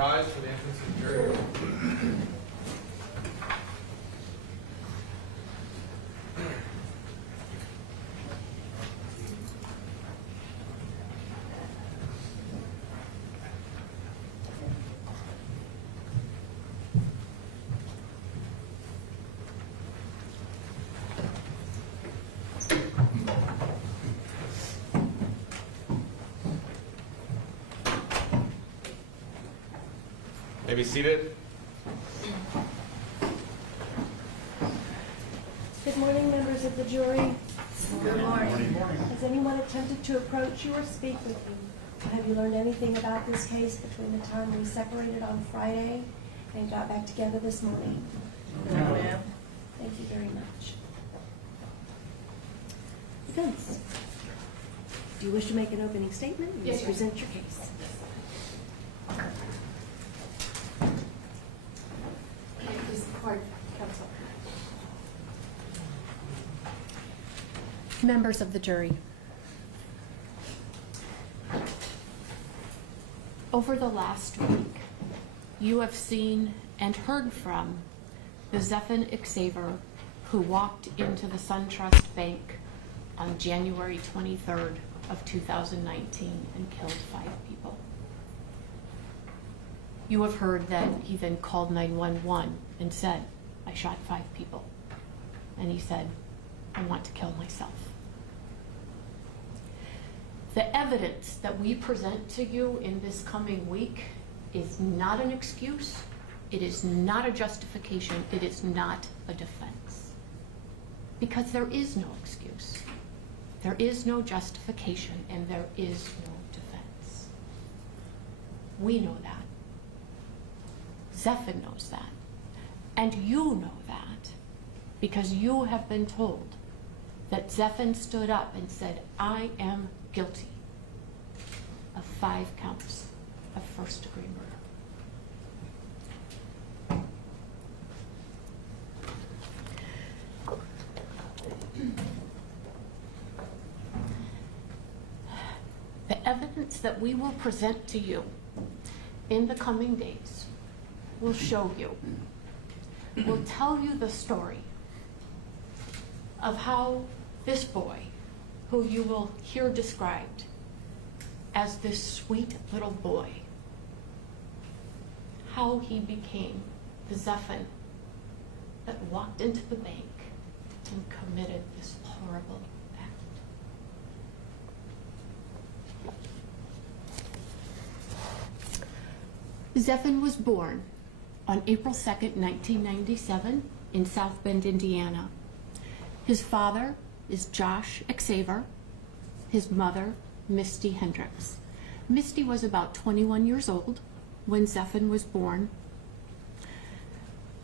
rise for the entrance of the jury. Maybe seated. Good morning, members of the jury. Good morning. Has anyone attempted to approach you or speak with you? Have you learned anything about this case between the time we separated on Friday and got back together this morning? No, ma'am. Thank you very much. Defense, do you wish to make an opening statement? Yes, ma'am. Present your case. Please, court counsel. Members of the jury, over the last week, you have seen and heard from the Zephan Xaver who walked into the SunTrust Bank on January 23rd of 2019 and killed 5 people. You have heard that he then called 911 and said, I shot 5 people. And he said, I want to kill myself. The evidence that we present to you in this coming week is not an excuse, it is not a justification, it is not a defense. Because there is no excuse, there is no justification, and there is no defense. We know that. Zephan knows that. And you know that because you have been told that Zephan stood up and said, I am guilty of 5 counts of first-degree murder. The evidence that we will present to you in the coming days will show you, will tell you the story of how this boy, who you will hear described as this sweet little boy, how he became the Zephan that walked into the bank and committed this horrible act. Zephan was born on April 2nd, 1997 in South Bend, Indiana. His father is Josh Xaver, his mother, Misty Hendricks. Misty was about 21 years old when Zephan was born.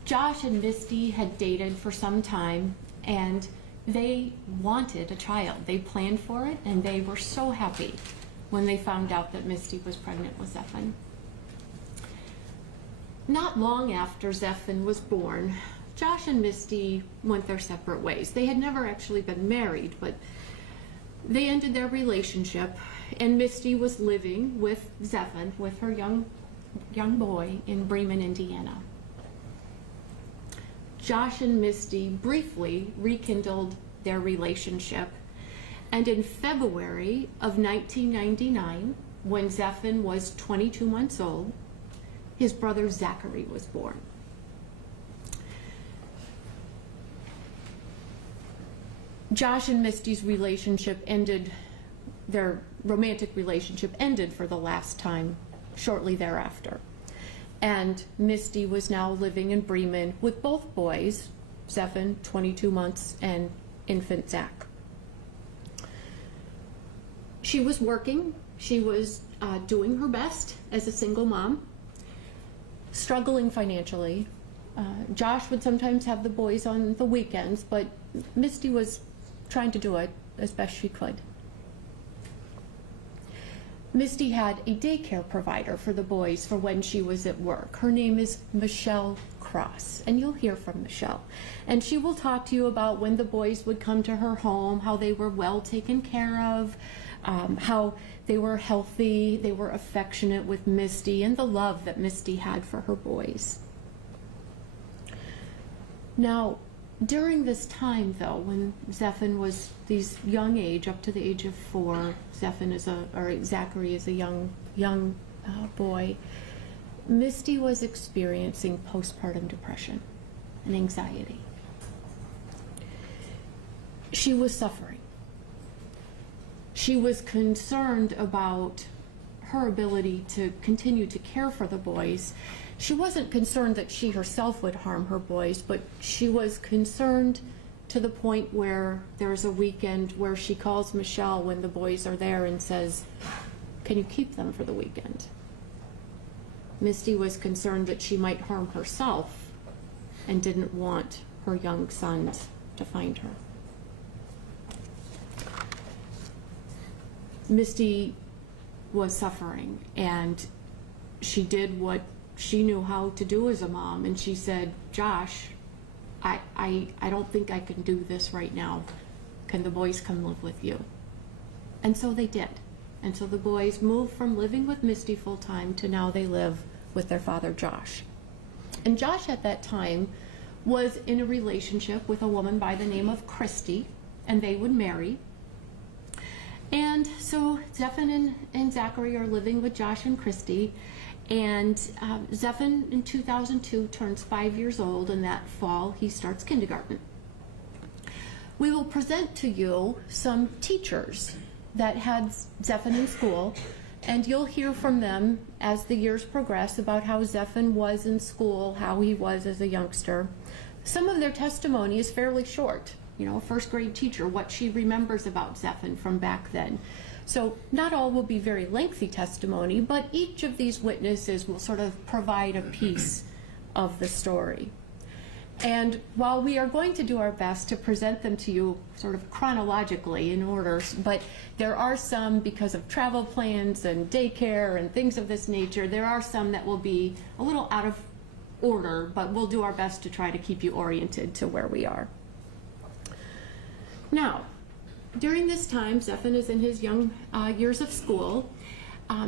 Josh and Misty had dated for some time, and they wanted a child. They planned for it, and they were so happy when they found out that Misty was pregnant with Zephan. Not long after Zephan was born, Josh and Misty went their separate ways. They had never actually been married, but they ended their relationship, and Misty was living with Zephan, with her young boy in Bremen, Indiana. Josh and Misty briefly rekindled their relationship, and in February of 1999, when Zephan was 22 months old, his brother Zachary was born. Josh and Misty's relationship ended, their romantic relationship ended for the last time shortly thereafter. And Misty was now living in Bremen with both boys, Zephan, 22 months, and infant Zach. She was working, she was doing her best as a single mom, struggling financially. Josh would sometimes have the boys on the weekends, but Misty was trying to do it as best she could. Misty had a daycare provider for the boys for when she was at work. Her name is Michelle Cross, and you'll hear from Michelle. And she will talk to you about when the boys would come to her home, how they were well taken care of, how they were healthy, they were affectionate with Misty, and the love that Misty had for her boys. Now, during this time, though, when Zephan was this young age, up to the age of 4, Zachary is a young boy, Misty was experiencing postpartum depression and anxiety. She was suffering. She was concerned about her ability to continue to care for the boys. She wasn't concerned that she herself would harm her boys, but she was concerned to the point where there's a weekend where she calls Michelle when the boys are there and says, "Can you keep them for the weekend?" Misty was concerned that she might harm herself and didn't want her young sons to find her. Misty was suffering, and she did what she knew how to do as a mom, and she said, "Josh, I don't think I can do this right now. Can the boys come live with you?" And so they did. And so the boys moved from living with Misty full time to now they live with their father, Josh. And Josh at that time was in a relationship with a woman by the name of Christy, and they would marry. And so Zephan and Zachary are living with Josh and Christy. And Zephan in 2002 turns 5 years old, and that fall he starts kindergarten. We will present to you some teachers that had Zephan in school, and you'll hear from them as the years progress about how Zephan was in school, how he was as a youngster. Some of their testimony is fairly short. You know, a first grade teacher, what she remembers about Zephan from back then. So not all will be very lengthy testimony, but each of these witnesses will sort of provide a piece of the story. And while we are going to do our best to present them to you sort of chronologically in order, but there are some, because of travel plans and daycare and things of this nature, there are some that will be a little out of order, but we'll do our best to try to keep you oriented to where we are. Now, during this time, Zephan is in his young years of school.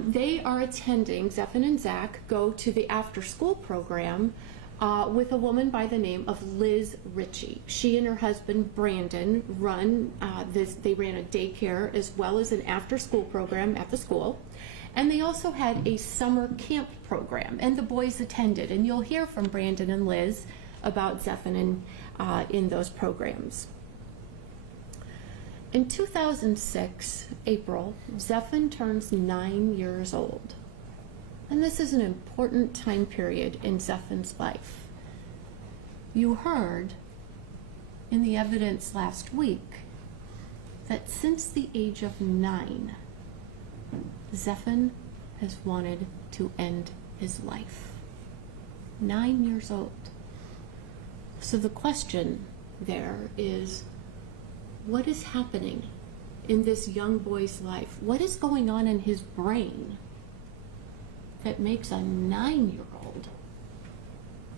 They are attending, Zephan and Zach go to the after-school program with a woman by the name of Liz Ritchie. She and her husband, Brandon, they ran a daycare as well as an after-school program at the school. And they also had a summer camp program, and the boys attended. And you'll hear from Brandon and Liz about Zephan in those programs. In 2006, April, Zephan turns 9 years old. And this is an important time period in Zephan's life. You heard in the evidence last week that since the age of 9, Zephan has wanted to end his life. 9 years old. So the question there is, what is happening in this young boy's life? What is going on in his brain that makes a 9-year-old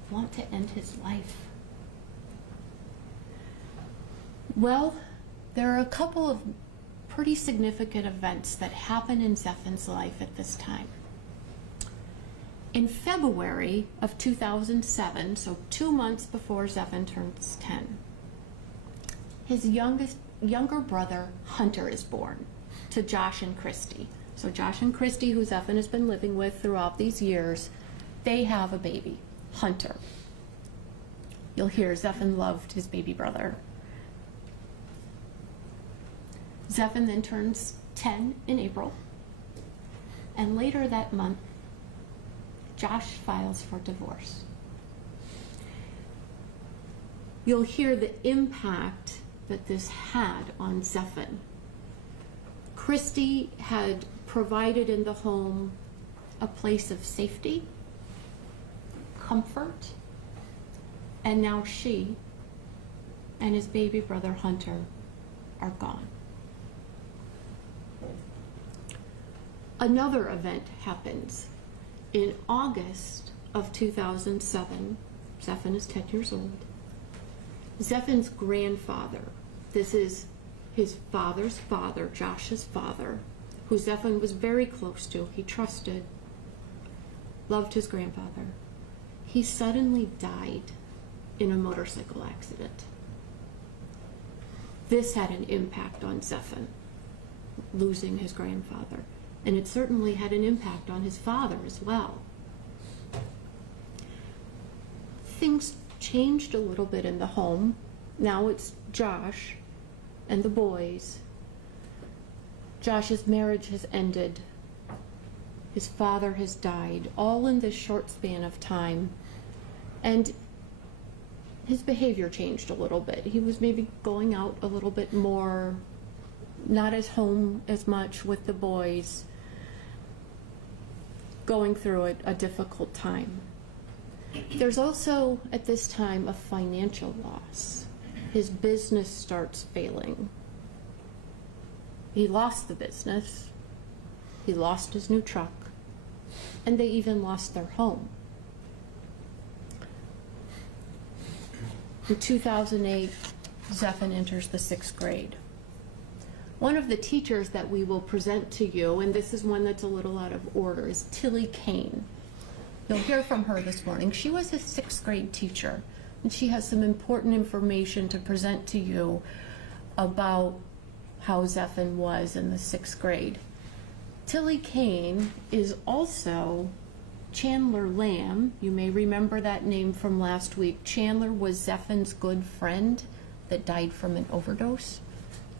want to end his life? Well, there are a couple of pretty significant events that happen in Zephan's life at this time. In February of 2007, so 2 months before Zephan turns 10, his younger brother, Hunter, is born to Josh and Christy. So Josh and Christy, who Zephan has been living with throughout these years, they have a baby, Hunter. You'll hear Zephan loved his baby brother. Zephan then turns 10 in April, and later that month, Josh files for divorce. You'll hear the impact that this had on Zephan. Christy had provided in the home a place of safety, comfort, and now she and his baby brother Hunter are gone. Another event happens. In August of 2007, Zephan is 10 years old. Zephan's grandfather, this is his father's father, Josh's father, who Zephan was very close to, he trusted, loved his grandfather. He suddenly died in a motorcycle accident. This had an impact on Zephan, losing his grandfather. And it certainly had an impact on his father as well. Things changed a little bit in the home. Now it's Josh and the boys. Josh's marriage has ended. His father has died, all in this short span of time. And his behavior changed a little bit. He was maybe going out a little bit more, not as home as much with the boys, going through a difficult time. There's also, at this time, a financial loss. His business starts failing. He lost the business. He lost his new truck. And they even lost their home. In 2008, Zephan enters the 6th grade. One of the teachers that we will present to you, and this is one that's a little out of order, is Tilly Kane. You'll hear from her this morning. She was his 6th grade teacher, and she has some important information to present to you about how Zephan was in the 6th grade. Tilly Kane is also Chandler Lamb. You may remember that name from last week. Chandler was Zephan's good friend that died from an overdose.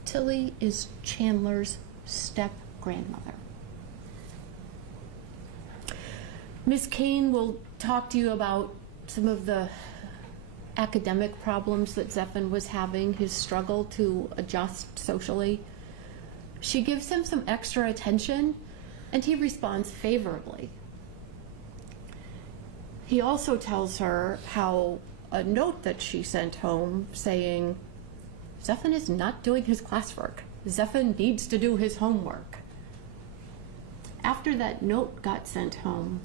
Tilly is Chandler's step-grandmother. Ms. Kane will talk to you about some of the academic problems that Zephan was having, his struggle to adjust socially. She gives him some extra attention, and he responds favorably. He also tells her how a note that she sent home saying, Zephan is not doing his classwork. Zephan needs to do his homework. After that note got sent home,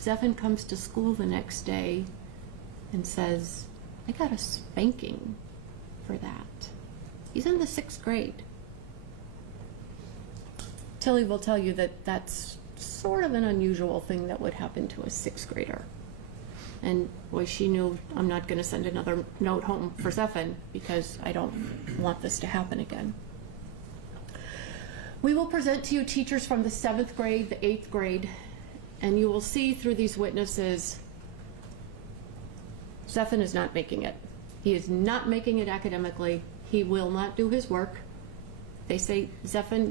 Zephan comes to school the next day and says, I got a spanking for that. He's in the 6th grade. Tilly will tell you that that's sort of an unusual thing that would happen to a 6th grader. And boy, she knew, I'm not going to send another note home for Zephan because I don't want this to happen again. We will present to you teachers from the 7th grade, the 8th grade, and you will see through these witnesses, Zephan is not making it. He is not making it academically. He will not do his work. They say, Zephan,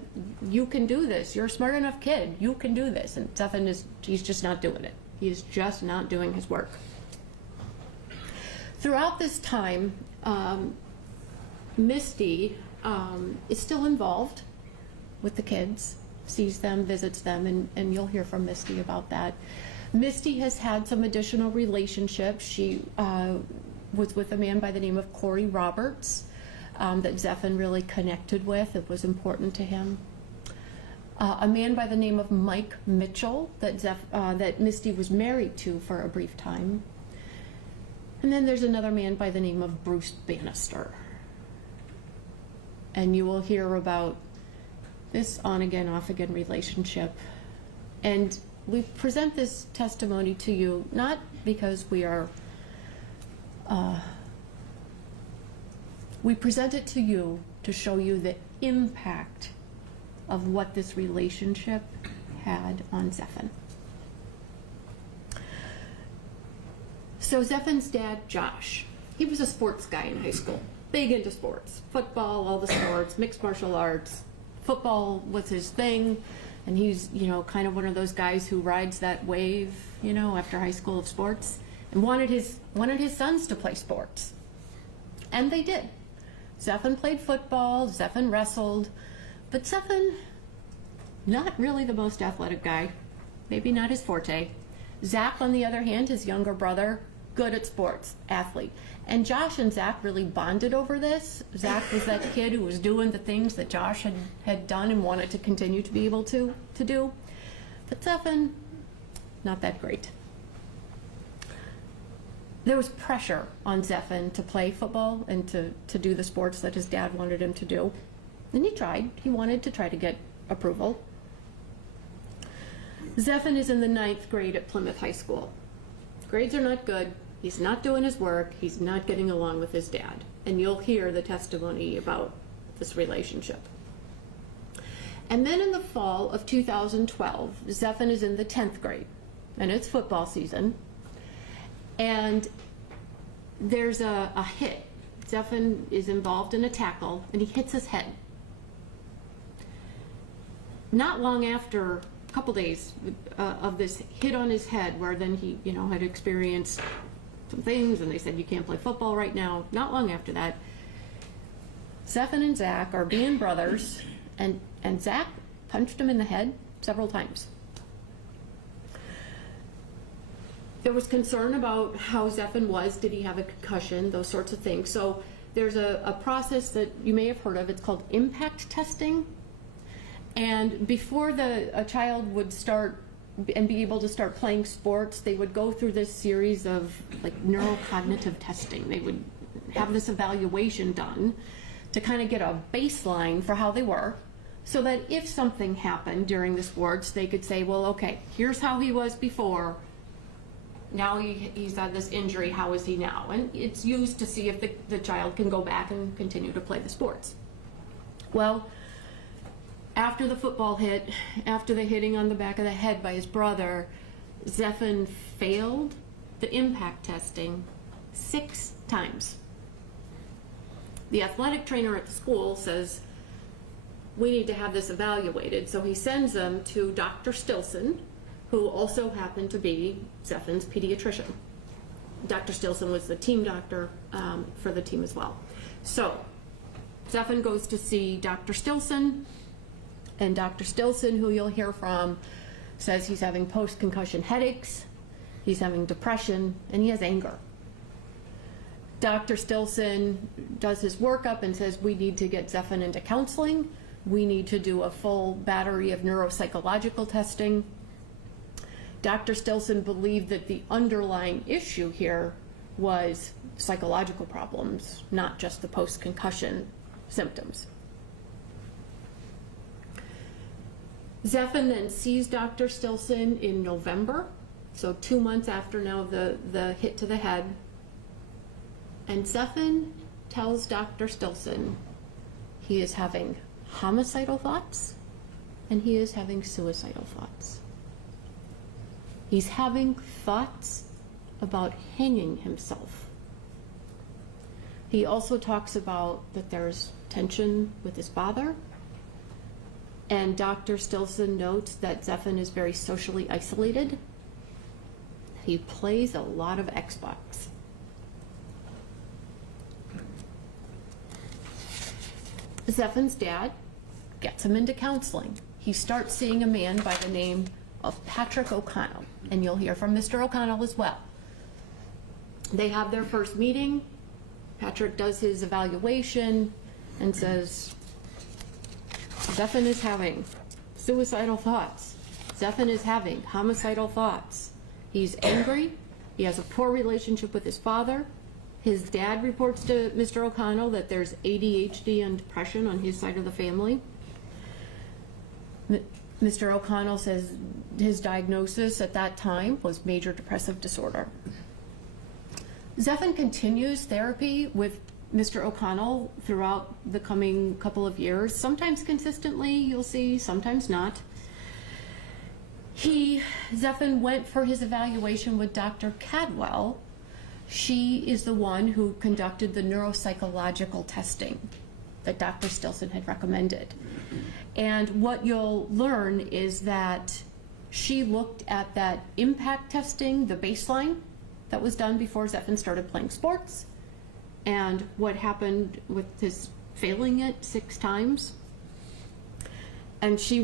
you can do this. You're a smart enough kid. You can do this. And Zephan he's just not doing it. He is just not doing his work. Throughout this time, Misty is still involved with the kids, sees them, visits them, and you'll hear from Misty about that. Misty has had some additional relationships. She was with a man by the name of Corey Roberts that Zephan really connected with. It was important to him. A man by the name of Mike Mitchell that Misty was married to for a brief time. And then there's another man by the name of Bruce Bannister. And you will hear about this on-again, off-again relationship. And we present this testimony to you not because we present it to you to show you the impact of what this relationship had on Zephan. So Zephan's dad, Josh, he was a sports guy in high school, big into sports, football, all the sports, mixed martial arts. Football was his thing, and he's, kind of one of those guys who rides that wave, after high school of sports, and wanted his sons to play sports. And they did. Zephan played football, Zephan wrestled, but Zephan, not really the most athletic guy, maybe not his forte. Zach, on the other hand, his younger brother, good at sports, athlete. And Josh and Zach really bonded over this. Zach was that kid who was doing the things that Josh had done and wanted to continue to be able to do. But Zephan, not that great. There was pressure on Zephan to play football and to do the sports that his dad wanted him to do. And he tried. He wanted to try to get approval. Zephan is in the 9th grade at Plymouth High School. Grades are not good. He's not doing his work. He's not getting along with his dad. And you'll hear the testimony about this relationship. And then in the fall of 2012, Zephan is in the 10th grade, and it's football season. And there's a hit. Zephan is involved in a tackle, and he hits his head. Not long after, a couple days of this hit on his head, where then he, had experienced some things, and they said, you can't play football right now. Not long after that, Zephan and Zach are being brothers, and Zach punched him in the head several times. There was concern about how Zephan was. Did he have a concussion? Those sorts of things. So there's a process that you may have heard of. It's called impact testing. And before a child would start and be able to start playing sports, they would go through this series of neurocognitive testing. They would have this evaluation done to kind of get a baseline for how they were, so that if something happened during the sports, they could say, well, okay, here's how he was before. Now he's had this injury, how is he now? And it's used to see if the child can go back and continue to play the sports. Well, after the football hit, after the hitting on the back of the head by his brother, Zephan failed the impact testing 6 times. The athletic trainer at the school says, we need to have this evaluated. So he sends them to Dr. Stilson, who also happened to be Zephan's pediatrician. Dr. Stilson was the team doctor for the team as well. So Zephan goes to see Dr. Stilson, and Dr. Stilson, who you'll hear from, says he's having post-concussion headaches, he's having depression, and he has anger. Dr. Stilson does his workup and says, we need to get Zephan into counseling. We need to do a full battery of neuropsychological testing. Dr. Stilson believed that the underlying issue here was psychological problems, not just the post-concussion symptoms. Zephan then sees Dr. Stilson in November, so 2 months after now the hit to the head. And Zephan tells Dr. Stilson he is having homicidal thoughts and he is having suicidal thoughts. He's having thoughts about hanging himself. He also talks about that there's tension with his father. And Dr. Stilson notes that Zephan is very socially isolated. He plays a lot of Xbox. Zephan's dad gets him into counseling. He starts seeing a man by the name of Patrick O'Connell, and you'll hear from Mr. O'Connell as well. They have their first meeting. Patrick does his evaluation and says, Zephan is having suicidal thoughts. Zephan is having homicidal thoughts. He's angry. He has a poor relationship with his father. His dad reports to Mr. O'Connell that there's ADHD and depression on his side of the family. Mr. O'Connell says his diagnosis at that time was major depressive disorder. Zephan continues therapy with Mr. O'Connell throughout the coming couple of years, sometimes consistently, you'll see, sometimes not. Zephan went for his evaluation with Dr. Cadwell. She is the one who conducted the neuropsychological testing that Dr. Stilson had recommended. And what you'll learn is that she looked at that impact testing, the baseline that was done before Zephan started playing sports, and what happened with his failing it 6 times. And she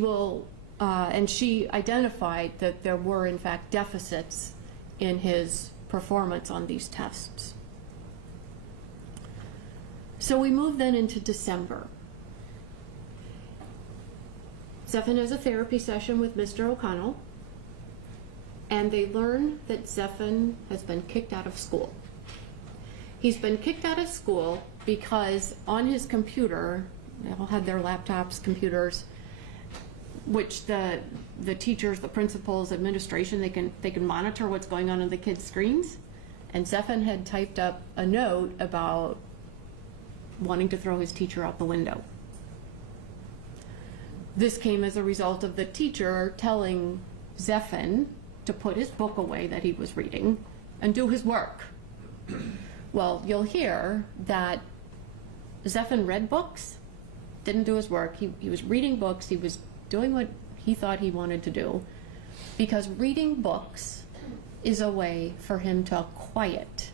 identified that there were in fact deficits in his performance on these tests. So we move then into December. Zephyr has a therapy session with Mr. O'Connell, and they learn that Zephyr has been kicked out of school. He's been kicked out of school because on his computer, they all had their laptops, computers, which the teachers, the principals, administration, they can monitor what's going on the kids' screens. And Zephyr had typed up a note about wanting to throw his teacher out the window. This came as a result of the teacher telling Zephyr to put his book away that he was reading and do his work. Well, you'll hear that Zephyr read books, didn't do his work. He was reading books. He was doing what he thought he wanted to do, because reading books is a way for him to quiet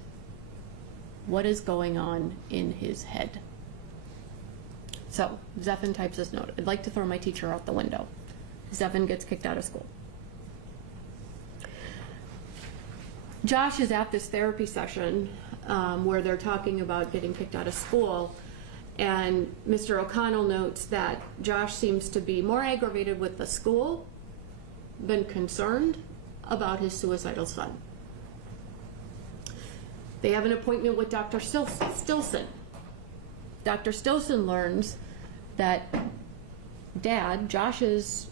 what is going on in his head. So Zephyr types this note: I'd like to throw my teacher out the window. Zephyr gets kicked out of school. Josh is at this therapy session where they're talking about getting kicked out of school, and Mr. O'Connell notes that Josh seems to be more aggravated with the school than concerned about his suicidal son. They have an appointment with Dr. Stilson. Dr. Stilson learns that Josh's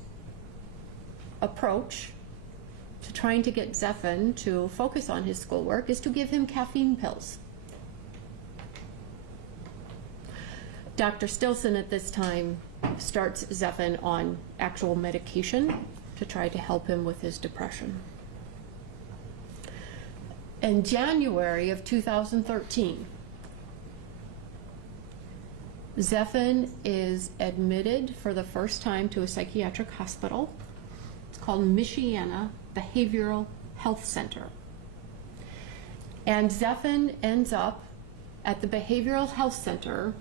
approach to trying to get Zephyr to focus on his schoolwork is to give him caffeine pills. Dr. Stilson at this time starts Zephyr on actual medication to try to help him with his depression. In January of 2013, Zephyr is admitted for the first time to a psychiatric hospital. It's called Michiana Behavioral Health Center. And Zephyr ends up at the Behavioral Health Center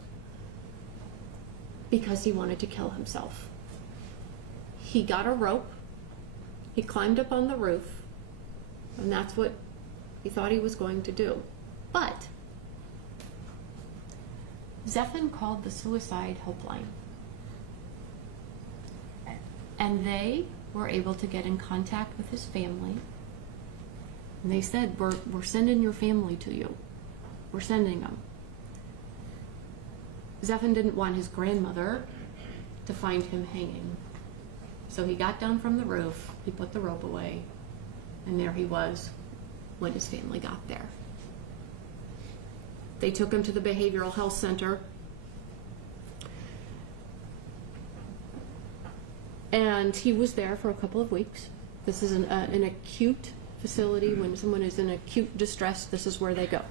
because he wanted to kill himself. He got a rope, he climbed up on the roof, and that's what he thought he was going to do. But Zephyr called the suicide helpline, and they were able to get in contact with his family. And they said, we're sending your family to you. We're sending them. Zephyr didn't want his grandmother to find him hanging. So he got down from the roof, he put the rope away, and there he was when his family got there. They took him to the Behavioral Health Center, and he was there for a couple of weeks. This is an acute facility. When someone is in acute distress, this is where they go.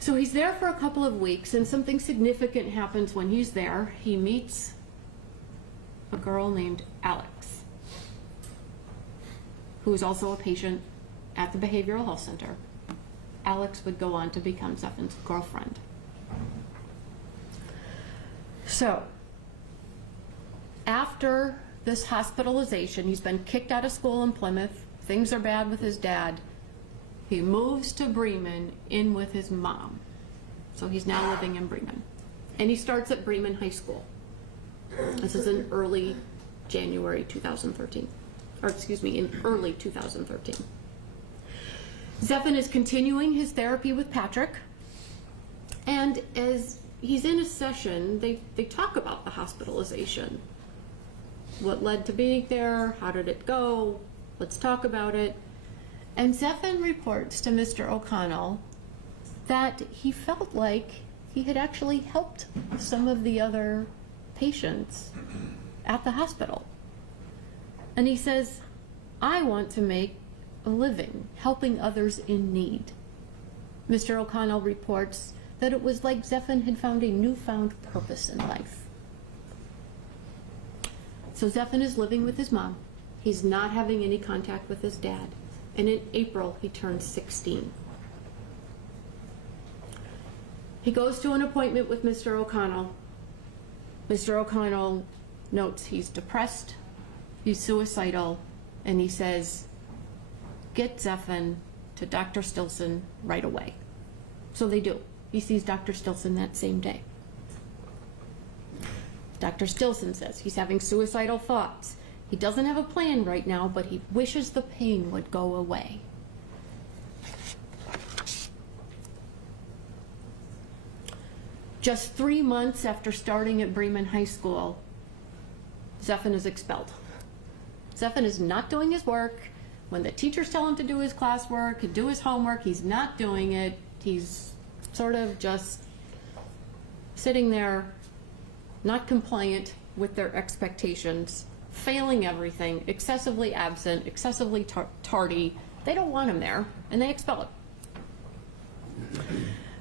So he's there for a couple of weeks, and something significant happens when he's there. He meets a girl named Alex, who is also a patient at the Behavioral Health Center. Alex would go on to become Zephyr's girlfriend. So, after this hospitalization, he's been kicked out of school in Plymouth. Things are bad with his dad. He moves to Bremen in with his mom. So he's now living in Bremen. And he starts at Bremen High School. This is in early January 2013. Or excuse me, in early 2013. Zephyr is continuing his therapy with Patrick. And as he's in a session, they talk about the hospitalization. What led to being there? How did it go? Let's talk about it. And Zephyr reports to Mr. O'Connell that he felt like he had actually helped some of the other patients at the hospital. And he says, I want to make a living helping others in need. Mr. O'Connell reports that it was like Zephyr had found a newfound purpose in life. So Zephyr is living with his mom. He's not having any contact with his dad. And in April, he turns 16. He goes to an appointment with Mr. O'Connell. Mr. O'Connell notes he's depressed, he's suicidal, and he says, get Zephyr to Dr. Stilson right away. So they do. He sees Dr. Stilson that same day. Dr. Stilson says he's having suicidal thoughts. He doesn't have a plan right now, but he wishes the pain would go away. Just 3 months after starting at Bremen High School, Zephan is expelled. Zephan is not doing his work. When the teachers tell him to do his classwork, to do his homework, he's not doing it. He's sort of just sitting there, not compliant with their expectations, failing everything, excessively absent, excessively tardy. They don't want him there, and they expel him.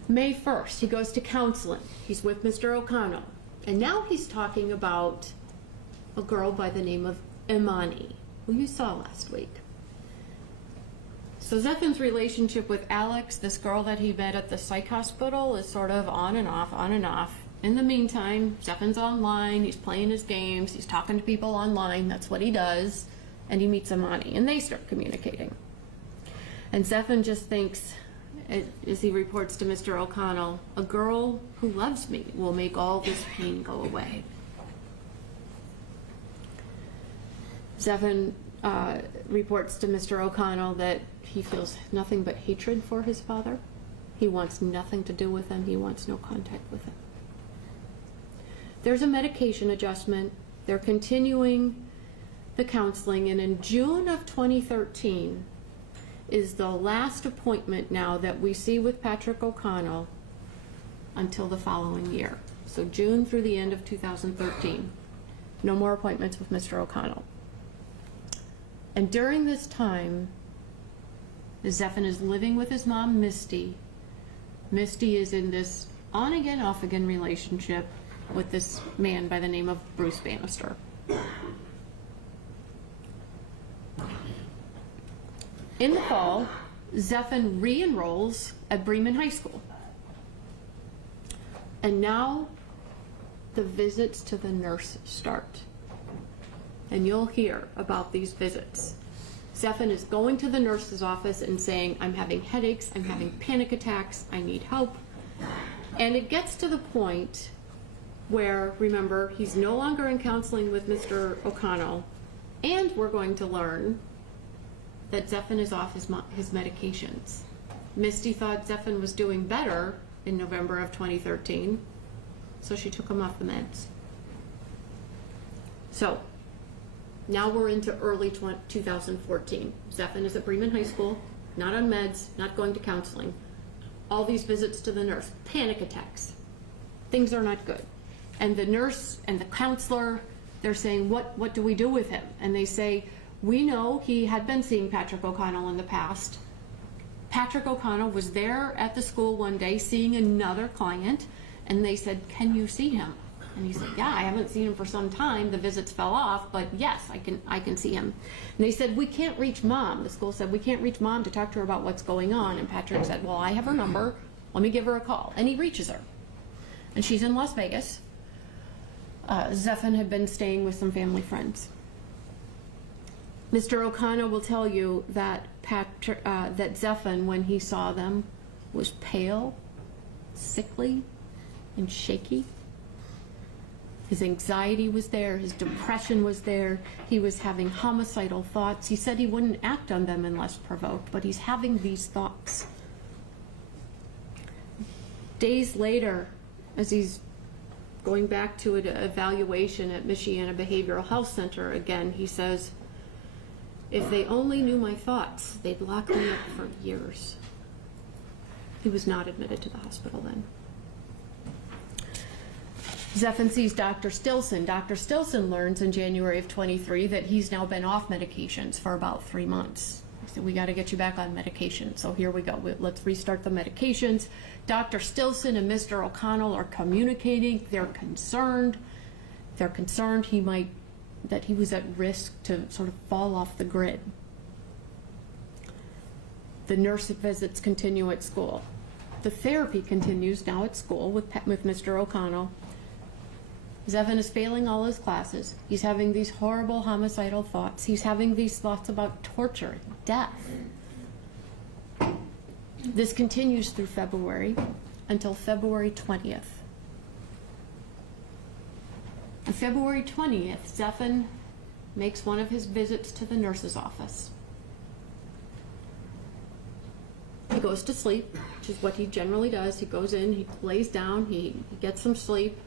May 1st, he goes to counseling. He's with Mr. O'Connell. And now he's talking about a girl by the name of Imani, who you saw last week. So Zephan's relationship with Alex, this girl that he met at the psych hospital, is sort of on and off, on and off. In the meantime, Zephan's online, he's playing his games, he's talking to people online, that's what he does, and he meets Imani, and they start communicating. And Zephan just thinks, as he reports to Mr. O'Connell, a girl who loves me will make all this pain go away. Zephan reports to Mr. O'Connell that he feels nothing but hatred for his father. He wants nothing to do with him. He wants no contact with him. There's a medication adjustment. They're continuing the counseling, and in June of 2013 is the last appointment now that we see with Patrick O'Connell until the following year. So June through the end of 2013. No more appointments with Mr. O'Connell. And during this time, Zephan is living with his mom, Misty. Misty is in this on-again, off-again relationship with this man by the name of Bruce Bannister. In the fall, Zephan re-enrolls at Bremen High School. And now the visits to the nurse start. And you'll hear about these visits. Zephan is going to the nurse's office and saying, I'm having headaches, I'm having panic attacks, I need help. And it gets to the point where, remember, he's no longer in counseling with Mr. O'Connell, and we're going to learn that Zephan is off his medications. Misty thought Zephan was doing better in November of 2013, so she took him off the meds. So, now we're into early 2014. Zephan is at Bremen High School, not on meds, not going to counseling. All these visits to the nurse, panic attacks. Things are not good. And the nurse and the counselor, they're saying, what do we do with him? And they say, we know he had been seeing Patrick O'Connell in the past. Patrick O'Connell was there at the school one day seeing another client, and they said, can you see him? And he said, yeah, I haven't seen him for some time. The visits fell off, but yes, I can see him. And they said, we can't reach mom. The school said, we can't reach mom to talk to her about what's going on. And Patrick said, well, I have her number. Let me give her a call. And he reaches her. And she's in Las Vegas. Zephan had been staying with some family friends. Mr. O'Connell will tell you that that Zephan, when he saw them, was pale, sickly, and shaky. His anxiety was there, his depression was there, he was having homicidal thoughts. He said he wouldn't act on them unless provoked, but he's having these thoughts. Days later, as he's going back to an evaluation at Michiana Behavioral Health Center again, he says, if they only knew my thoughts, they'd lock me up for years. He was not admitted to the hospital then. Zephan sees Dr. Stilson. Dr. Stilson learns in January of 23 that he's now been off medications for about 3 months. He said, we got to get you back on medication. So here we go. Let's restart the medications. Dr. Stilson and Mr. O'Connell are communicating. They're concerned. They're concerned that he was at risk to sort of fall off the grid. The nurse visits continue at school. The therapy continues now at school with Mr. O'Connell. Zephan is failing all his classes. He's having these horrible homicidal thoughts. He's having these thoughts about torture, death. This continues through February until February 20th. On February 20th, Zephan makes one of his visits to the nurse's office. He goes to sleep, which is what he generally does. He goes in, he lays down, he gets some sleep.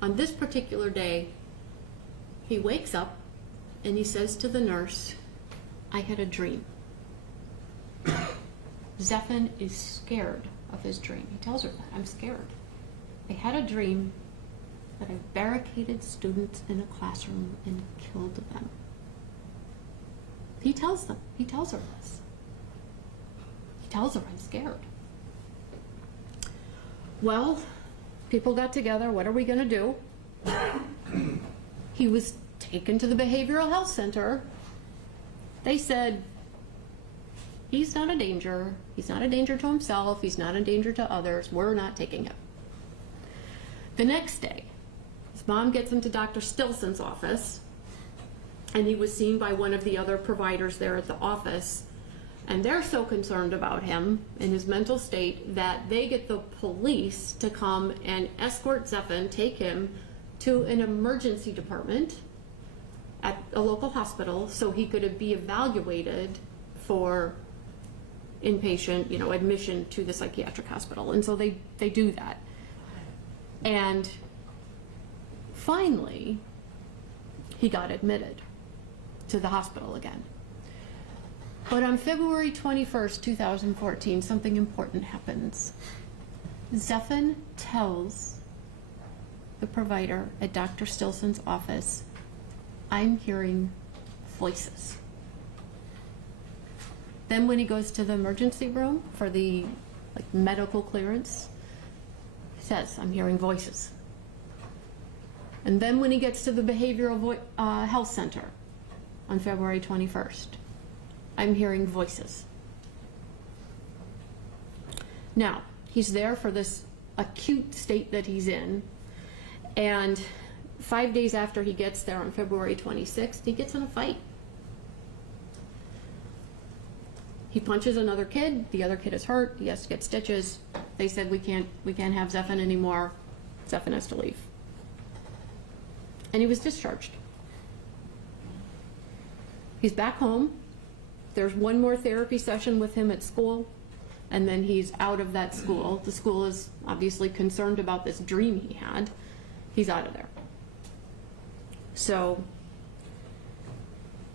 On this particular day, he wakes up and he says to the nurse, "I had a dream." Zephan is scared of his dream. He tells her that, "I'm scared. I had a dream that I barricaded students in a classroom and killed them." He tells her this. He tells her, "I'm scared." Well, people got together, what are we gonna do? He was taken to the behavioral health center. They said, "He's not a danger. He's not a danger to himself. He's not a danger to others. We're not taking him." The next day, his mom gets him to Dr. Stilson's office, and he was seen by one of the other providers there at the office. And they're so concerned about him and his mental state that they get the police to come and escort Zephan, take him to an emergency department at a local hospital so he could be evaluated for inpatient, admission to the psychiatric hospital. And so they do that. And finally, he got admitted to the hospital again. But on February 21st, 2014, something important happens. Zephan tells the provider at Dr. Stilson's office, "I'm hearing voices." Then when he goes to the emergency room for the medical clearance, he says, "I'm hearing voices." And then when he gets to the behavioral health center on February 21st, "I'm hearing voices." Now, he's there for this acute state that he's in, and 5 days after he gets there on February 26th, he gets in a fight. He punches another kid, the other kid is hurt, he has to get stitches. They said, we can't have Zephan anymore. Zephan has to leave. And he was discharged. He's back home. There's one more therapy session with him at school, and then he's out of that school. The school is obviously concerned about this dream he had. He's out of there. So,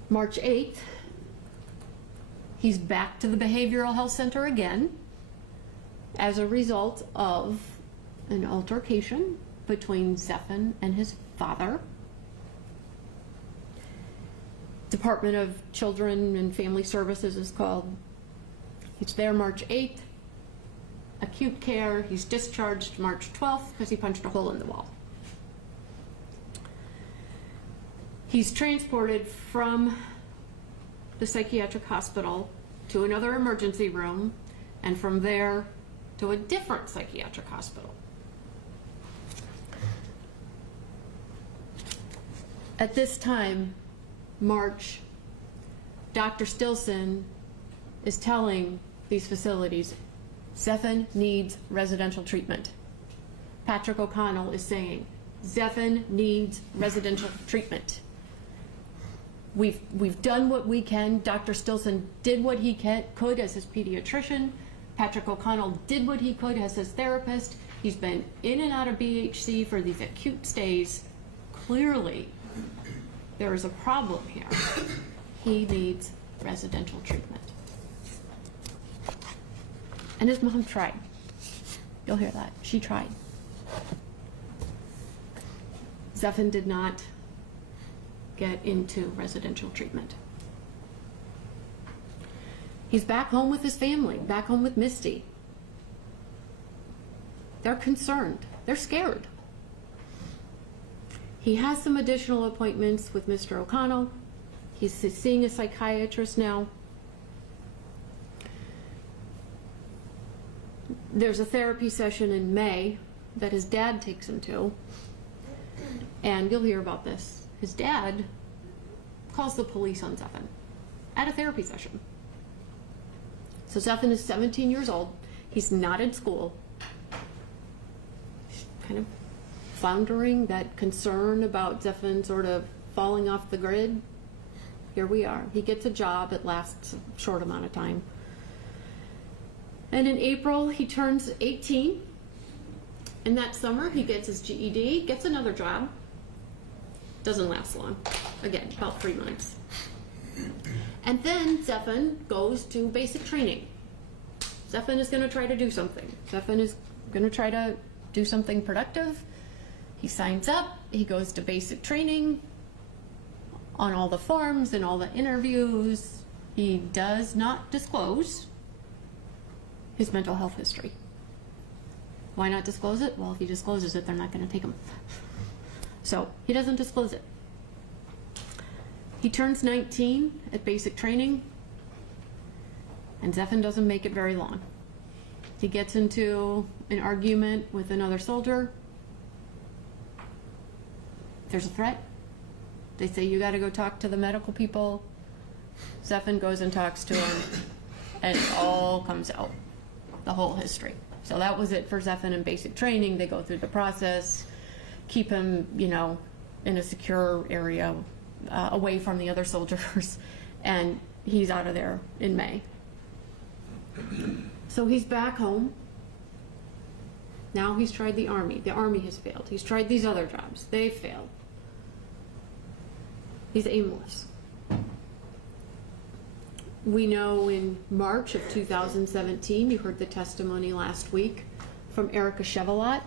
March 8th, he's back to the behavioral health center again as a result of an altercation between Zephan and his father. Department of Children and Family Services is called. He's there March 8th, acute care. He's discharged March 12th because he punched a hole in the wall. He's transported from the psychiatric hospital to another emergency room, and from there to a different psychiatric hospital. At this time, March, Dr. Stilson is telling these facilities, "Zephan needs residential treatment." Patrick O'Connell is saying, "Zephan needs residential treatment." We've done what we can. Dr. Stilson did what he could as his pediatrician. Patrick O'Connell did what he could as his therapist. He's been in and out of BHC for these acute stays. Clearly, there is a problem here. He needs residential treatment. And his mom tried. You'll hear that. She tried. Zephan did not get into residential treatment. He's back home with his family, back home with Misty. They're concerned. They're scared. He has some additional appointments with Mr. O'Connell. He's seeing a psychiatrist now. There's a therapy session in May that his dad takes him to, and you'll hear about this. His dad calls the police on Zephan at a therapy session. So Zephan is 17 years old. He's not in school. He's kind of floundering, that concern about Zephan sort of falling off the grid. Here we are. He gets a job. It lasts a short amount of time. And in April, he turns 18. And that summer, he gets his GED, gets another job. Doesn't last long. Again, about 3 months. And then Zephan goes to basic training. Zephan is going to try to do something. Zephan is going to try to do something productive. He signs up. He goes to basic training on all the forms and all the interviews. He does not disclose his mental health history. Why not disclose it? Well, if he discloses it, they're not going to take him. So he doesn't disclose it. He turns 19 at basic training, and Zephan doesn't make it very long. He gets into an argument with another soldier. There's a threat. They say, you got to go talk to the medical people. Zephan goes and talks to him, and it all comes out, the whole history. So that was it for Zephan in basic training. They go through the process, keep him, in a secure area, away from the other soldiers, and he's out of there in May. So he's back home. Now he's tried the Army. The Army has failed. He's tried these other jobs. They've failed. He's aimless. We know in March of 2017, you heard the testimony last week from Erica Chevalot,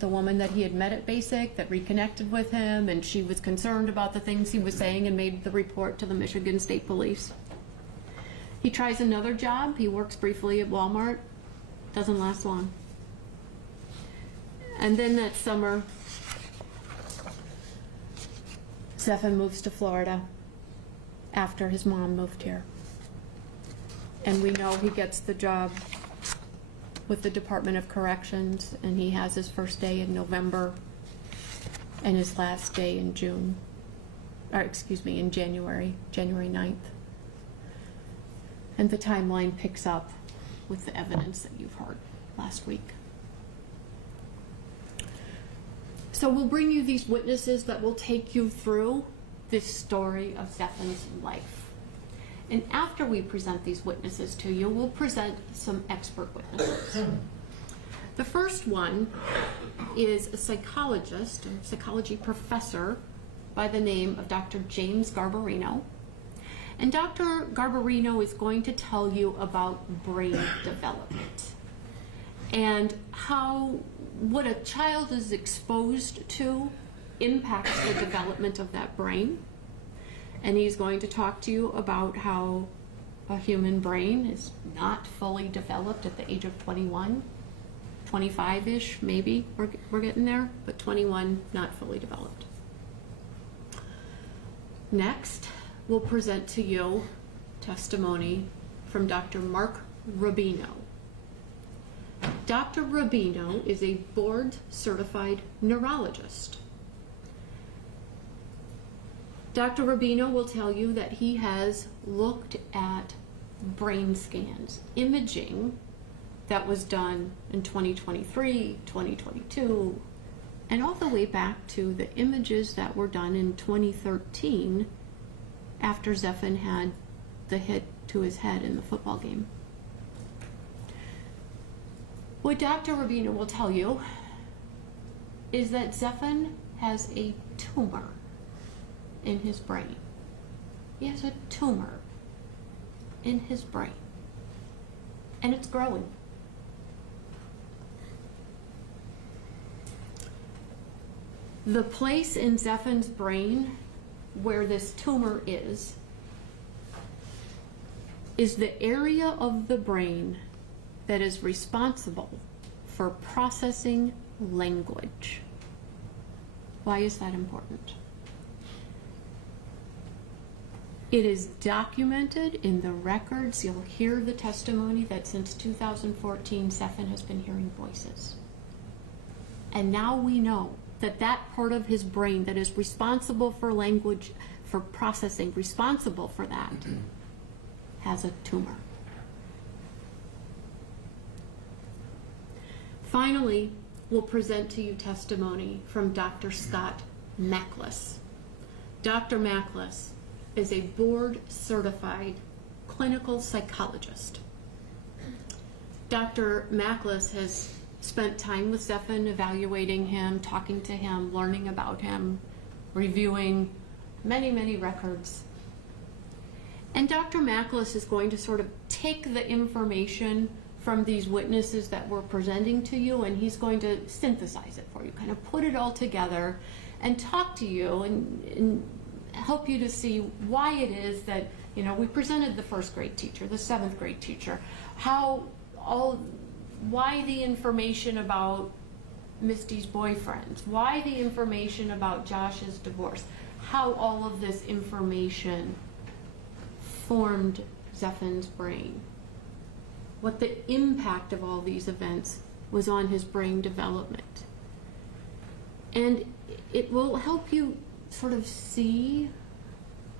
the woman that he had met at Basic that reconnected with him, and she was concerned about the things he was saying and made the report to the Michigan State Police. He tries another job. He works briefly at Walmart. Doesn't last long. And then that summer, Zephan moves to Florida after his mom moved here. And we know he gets the job with the Department of Corrections, and he has his first day in November and his last day in in January 9th. And the timeline picks up with the evidence that you've heard last week. So we'll bring you these witnesses that will take you through this story of Zephan's life. And after we present these witnesses to you, we'll present some expert witnesses. The first one is a psychologist, a psychology professor by the name of Dr. James Garbarino. And Dr. Garbarino is going to tell you about brain development and how what a child is exposed to impacts the development of that brain. And he's going to talk to you about how a human brain is not fully developed at the age of 21, 25-ish maybe, we're getting there, but 21, not fully developed. Next, we'll present to you testimony from Dr. Mark Rubino. Dr. Rubino is a board-certified neurologist. Dr. Rubino will tell you that he has looked at brain scans, imaging that was done in 2023, 2022, and all the way back to the images that were done in 2013 after Zephan had the hit to his head in the football game. What Dr. Rubino will tell you is that Zephan has a tumor in his brain. He has a tumor in his brain, and it's growing. The place in Zephan's brain where this tumor is the area of the brain that is responsible for processing language. Why is that important? It is documented in the records. You'll hear the testimony that since 2014, Zephan has been hearing voices. And now we know that that part of his brain that is responsible for language, for processing, responsible for that, has a tumor. Finally, we'll present to you testimony from Dr. Scott Mackless. Dr. Mackless is a board-certified clinical psychologist. Dr. Mackless has spent time with Zephan, evaluating him, talking to him, learning about him, reviewing many, many records. And Dr. Mackless is going to sort of take the information from these witnesses that we're presenting to you, and he's going to synthesize it for you, kind of put it all together and talk to you and help you to see why it is that, you know, we presented the first grade teacher, the seventh grade teacher, why the information about Misty's boyfriend, why the information about Josh's divorce, how all of this information formed Zephan's brain, what the impact of all these events was on his brain development. And it will help you sort of see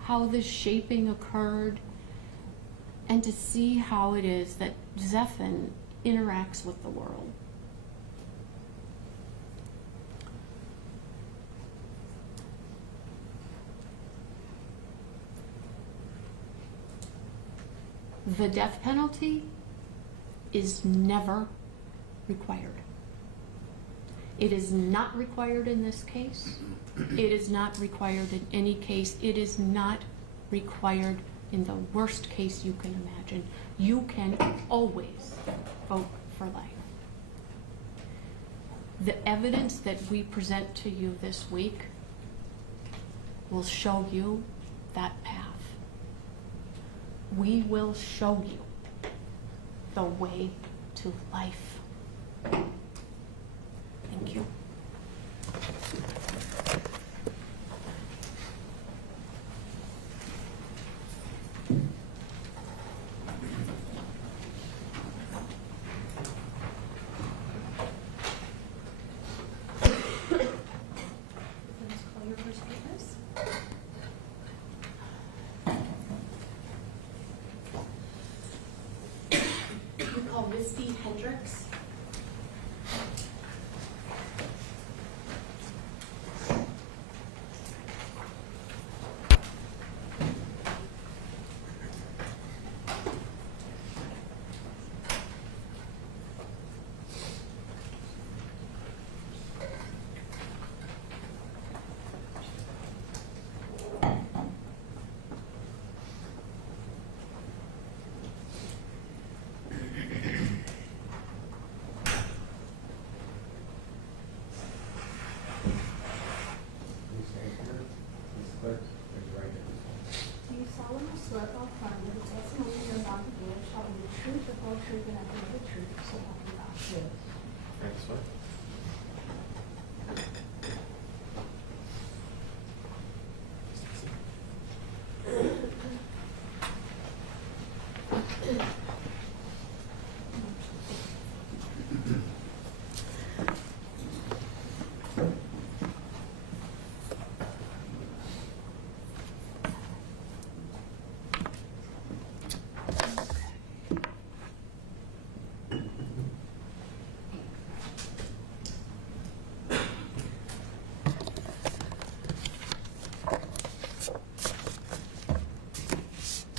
how this shaping occurred and to see how it is that Zephan interacts with the world. The death penalty is never required. It is not required in this case. It is not required in any case. It is not required in the worst case you can imagine. You can always vote for life. The evidence that we present to you this week will show you that path. We will show you the way to life. Thank you. Let's call your first witness. We call Misty Hendrick. Do you solemnly swear or affirm that the testimony you're about to give shall be the truth, the whole truth, and nothing but the truth, so help you God? Yes. Thanks, sir.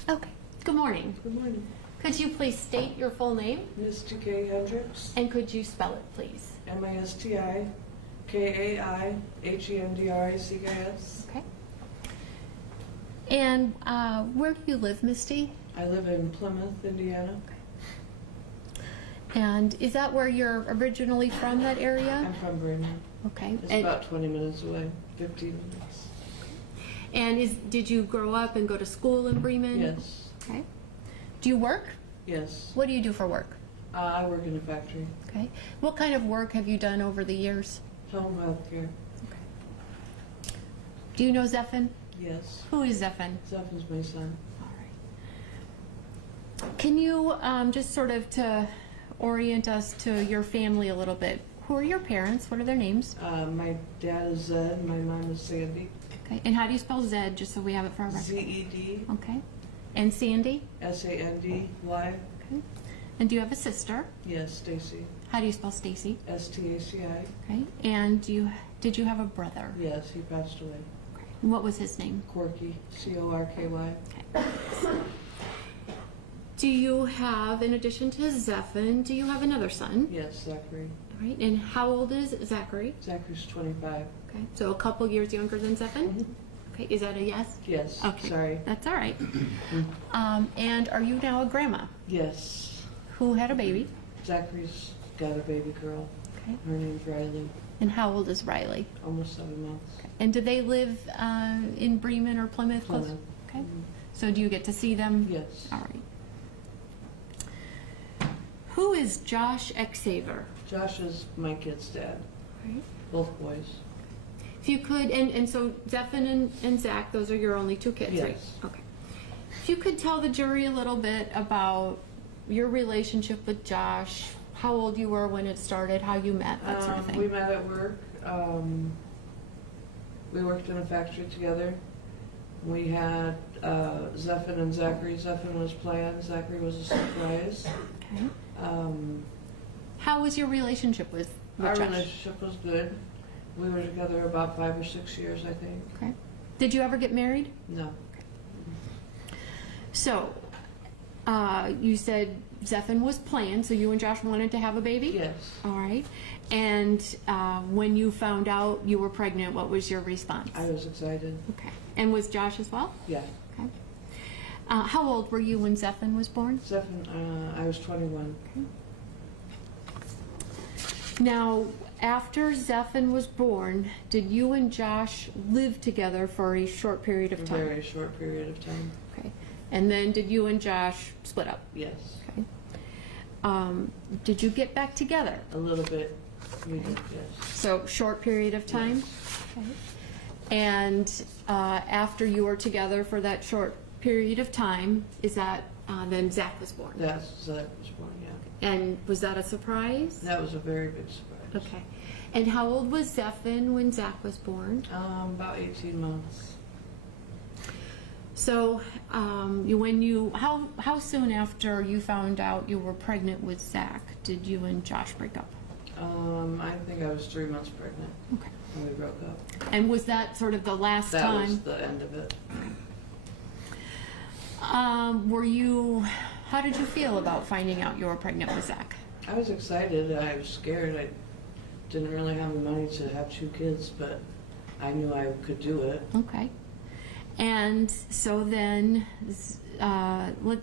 Okay. Good morning. Good morning. Could you please state your full name Misty K. Hendricks, and could you spell it, please? MISTI-KAIHENDRICKS. Okay. And where do you live, Misty? I live in Plymouth, Indiana. And is that where you're originally from, that area? I'm from Bremen. Okay. It's about 20 minutes away, 15 minutes. And did you grow up and go to school in Bremen? Yes, Okay. Do you work? yes. What do you do for work? I work in a factory, Okay. What kind of work have you done over the years? home health care. Okay. Do you know Zephan? Yes. Who is Zephan? Zephan's my son. All right. Can you just sort of to orient us to your family a little bit? Who are your parents? What are their names? My dad is Zed, my mom is Sandy. Okay. And how do you spell Zed, just so we have it for our record? Z-E-D, Okay. And Sandy? S-A-N-D-Y. Okay. And do you have a sister? Yes, Stacy. How do you spell Stacy? STACI. Okay. And did you have a brother? Yes, he passed away. Okay. And what was his name? Corky. CORKY. Okay. Do you have, in addition to Zephan, do you have another son? Yes, Zachary. All right. And how old is Zachary? Zachary's 25. Okay. So a couple years younger than Zephan? Mhm. Okay. Is that a yes? Yes. Okay. Sorry. That's all right. And are you now a grandma Yes. who had a baby? Zachary's got a baby girl. Okay. Her name's Riley. And how old is Riley? Almost 7 months. And do they live in Bremen or Plymouth? Close- Plymouth. Okay. Mhm. So do you get to see them? Yes. All right. Who is Josh Xaver? Josh is my kid's dad. Right. Both boys. If you could, and so Zephan and Zach, those are your only two kids, right? Yes. Okay. If you could tell the jury a little bit about your relationship with Josh, how old you were when it started, how you met, that sort of thing. We met at work. We worked in a factory together. We had Zephan and Zachary. Zephan was planned. Zachary was a surprise. Okay. How was your relationship with Our Josh? relationship was good. We were together about 5 or 6 years, I think. Okay. Did you ever get married? No. So, you said Zephan was planned, so you and Josh wanted to have a baby? Yes. All right. And when you found out you were pregnant, what was your response? I was excited. Okay. And was Josh as well? Yeah. Okay. How old were you when Zephan was born? Zephan, I was 21. Now, after Zephan was born, did you and Josh live together for a short period A of time? very short period of time. Okay. And then did you and Josh split up? Yes. Okay. Did you get back together? A little bit. We did, yes. So, short period of time? Okay. And after you were together for that short period of time, is that then Zach was born? That was born, yeah. And was that a surprise? That was a very big surprise. Okay. And how old was Zephan when Zach was born? About 18 months. So, how soon after you found out you were pregnant with Zach did you and Josh break up? I think I was 3 months pregnant Okay. when we broke up. And was that sort of the last That time? was the end of it. How did you feel about finding out you were pregnant with Zach? I was excited. I was scared. I didn't really have the money to have 2 kids, but I knew I could do it. Okay. And so then,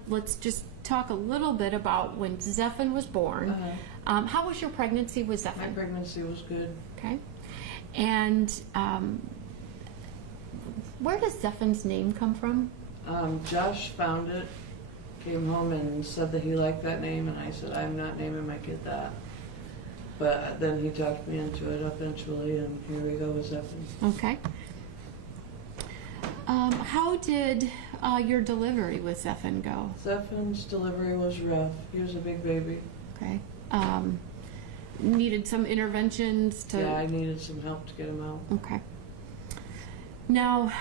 let's just talk a little bit about when Zephan was born. How was your pregnancy with My Zephan? pregnancy was good. Okay. And where does Zephan's name come from? Josh found it, came home and said that he liked that name, and I said, I'm not naming my kid that. But then he talked me into it eventually, and here we go with Zephan. Okay. How did your delivery with Zephan go? Zephan's delivery was rough. He was a big baby. Okay. Needed some interventions to... Yeah, I needed some help to get him out. Okay. Now,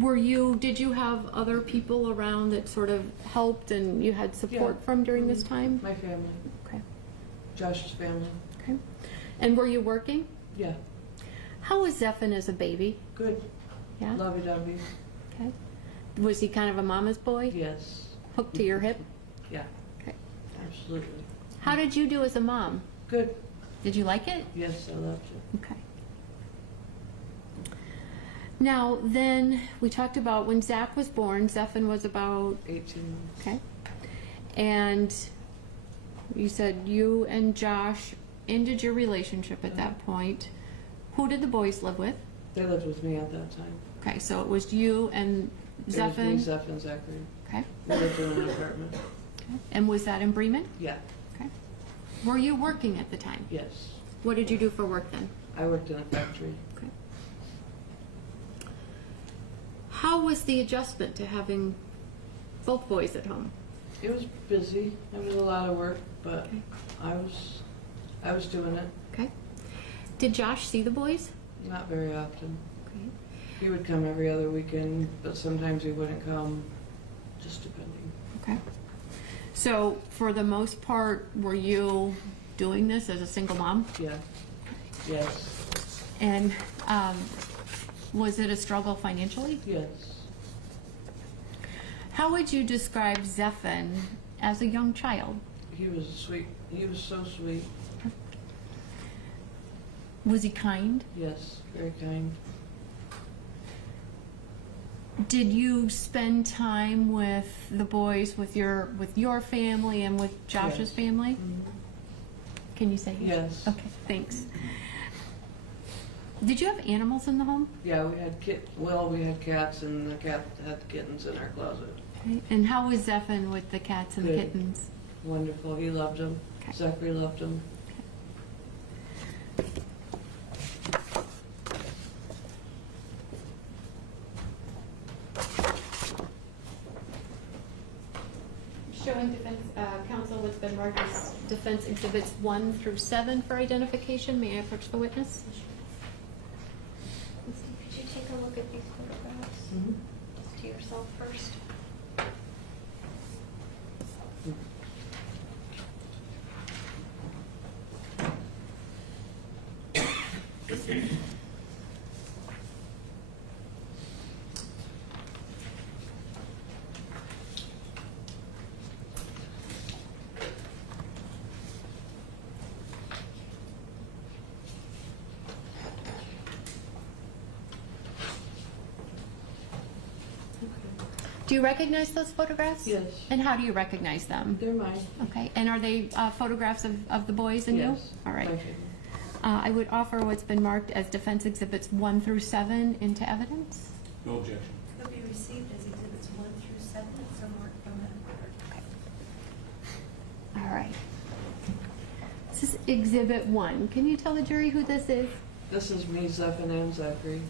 did you have other people around that sort of helped and you had support Yeah. from during this time? My family. Okay. Josh's family. Okay. And were you working? Yeah. How was Zephan as a baby? Good. Yeah? Lovey-dovey. Okay. Was he kind of a mama's boy? Yes. Hooked to your hip? Yeah. Okay. Absolutely. How did you do as a mom? Good. Did you like it? Yes, I loved it. Okay. Now, then, we talked about when Zach was born, Zephan was about... 18 months. Okay. And you said you and Josh ended your relationship at that point. Who did the boys live with? They lived with me at that time. Okay, so it was you and It was Zephan? me, Zephan, Zachary. Okay. We lived in an apartment. Okay. And was that in Bremen? Yeah. Okay. Were you working at the time? Yes. What did you do for work then? I worked in a factory. Okay. How was the adjustment to having both boys at home? It was busy. It was a lot of work, but Okay. I was doing it. Okay. Did Josh see the boys? Not very often. Okay. He would come every other weekend, but sometimes he wouldn't come, just depending. Okay. So for the most part, were you doing this as a single mom? Yeah. Yes. And was it a struggle financially? Yes. How would you describe Zephan as a young child? He was sweet. He was so sweet. Was he kind? Yes, very kind. Did you spend time with the boys, with your family and with Josh's Yes. family? Mhm. Can you say Yes. Okay, thanks. Did you have animals in the home? Yeah, we had we had cats, and the cat had kittens in our closet. Okay. And how was Zephan with the cats and the Good. kittens? Wonderful. He loved them. Okay. Zachary loved them. Showing defense counsel what's been marked as defense exhibits 1 through 7 for identification. May I approach the witness? Misty, could you take a look at these photographs? Mm-hmm. Just to yourself first. Do you recognize those photographs? Yes. And how do you recognize them? They're mine. Okay. And are they photographs of the boys and you? Yes. All right. My favorite. I would offer what's been marked as defense exhibits 1 through 7 into evidence. No objection. They'll be received as exhibits 1 through 7, so marked on that record. All right. This is exhibit 1. Can you tell the jury who this is? This is me, Zephan, and Zachary.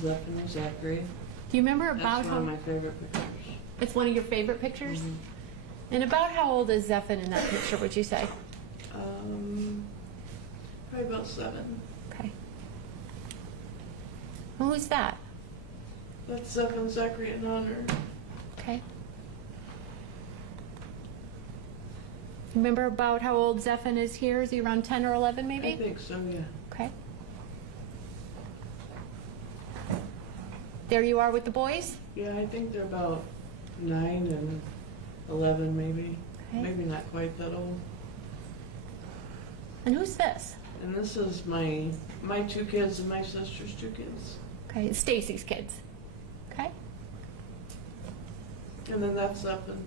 Zephan and Zachary. Do you remember about That's how one of my favorite pictures. it's one of your favorite pictures? Mhm. And about how old is Zephan in that picture, would you say? Probably about 7. Okay. Who's that? That's Zephan, Zachary, and Honor. Okay. Remember about how old Zephan is here? Is he around 10 or 11 maybe? I think so, yeah. Okay. There you are with the boys? Yeah, I think they're about 9 and 11 maybe. Okay. Maybe not quite that old. And who's this? And this is my 2 kids and my sister's 2 kids. Okay, it's Stacy's kids. Okay. And then that's Zephan.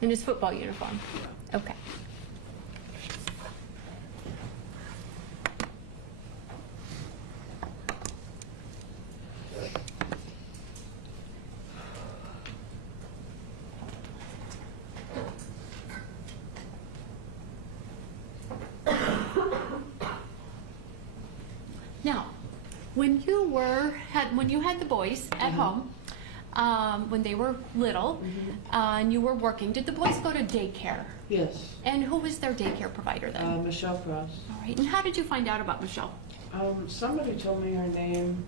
In his football uniform. Okay. Now, when you had the boys at home, when they were little, and you were working, did the boys go to daycare? Yes. And who was their daycare provider then? Michelle Cross. All right. And how did you find out about Michelle? Somebody told me her name.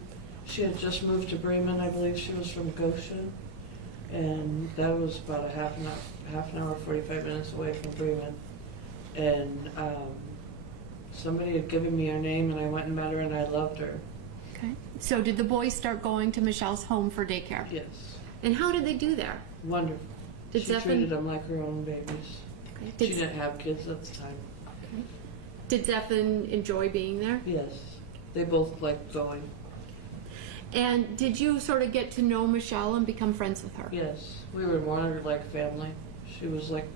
She had just moved to Bremen. I believe she was from Goshen. And that was about a half an hour, 45 minutes away from Bremen. And somebody had given me her name, and I went and met her, and I loved her. Okay. So did the boys start going to Michelle's home for daycare? Yes. And how did they do there? Wonderful. Did She Zephan- treated them like her own babies. Okay. She didn't have kids at the time. Okay. Did Zephan enjoy being there? Yes. They both liked going. And did you sort of get to know Michelle and become friends with her? Yes. We were more like family. She was like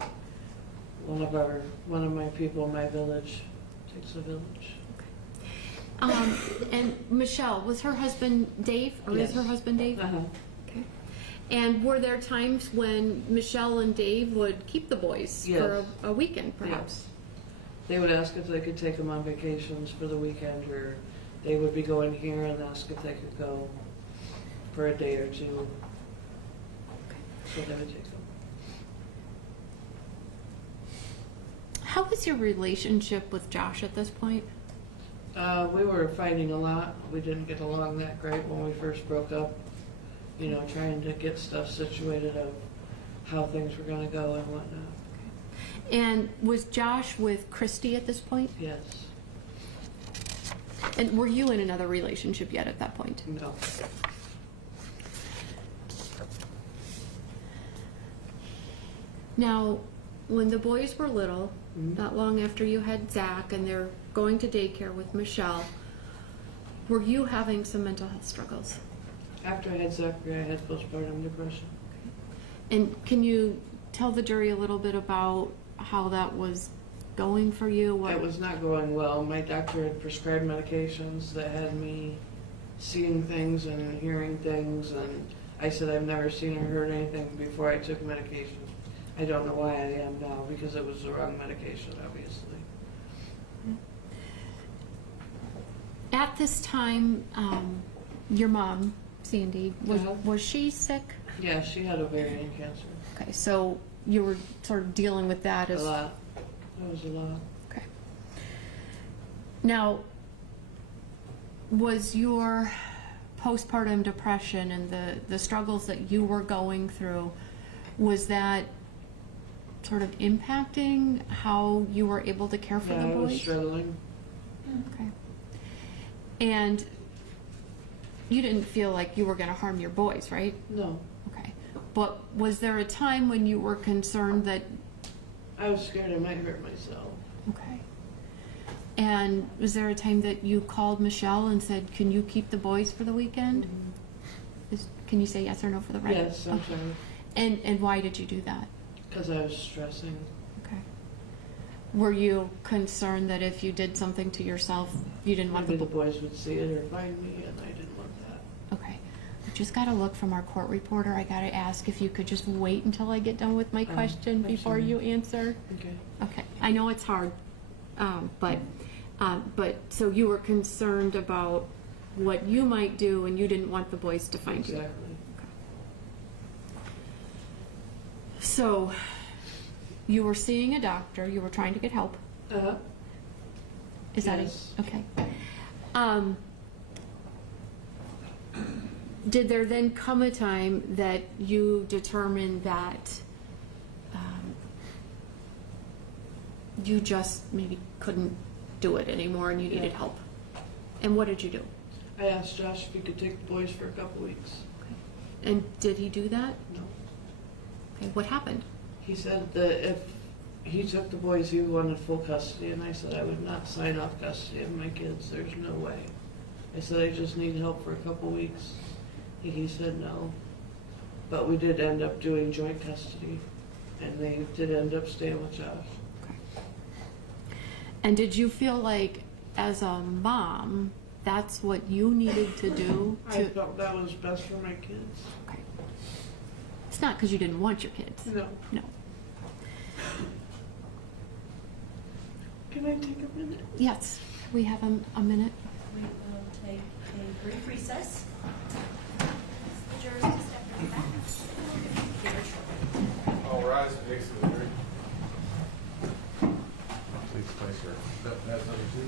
one of my people in my village. Takes a village. And Michelle, was her husband Dave, or Yes. is her husband Dave? Uh-huh. Okay. And were there times when Michelle and Dave would keep the boys Yes. for a weekend, perhaps? Yes. They would ask if they could take them on vacations for the weekend, or they would be going here and ask if they could go for a day or 2. So they would take them. How was your relationship with Josh at this point? We were fighting a lot. We didn't get along that great when we first broke up. you know, trying to get stuff situated of how things were gonna go and whatnot. And was Josh with Christy at this point? Yes. And were you in another relationship yet at that point? No. Now, when the boys were little, Mhm. not long after you had Zach and they're going to daycare with Michelle, were you having some mental health struggles? After I had Zachary, I had postpartum depression. And can you tell the jury a little bit about how that was going for you? It was not going well. My doctor had prescribed medications that had me seeing things and hearing things, and I said I've never seen or heard anything before I took medication. I don't know why I am now, because it was the wrong medication, obviously. At this time, your mom, Sandy, Uh-huh. was she sick? Yeah, she had ovarian cancer. Okay, so you were sort of dealing with that A as... lot. That was a lot. Okay. Now, was your postpartum depression and the struggles that you were going through, was that sort of impacting how you were able to care for Yeah, the I was boys? struggling. Okay. And you didn't feel like you were going to harm your boys, right? No. Okay. But was there a time when you were concerned that... I was scared I might hurt myself. Okay. And was there a time that you called Michelle and said, can you keep the boys for the weekend? Can you say yes or no for the record? Yes, I'm sorry. And why did you do that? Because I was stressing. Okay. Were you concerned that if you did something to yourself, you didn't want Maybe the the boys would see it or find me, and I didn't want that. Okay. We just got to look from our court reporter. I got to ask if you could just wait until I get done with my question I'm before sorry. you answer. Okay. Okay. I know it's hard, but so you were concerned about what you might do, and you didn't want the boys to find you. Exactly. So you were seeing a doctor. You were trying to get help. Uh-huh. Is Yes. that it? Okay. Did there then come a time that you determined that you just maybe couldn't do it anymore and you needed Yeah. help? And what did you do? I asked Josh if he could take the boys for a couple weeks. And did he do that? No. Okay. What happened? He said that if he took the boys, he wanted full custody, and I said I would not sign off custody of my kids. There's no way. I said I just need help for a couple weeks. He said no. But we did end up doing joint custody, and they did end up staying with Josh. And did you feel like, as a mom, that's what you needed to do? I felt that was best for my kids. Okay. It's not because you didn't want your kids. No. No. Can I take a minute? Yes, we have a minute. We will take a brief recess. The jurors to step in the back. All rise and exit the jury. Please place your, that's number 2.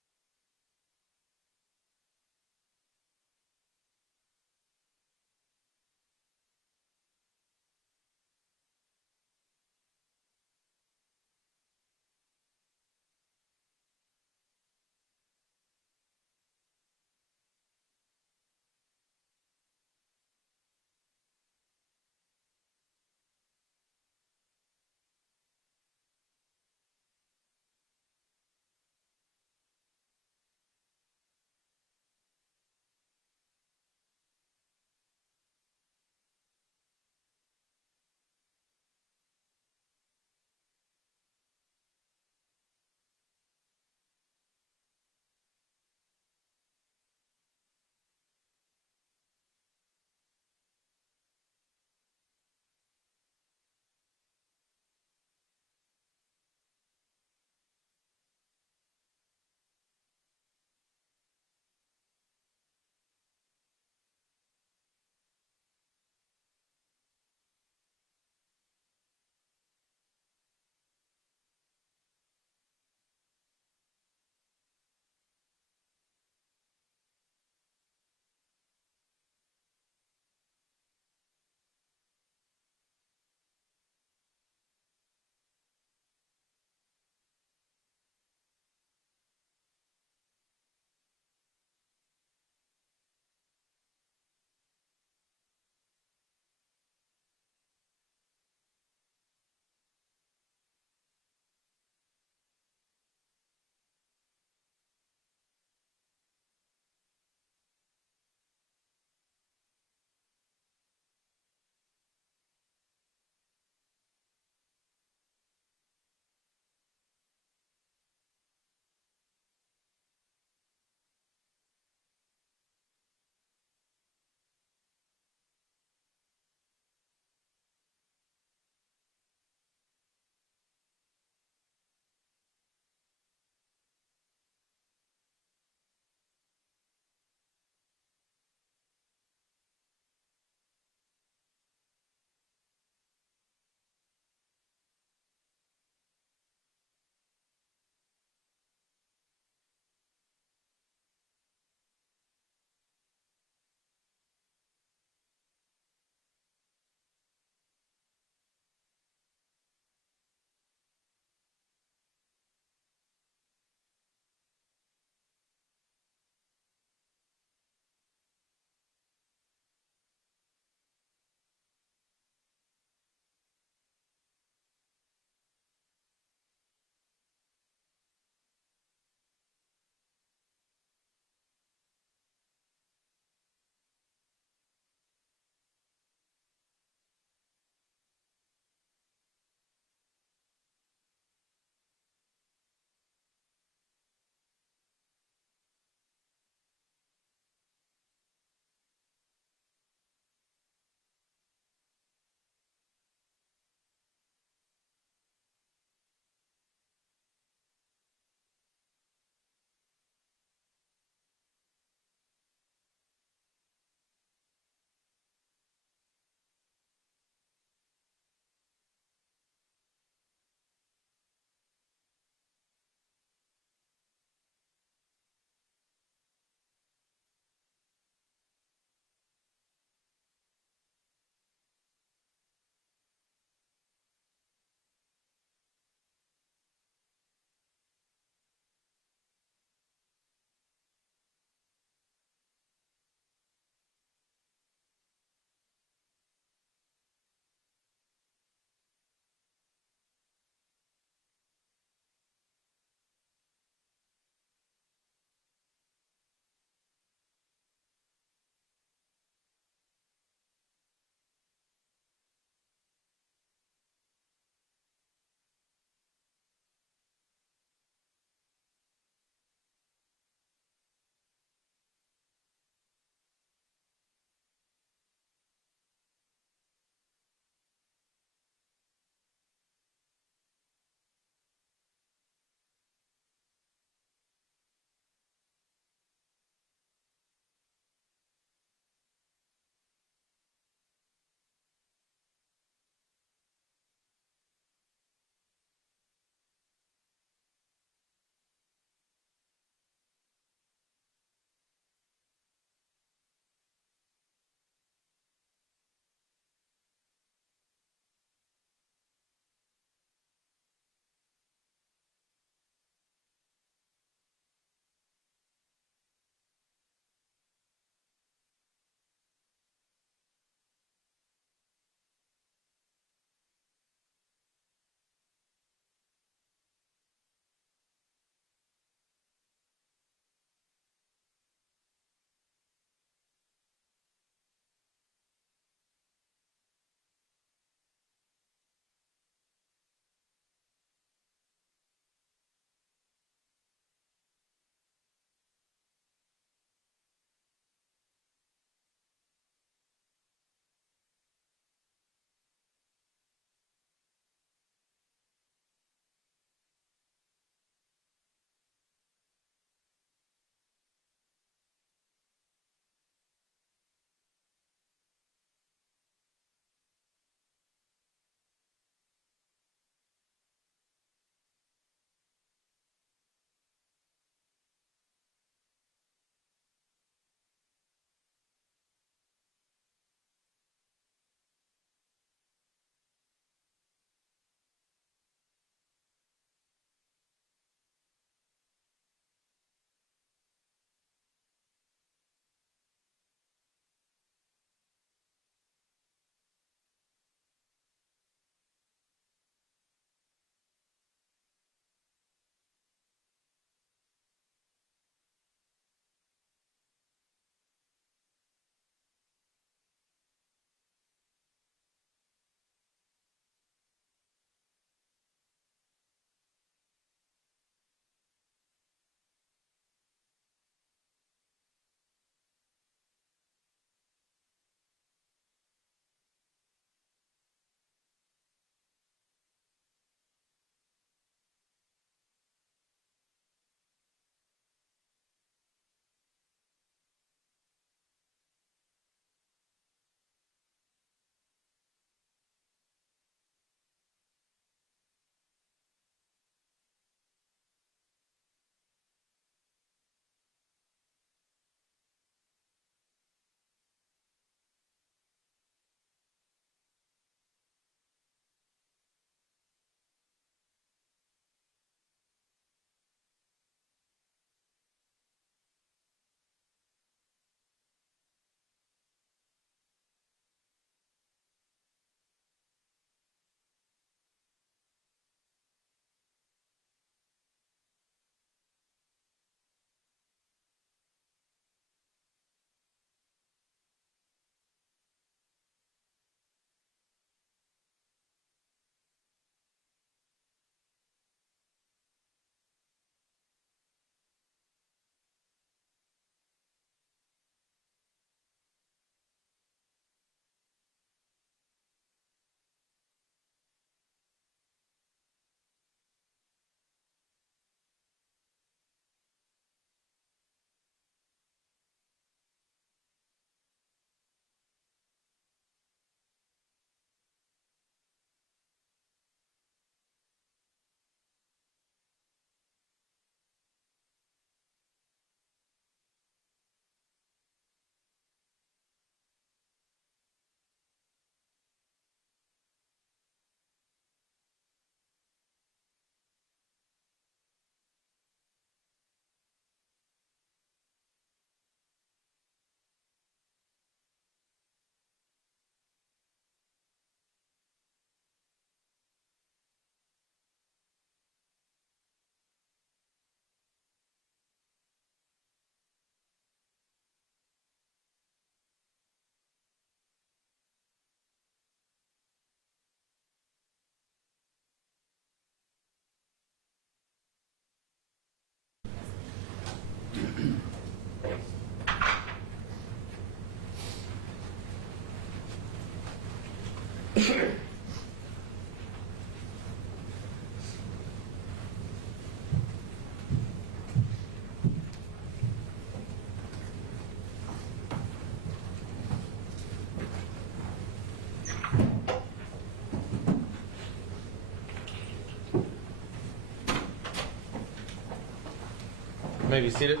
may be seated.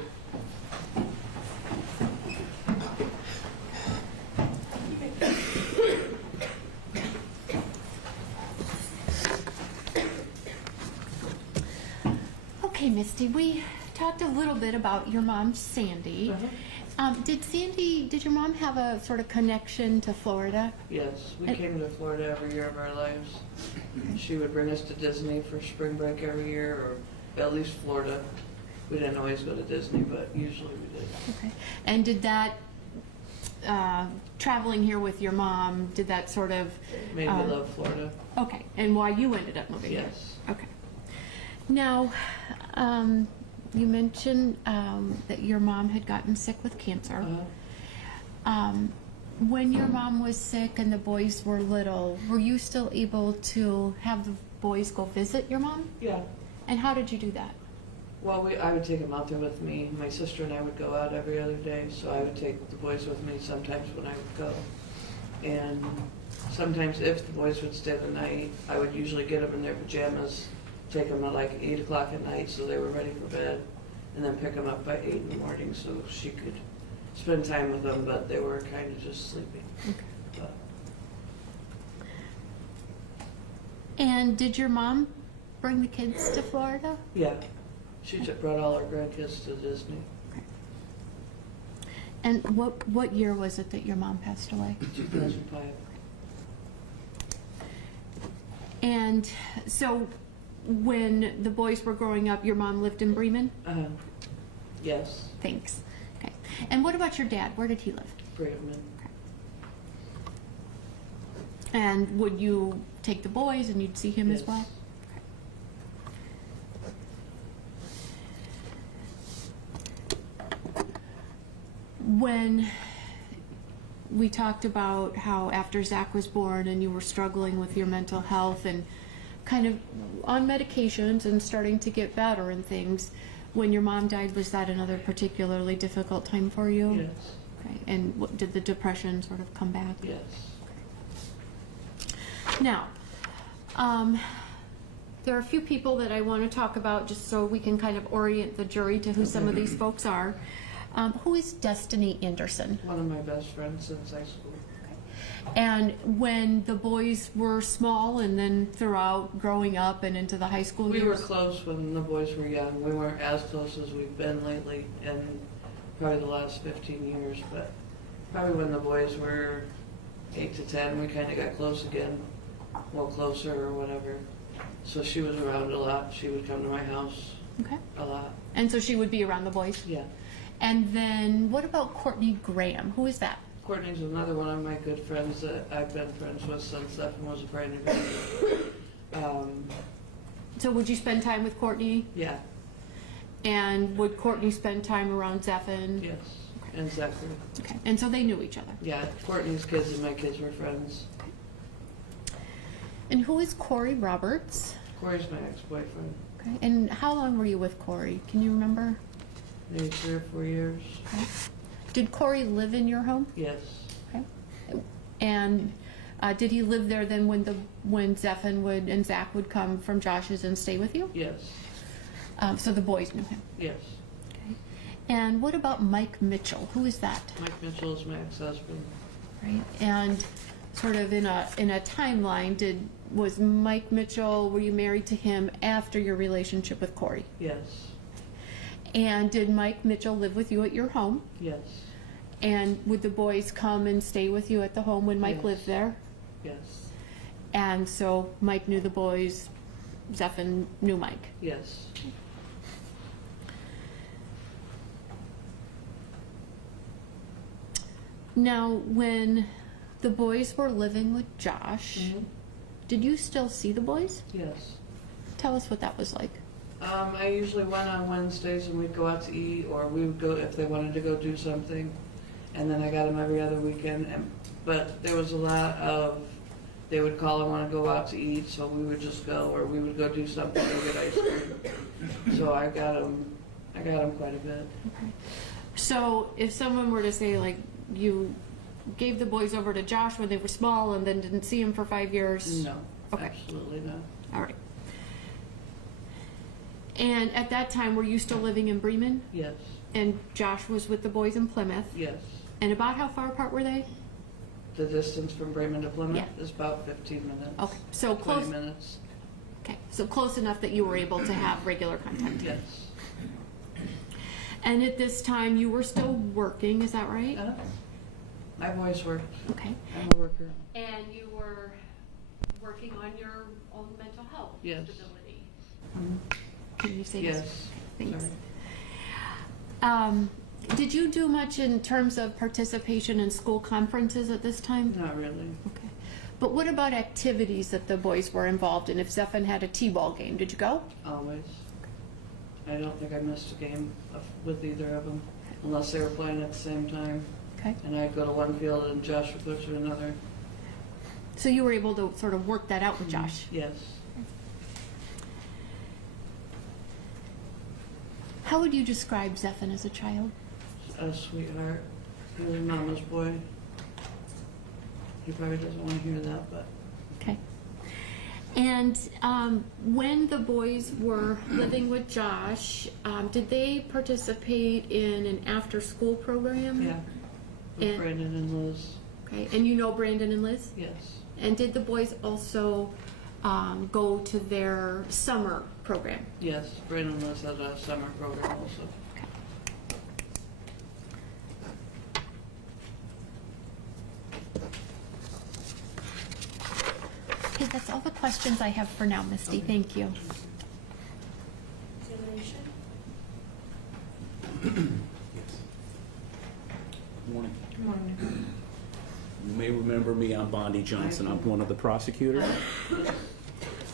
Okay, Misty, we talked a little bit about your mom, Sandy. Did your mom have a sort of connection to Florida? Yes, we came to Florida every year of our lives. She would bring us to Disney for spring break every year, or at least Florida. We didn't always go to Disney, but usually we did. Okay. And did that, traveling here with your mom, did that sort of... Made me love Florida. Okay, and why you ended up moving here? Yes. Okay. Now, you mentioned that your mom had gotten sick with cancer. When your mom was sick and the boys were little, were you still able to have the boys go visit your mom? Yeah. And how did you do that? Well, I would take them out there with me. My sister and I would go out every other day, so I would take the boys with me sometimes when I would go. And sometimes if the boys would stay the night, I would usually get them in their pajamas, take them at like 8 o'clock at night so they were ready for bed, and then pick them up by 8 in the morning so she could spend time with them, but they were kind of just sleeping. Okay. But And did your mom bring the kids to Florida? yeah, she brought all her grandkids to Disney. And what year was it that your mom passed away? 2005. And so when the boys were growing up, your mom lived in Bremen? Yes, Thanks. Okay. And what about your dad? Where did he live? Braveman. And would you take the boys and you'd see him as Yes. well? When we talked about how after Zach was born and you were struggling with your mental health and kind of on medications and starting to get better and things, when your mom died, was that another particularly difficult time for you? Yes, Okay. And did the depression sort of come back? yes. Now, there are a few people that I want to talk about just so we can kind of orient the jury to who some of these folks are. Who is Destiny Anderson? One of my best friends since high school. And when the boys were small and then throughout growing up and into the high school We were years? close when the boys were young. We weren't as close as we've been lately in probably the last 15 years, but probably when the boys were 8 to 10, we kind of got close again, more closer or whatever. So she was around a lot. She would come to my house Okay. a lot. And so she would be around the boys? Yeah. And then what about Courtney Graham? Who is that? Courtney's another one of my good friends that I've been friends with since Stephen was a brand new baby. So would you spend time with Courtney? Yeah, And would Courtney spend time around Zephan? yes, and Zachary. Okay. And so they knew each other. Yeah, Courtney's kids and my kids were friends. And who is Corey Roberts? Corey's my ex-boyfriend. Okay. And how long were you with Corey? Can you remember? Maybe 3 or 4 years. Okay. Did Corey live in your home? Yes, Okay. And did he live there then when Zephan would and Zach would come from Josh's and stay with you? yes, So the boys knew him. yes. Okay. And what about Mike Mitchell? Who is that? Mike Mitchell is my ex-husband. Right. And sort of in a timeline, was Mike Mitchell, were you married to him after your relationship with Corey? Yes, And did Mike Mitchell live with you at your home? yes, And would the boys come and stay with you at the home when Mike Yes. lived there? yes, And so Mike knew the boys, Zephan knew Mike. yes. Now, when the boys were living with Josh, Mhm. did you still see the boys? Yes. Tell us what that was like. I usually went on Wednesdays and we'd go out to eat, or we would go if they wanted to go do something. And then I got them every other weekend. But there was a lot of, they would call and want to go out to eat, so we would just go, or we would go do something or get ice cream. So I got them quite a bit. So if someone were to say, like, you gave the boys over to Josh when they were small and then didn't see him for 5 years? No, Okay. absolutely not. All right. And at that time, were you still living in Bremen? Yes, And Josh was with the boys in Plymouth? yes. And about how far apart were they? The distance from Bremen to Plymouth Yeah. is about 15 minutes. Okay, so 20 close. minutes, Okay, so close enough that you were able to have regular contact. yes. And at this time, you were still working, is that right? I've always worked. Okay. I'm a worker. And you were working on your own mental health Yes. stability. Mhm. Can you say this? Yes. Thanks. Sorry. Did you do much in terms of participation in school conferences at this time? Not really. Okay. But what about activities that the boys were involved in? If Zephan had a t-ball game, did you go? Always. I don't think I missed a game with either of them, unless they were playing at the same time. Okay. And I'd go to one field and Josh would go to another. So you were able to sort of work that out with Josh? Yes. How would you describe Zephan as a child? A sweetheart. He was mama's boy. He probably doesn't want to hear that, but Okay. And when the boys were living with Josh, did they participate in an after-school program? yeah. With And- Brandon and Liz. Okay. And you know Brandon and Liz? Yes. And did the boys also go to their summer program? Yes. Brandon and Liz had a summer program also. Okay, that's all the questions I have for now, Misty. Okay. Thank you. Examination? Morning. Good morning. You may remember me, I'm Bondi Johnson. I'm one of the prosecutors.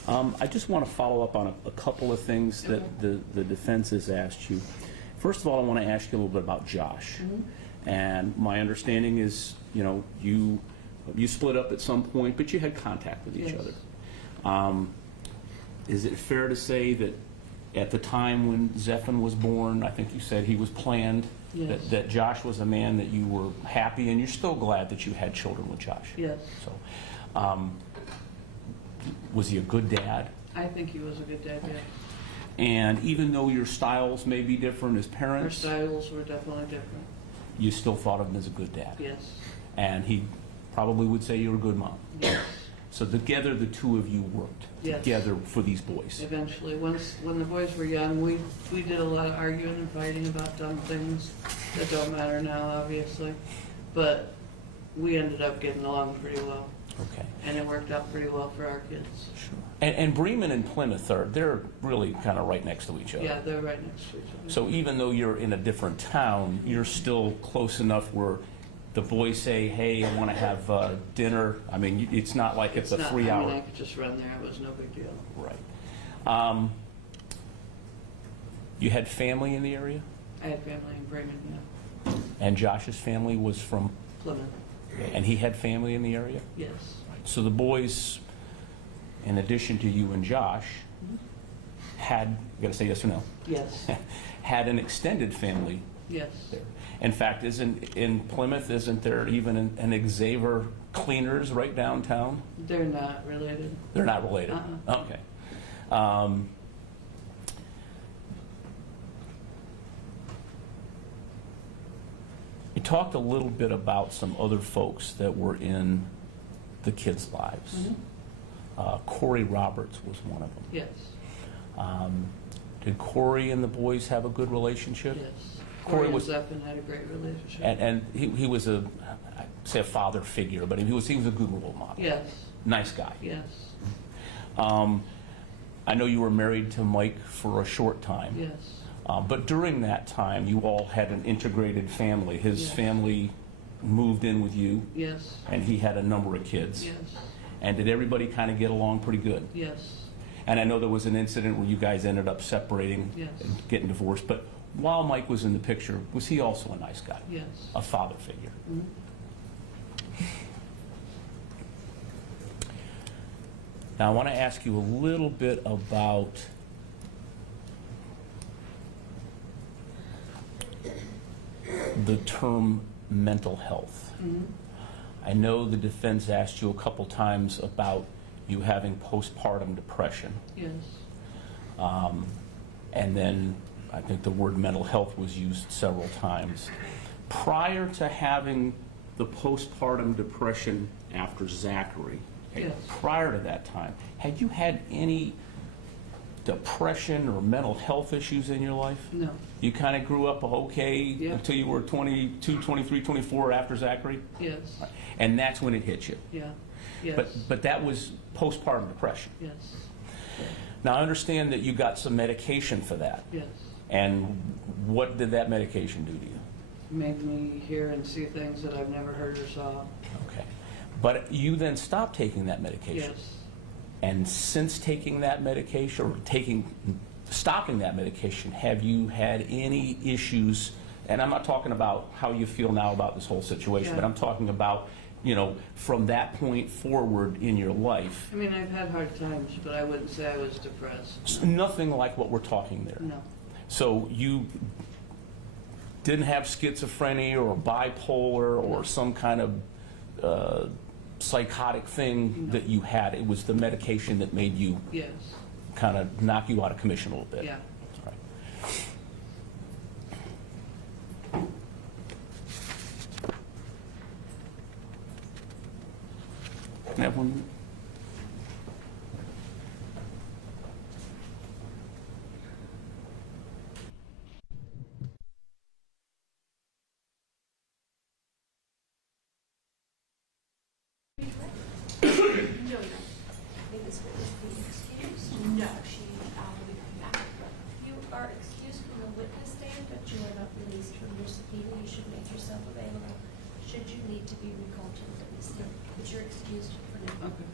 I just want to follow up on a couple of things that the defense has asked you. First of all, I want to ask you a little bit about Josh. And my understanding is, you know, you split up at some point, but you had contact with each Yes. other. Is it fair to say that at the time when Zephan was born, I think you said he was planned, Yes. that Josh was a man that you were happy, and you're still glad that you had children with Josh? Yes. So, was he a good dad? I think he was a good dad, yeah. And even though your styles may be different as Our parents, styles were definitely different. you still thought of him as a good dad? Yes. And he probably would say you were a good mom. Yes. So together, the two of you worked Yes. together for these boys. Eventually, when the boys were young, we did a lot of arguing and fighting about dumb things that don't matter now, obviously. But we ended up getting along pretty well, Okay. and it worked out pretty well for our kids. Sure. And Bremen and Plymouth they're really kind of right next to each other. Yeah, they're right next to each other. So even though you're in a different town, you're still close enough where the boys say, "Hey, I want to have dinner." I mean, it's not like it's a not, 3 hour. I mean, I could just run there. It was no big deal. Right. You had family in the area, I had family in Bremen, yeah. and Josh's family was from, Plymouth, and he had family in the area. yes. So the boys, in addition to you and Josh, had, you got to say yes or no, Yes, had an extended family yes. there. In fact, in Plymouth, isn't there even an Xavier Cleaners right downtown? They're not related. They're not related? Uh-uh. Okay. You talked a little bit about some other folks that were in the kids' lives. Corey Roberts was one of them. Yes, Did Corey and the boys have a good relationship? yes. Corey Corey was- and Zephan had a great relationship. And he was I'd say a father figure, but he was a good role model. Yes, Nice guy. yes, I know you were married to Mike for a short time. yes. But during that time, you all had an integrated family. His Yes. family moved in with you, Yes, and he had a number of kids. yes, And did everybody kind of get along pretty good? yes, And I know there was an incident where you guys ended up separating Yes. and getting divorced. But while Mike was in the picture, was he also a nice guy? yes. A father figure? Mhm. Now, I want to ask you a little bit about the term mental health. Mhm. I know the defense asked you a couple times about you having postpartum depression. Yes, and then I think the word mental health was used several times. Prior to having the postpartum depression after Zachary, okay, Yes. prior to that time, had you had any depression or mental health issues in your life? No. You kind of grew up okay Yeah. until you were 22, 23, 24 after Zachary? Yes. And that's when it hit you? Yeah. Yes. But that was postpartum depression. Yes. Now, I understand that you got some medication for that. Yes. And what did that medication do to you? Made me hear and see things that I've never heard or saw. Okay. But you then stopped taking that medication. Yes. And since taking that medication, or stopping that medication, have you had any issues? And I'm not talking about how you feel now about this whole situation, Yeah. but I'm talking about, you know, from that point forward in your life. I mean, I've had hard times, but I wouldn't say I was depressed. Nothing like what we're talking there. No. So you didn't have schizophrenia or bipolar or some kind of psychotic thing No. that you had. It was the medication that made you Yes. kind of knock you out of commission a little bit. Yeah. All right. Can I have 1 minute? No, no. I think this witness being excused? No, she will be coming back. You are excused from the witness stand, but you are not released from your subpoena. You should make yourself available should you need to be recalled to the witness stand. But you're excused for now. Okay.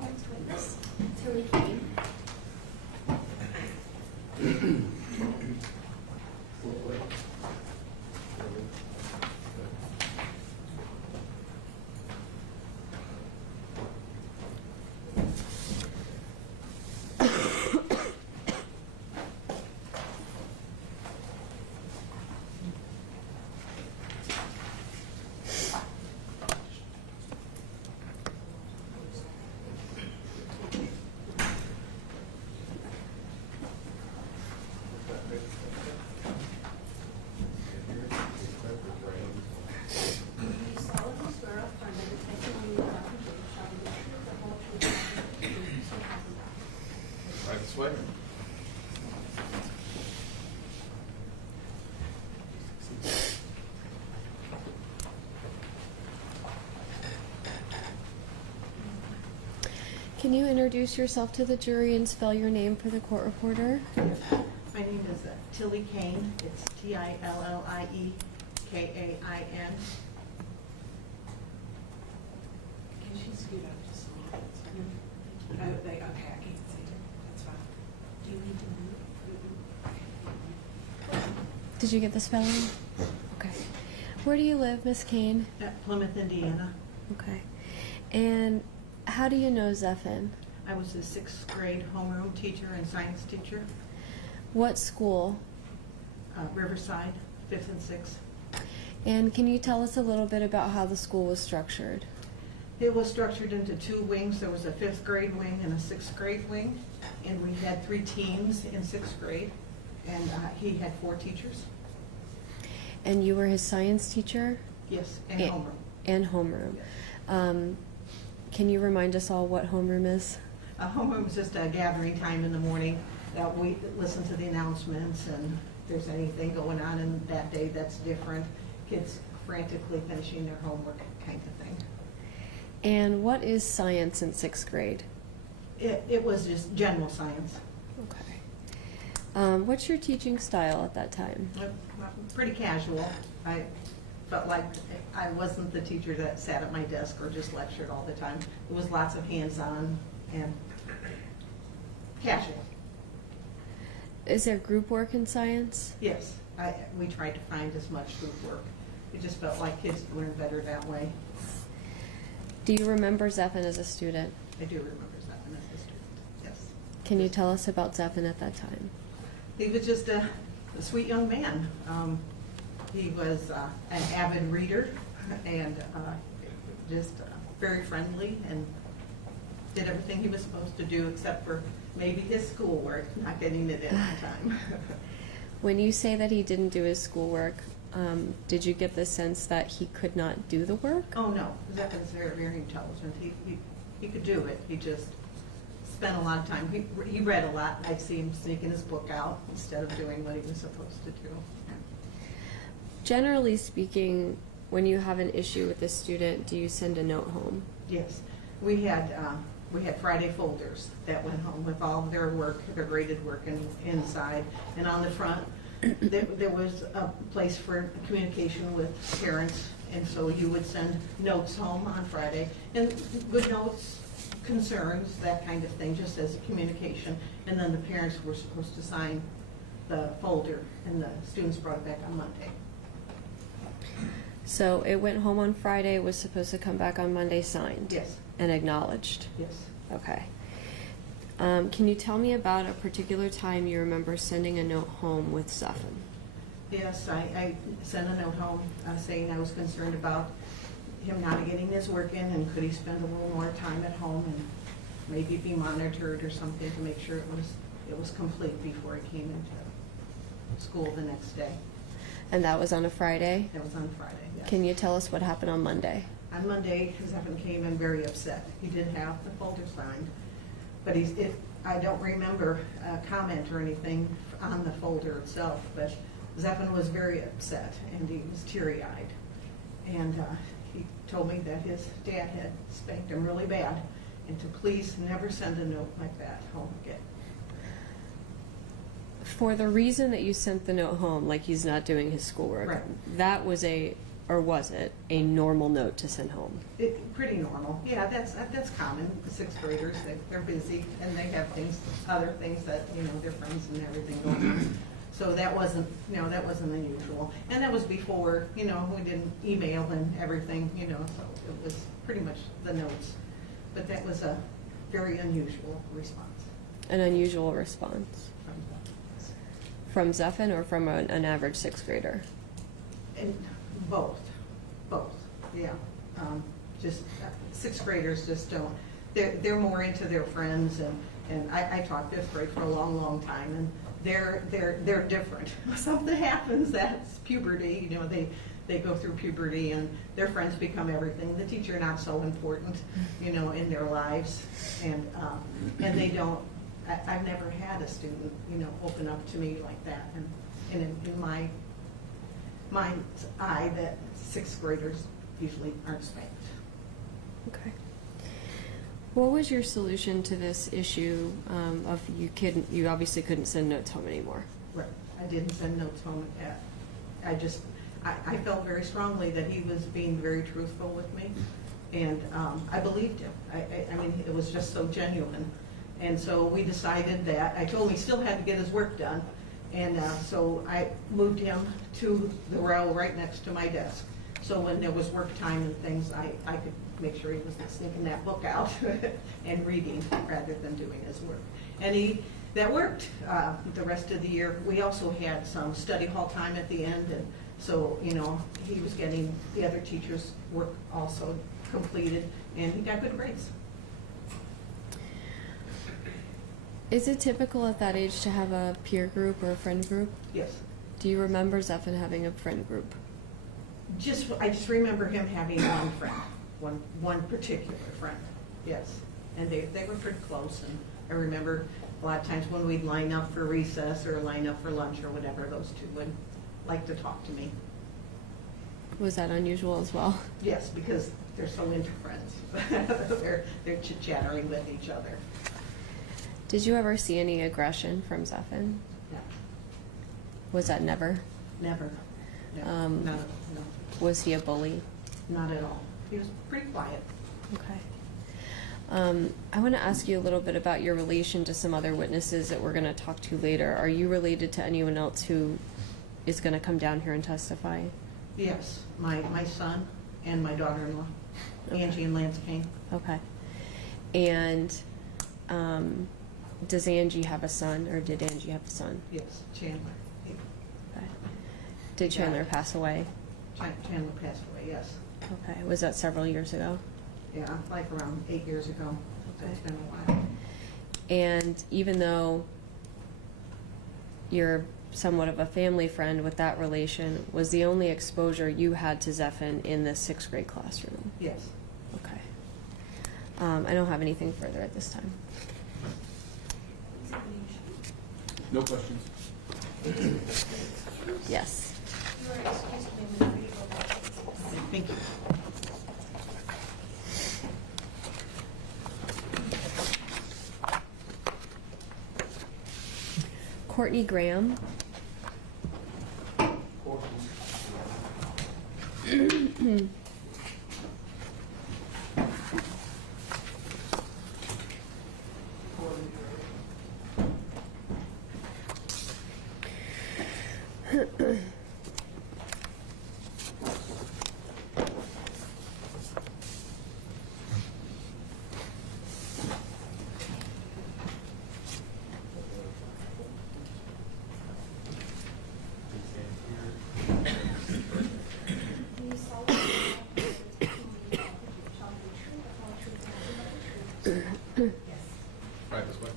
Next witness, Tilly Kane. Right this way. Can you introduce yourself to the jury and spell your name for the court reporter? My name is Tilly Kane. It's TillieKain. Can she scoot up just a little bit? Oh, okay, I can't see her. That's fine. Do you need to move? Did you get the spelling? Okay. Where do you live, Miss Kane? At Plymouth, Indiana. Okay. And how do you know Zephin? I was a 6th grade homeroom teacher and science teacher. What school? Riverside, 5th and 6th. And can you tell us a little bit about how the school was structured? It was structured into 2 wings. There was a 5th grade wing and a 6th grade wing. And we had 3 teams in 6th grade. And he had 4 teachers. And you were his science teacher? Yes, and And- homeroom. And homeroom. Yes. Can you remind us all what homeroom is? Homeroom was just a gathering time in the morning that we listen to the announcements and if there's anything going on in that day that's different. Kids frantically finishing their homework kind of thing. And what is science in 6th grade? It was just general science. Okay. What's your teaching style at that time? Pretty casual. I felt like I wasn't the teacher that sat at my desk or just lectured all the time. It was lots of hands-on and casual. Is there group work in science? Yes, we tried to find as much group work. It just felt like kids learn better that way. Do you remember Zephin as a student? I do remember Zephin as a student, yes. Can you tell us about Zephin at that time? He was just a a sweet young man. He was an avid reader and just very friendly and did everything he was supposed to do except for maybe his schoolwork, not getting it in on time. When you say that he didn't do his schoolwork, did you get the sense that he could not do the work? Oh, no, Zephyr's very, very intelligent. He could do it. He just spent a lot of time. He read a lot. I'd see him sneaking his book out instead of doing what he was supposed to do. Generally speaking, when you have an issue with a student, do you send a note home? Yes, we had Friday folders that went home with all of their work, their graded work inside. And on the front, there was a place for communication with parents. And so you would send notes home on Friday. And good notes, concerns, that kind of thing, just as a communication. And then the parents were supposed to sign the folder, and the students brought it back on Monday. So it went home on Friday, was supposed to come back on Monday signed? Yes. And acknowledged? Yes. Okay. Can you tell me about a particular time you remember sending a note home with Zephyr? Yes, I sent a note home saying I was concerned about him not getting his work in, and could he spend a little more time at home and maybe be monitored or something to make sure it was complete before he came into school the next day. And that was on a Friday? That was on Friday, yes. Can you tell us what happened on Monday? On Monday, Zephyr came in very upset. He did have the folder signed, but I don't remember a comment or anything on the folder itself, but Zephyr was very upset, and he was teary-eyed. And he told me that his dad had spanked him really bad, and to please never send a note like that home again. For the reason that you sent the note home, like he's not doing his schoolwork, Right. that was was it a normal note to send home? Pretty normal. Yeah, that's common. The sixth graders, they're busy, and they have other things that, their friends and everything going on. So that wasn't unusual. And that was before, we didn't email and everything, so it was pretty much the notes. But that was a very unusual response. An unusual response? From the- From Zephyr or from an average sixth grader? And both, yeah. Just sixth graders just don't, they're more into their friends, and I taught fifth grade for a long, long time, and they're different. Something happens, that's puberty, they go through puberty, and their friends become everything. The teacher not so important, in their lives, and they don't. I've never had a student, open up to me like that, and in my mind's eye, that sixth graders usually aren't spanked. Okay. What was your solution to this issue of you obviously couldn't send notes home anymore? Right. I didn't send notes home at. I felt very strongly that he was being very truthful with me, and I believed him. I mean, it was just so genuine. And so we decided that, I told him he still had to get his work done, and so I moved him to the row right next to my desk. So when there was work time and things, I could make sure he was not sneaking that book out and reading rather than doing his work. And that worked the rest of the year. We also had some study hall time at the end, and so, he was getting the other teachers' work also completed, and he got good grades. Is it typical at that age to have a peer group or a friend group? Yes. Do you remember Zephyr having a friend group? I just remember him having one friend, one particular friend, yes. And they were pretty close, and I remember a lot of times when we'd line up for recess or line up for lunch or whatever, those two would like to talk to me. Was that unusual as well? Yes, because they're so into friends. They're chit-chattering with each other. Did you ever see any aggression from Zephyr? No, Was that never? never. No, no. Was he a bully? Not at all. He was pretty quiet. Okay. I want to ask you a little bit about your relation to some other witnesses that we're going to talk to later. Are you related to anyone else who is going to come down here and testify? Yes, my son and my daughter-in-law, Okay. Angie and Lance Kane. Okay. And does Angie have a son, or did Angie have a son? Yes, Chandler. Did Chandler pass away? Chandler passed away, yes. Okay, was that several years ago? Yeah, like around 8 years ago. So it's Okay. been a while. And even though you're somewhat of a family friend with that relation, was the only exposure you had to Zephan in the 6th grade classroom? Yes. Okay. I don't have anything further at this time. No questions. Yes. You are excused from the individual. Thank you. Courtney Graham. Do you solemnly swear that the testimony you offer give shall be the truth, the whole truth, and nothing but the truth? Yes. Right this way.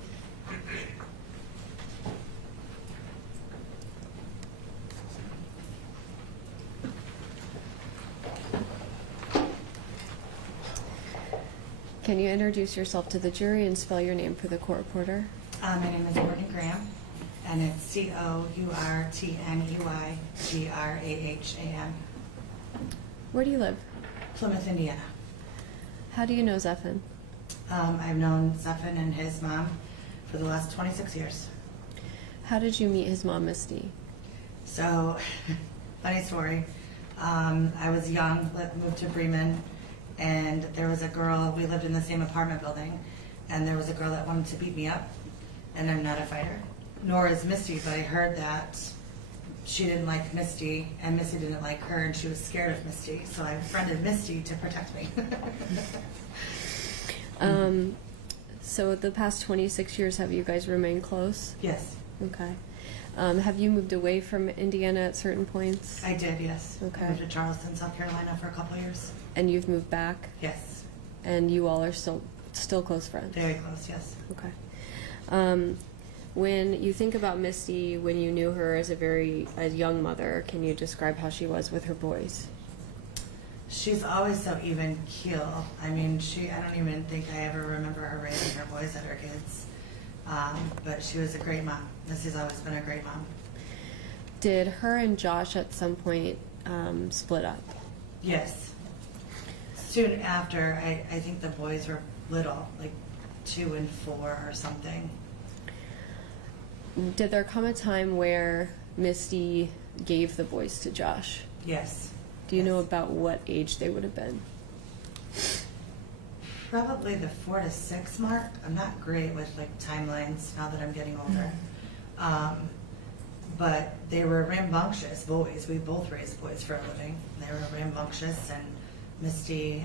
Can you introduce yourself to the jury and spell your name for the court reporter? My name is Courtney Graham, and it's Courtneygraham. Where do you live? Plymouth, Indiana. How do you know Zephan? I've known Zephan and his mom for the last 26 years. How did you meet his mom, Misty? So, funny story. I was young, moved to Bremen, and there was a girl, we lived in the same apartment building, and there was a girl that wanted to beat me up, and I'm not a fighter, nor is Misty, but I heard that she didn't like Misty, and Misty didn't like her, and she was scared of Misty, so I befriended Misty to protect me. So the past 26 years, have you guys remained close? Yes, Okay. Have you moved away from Indiana at certain points? I did, yes. Okay. I moved to Charleston, South Carolina for a couple of years. And you've moved back? Yes, And you all are still close friends? very close, yes. Okay. When you think about Misty, when you knew her as a young mother, can you describe how she was with her boys? She's always so even keel. I mean, I don't even think I ever remember her raising her boys and her kids. But she was a great mom. Missy's always been a great mom. Did her and Josh at some point split up? Yes. Soon after, I think the boys were little, like 2 and 4 or something. Did there come a time where Misty gave the boys to Josh? Yes. Do you know Yes. about what age they would have been? Probably the 4 to 6 mark. I'm not great with like timelines now that I'm getting older. But they were rambunctious boys. We both raised boys for a living. They were rambunctious, and Misty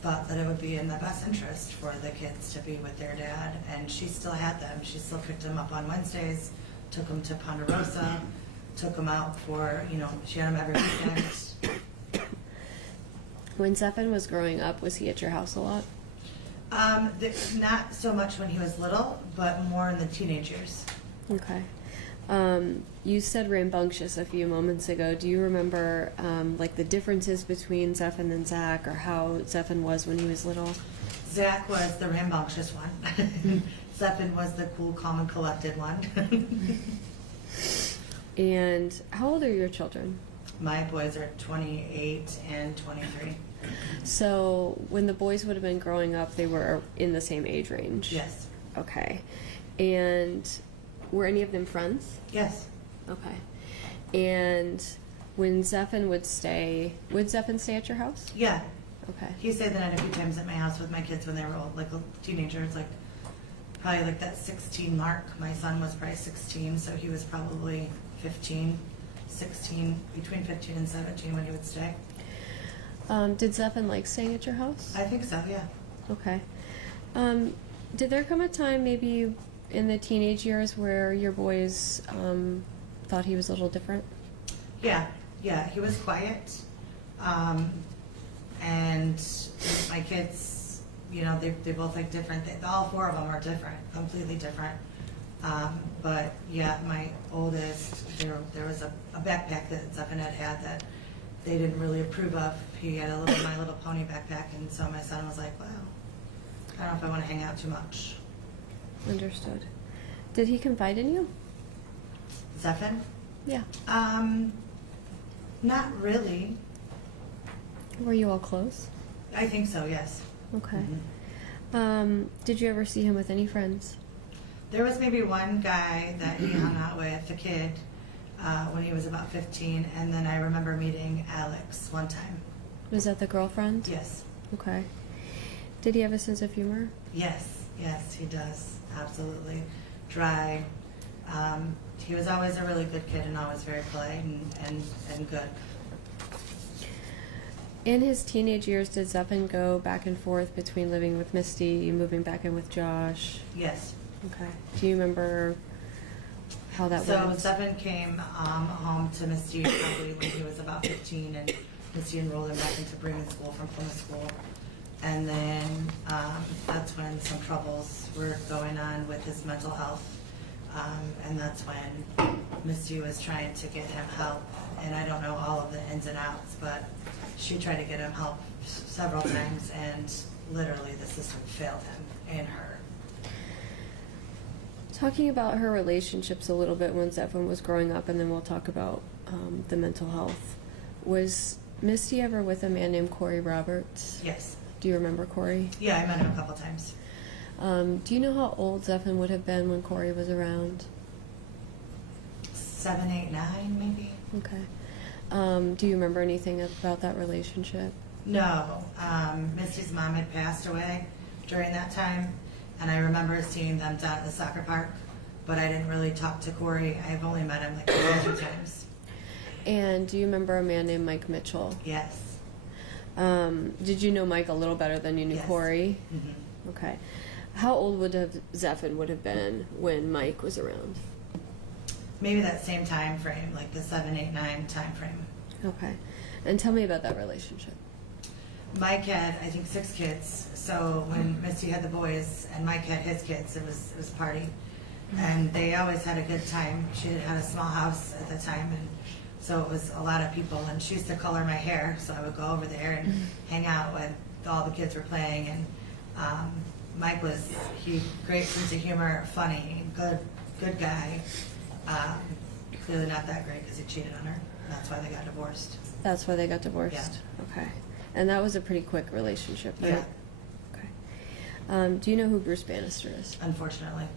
thought that it would be in the best interest for the kids to be with their dad, and she still had them. She still picked them up on Wednesdays, took them to Ponderosa, took them out for, she had them every weekend. When Zephan was growing up, was he at your house a lot? Not so much when he was little, but more in the teenage years. Okay. You said rambunctious a few moments ago. Do you remember like the differences between Zephan and Zach, or how Zephan was when he was little? Zach was the rambunctious one. Zephan was the cool, calm, and collected one. And how old are your children? My boys are 28 and 23. So when the boys would have been growing up, they were in the same age range? Yes. Okay. And were any of them friends? Yes. Okay. And when Zephan would Zephan stay at your house? Yeah. Okay. He stayed the night a few times at my house with my kids when they were old, like teenagers, probably like that 16 mark. My son was probably 16, so he was probably 15, 16, between 15 and 17 when he would stay. Did Zephan like staying at your house? I think so, yeah. Okay. Did there come a time maybe in the teenage years where your boys thought he was a little different? Yeah, he was quiet. And my kids, you know, they both like different things. All four of them are different, completely different. But yeah, my oldest, there was a backpack that Zephan had that they didn't really approve of. He had a little My Little Pony backpack, and so my son was like, well, I don't know if I want to hang out too much. Understood. Did he confide in you? Zephan? Yeah. Not really. Were you all close? I think so, yes. Okay. Mhm. Did you ever see him with any friends? There was maybe one guy that he hung out with, a kid, when he was about 15, and then I remember meeting Alex one time. Was that the girlfriend? Yes. Okay. Did he have a sense of humor? Yes, he does, absolutely. Dry. He was always a really good kid and always very polite and good. In his teenage years, did Zephan go back and forth between living with Misty, moving back in with Josh? Yes. Okay. Do you remember how that went? So Zephan came home to Misty probably when he was about 15, and Misty enrolled him back into Bremen School from Plymouth School. And then that's when some troubles were going on with his mental health. And that's when Misty was trying to get him help. And I don't know all of the ins and outs, but she tried to get him help several times, and literally the system failed him and her. Talking about her relationships a little bit when Zephan was growing up, and then we'll talk about the mental health. Was Misty ever with a man named Corey Roberts? Yes. Do you remember Corey? Yeah, I met him a couple times. Do you know how old Zephan would have been when Corey was around? 7, 8, 9, maybe. Okay. Do you remember anything about that relationship? No. Misty's mom had passed away during that time, and I remember seeing them down at the soccer park, but I didn't really talk to Corey. I've only met him like 2 times. And do you remember a man named Mike Mitchell? Yes. Did you know Mike a little better than you knew Yes. Corey? Mm-hmm. Okay. How old would Zephan would have been when Mike was around? Maybe that same time frame, like the 7, 8, 9 time frame. Okay. And tell me about that relationship. Mike had, I think, 6 kids. So when Misty had the boys and Mike had his kids, it was a party. And they always had a good time. She had a small house at the time, and so it was a lot of people. And she used to color my hair, so I would go over there and hang out when all the kids were playing. And Mike was great sense of humor, funny, good guy. Clearly not that great because he cheated on her. That's why they got divorced. That's why they got divorced? Yeah. Okay. And that was a pretty quick relationship, right? Yeah. Okay. Do you know who Bruce Bannister is? Unfortunately.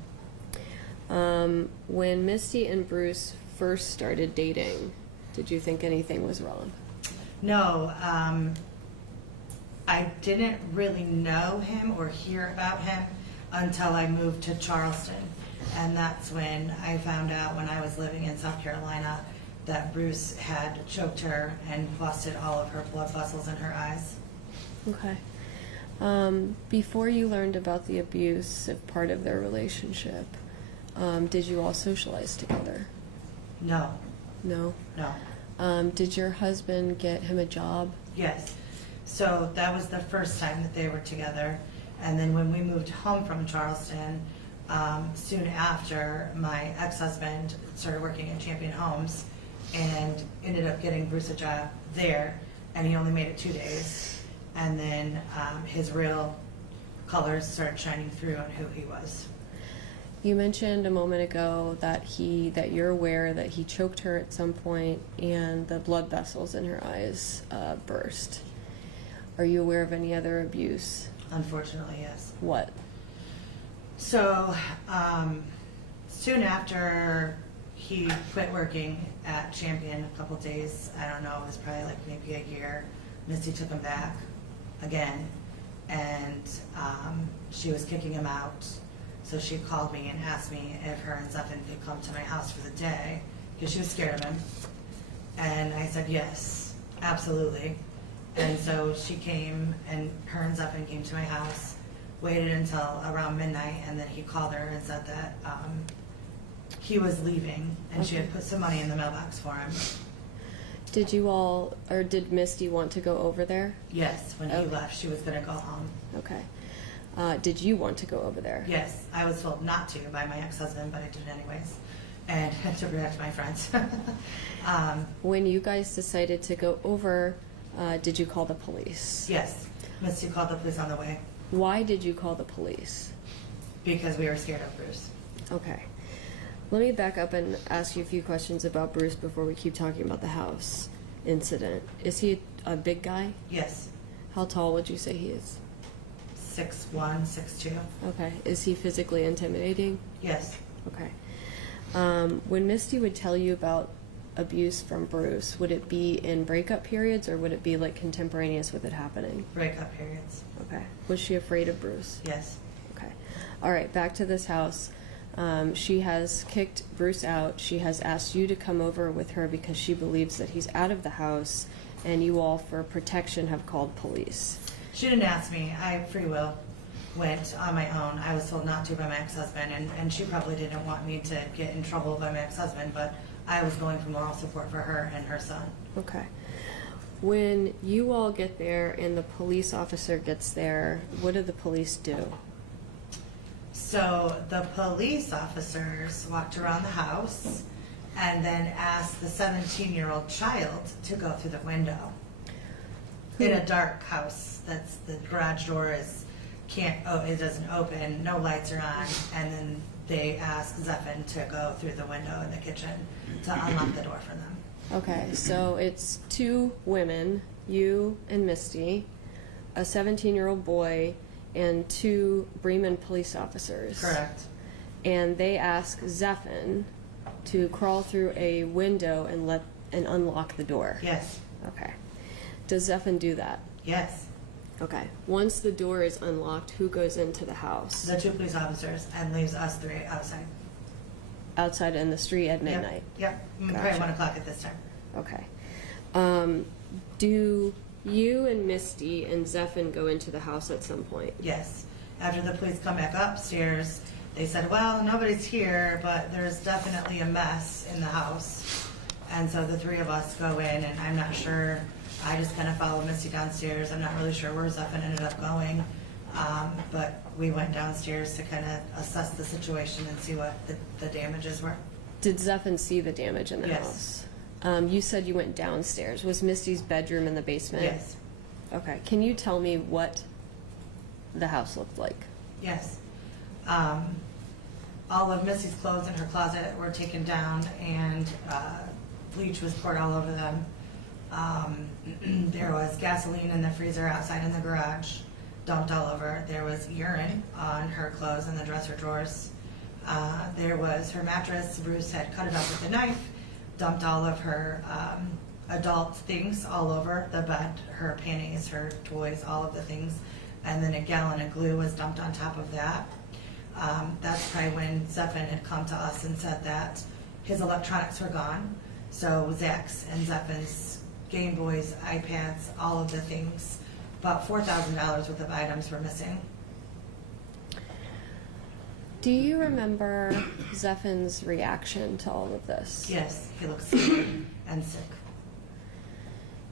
When Misty and Bruce first started dating, did you think anything was wrong? No. I didn't really know him or hear about him until I moved to Charleston. And that's when I found out, when I was living in South Carolina, that Bruce had choked her and busted all of her blood vessels in her eyes. Okay. Before you learned about the abusive part of their relationship, did you all socialize together? No. No? No. Did your husband get him a job? Yes. So that was the first time that they were together. And then when we moved home from Charleston, soon after, my ex-husband started working at Champion Homes and ended up getting Bruce a job there, and he only made it 2 days. And then his real colors started shining through on who he was. You mentioned a moment ago that you're aware that he choked her at some point and the blood vessels in her eyes burst. Are you aware of any other abuse? Unfortunately, yes. What? So, soon after he quit working at Champion, a couple days, I don't know, it was probably like maybe a year, Misty took him back again, and she was kicking him out. So she called me and asked me if her and Zephan could come to my house for the day, because she was scared of him. And I said, yes, absolutely. And so she came, and her and Zephan came to my house, waited until around midnight, and then he called her and said that he was leaving, and she had put some money in the mailbox for him. Did you all, or did Misty want to go over there? Yes, when he Okay. left, she was gonna go home. Okay. Did you want to go over there? Yes, I was told not to by my ex-husband, but I did anyways, and to protect my friends. When you guys decided to go over, did you call the police? Yes, Misty called the police on the way Why did you call the police? because we were scared of Bruce. Okay. Let me back up and ask you a few questions about Bruce before we keep talking about the house incident. Is he a big guy? Yes, How tall would you say he is? 6'1", 6'2". Okay. Is he physically intimidating? Yes, Okay. When Misty would tell you about abuse from Bruce, would it be in breakup periods or would it be like contemporaneous with it happening? breakup periods. Okay. Was she afraid of Bruce? Yes, Okay. All right, back to this house. She has kicked Bruce out. She has asked you to come over with her because she believes that he's out of the house, and you all, for protection, have called police. she didn't ask me. I free will went on my own. I was told not to by my ex-husband, and she probably didn't want me to get in trouble by my ex-husband, but I was going for moral support for her and her son. Okay. When you all get there and the police officer gets there, what do the police do? So the police officers walked around the house and then asked the 17-year-old child to go through the window. In a dark house, that's the garage door it doesn't open, no lights are on, and then they asked Zephin to go through the window in the kitchen to unlock the door for them. Okay, so it's two women, you and Misty, a 17-year-old boy, and two Bremen police officers. Correct. And they ask Zephin to crawl through a window and unlock the door. Yes. Okay. Does Zephin do that? Yes. Okay. Once the door is unlocked, who goes into the house? The two police officers and leaves us three outside. Outside in the street at midnight? Yep. Probably Gotcha. 1 o'clock at this time. Okay. Do you and Misty and Zephin go into the house at some point? Yes. After the police come back upstairs, they said, well, nobody's here, but there's definitely a mess in the house. And so the three of us go in, and I'm not sure. I just kind of followed Misty downstairs. I'm not really sure where Zephin ended up going. But we went downstairs to kind of assess the situation and see what the damages were. Did Zephin see the damage in the Yes. house? You said you went downstairs. Was Misty's bedroom in the basement? Yes. Okay. Can you tell me what the house looked like? Yes. All of Missy's clothes in her closet were taken down, and bleach was poured all over them. There was gasoline in the freezer outside in the garage, dumped all over. There was urine on her clothes in the dresser drawers. There was her mattress. Bruce had cut it up with a knife, dumped all of her adult things all over the bed, her panties, her toys, all of the things. And then a gallon of glue was dumped on top of that. That's probably when Zephin had come to us and said that his electronics were gone. So Zach's and Zephin's Game Boys, iPads, all of the things, about $4,000 worth of items were missing. Do you remember Zephin's reaction to all of this? Yes, he looked scared and sick.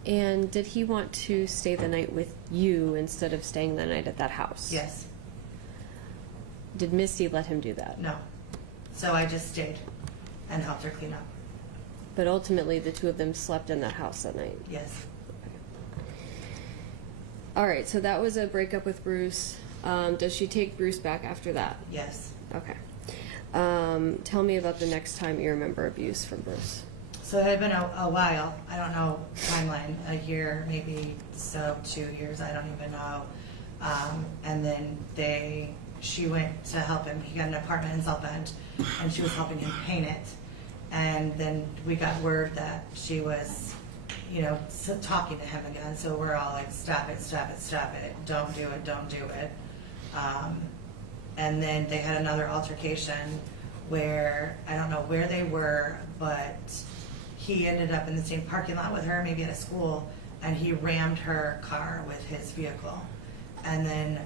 And did he want to stay the night with you instead of staying the night at that house? Yes. Did Misty let him do that? No. So I just stayed and helped her clean up. But ultimately, the two of them slept in that house that night? Yes. All right, so that was a breakup with Bruce. Does she take Bruce back after that? Yes. Okay. Tell me about the next time you remember abuse from Bruce. So it had been a while. I don't know timeline, a year, maybe 2 years. I don't even know. And then she went to help him. He got an apartment in South Bend, and she was helping him paint it. And then we got word that she was, talking to him again. So we're all like, stop it, stop it, stop it. Don't do it, don't do it. And then they had another altercation where, I don't know where they were, but he ended up in the same parking lot with her, maybe at a school, and he rammed her car with his vehicle. And then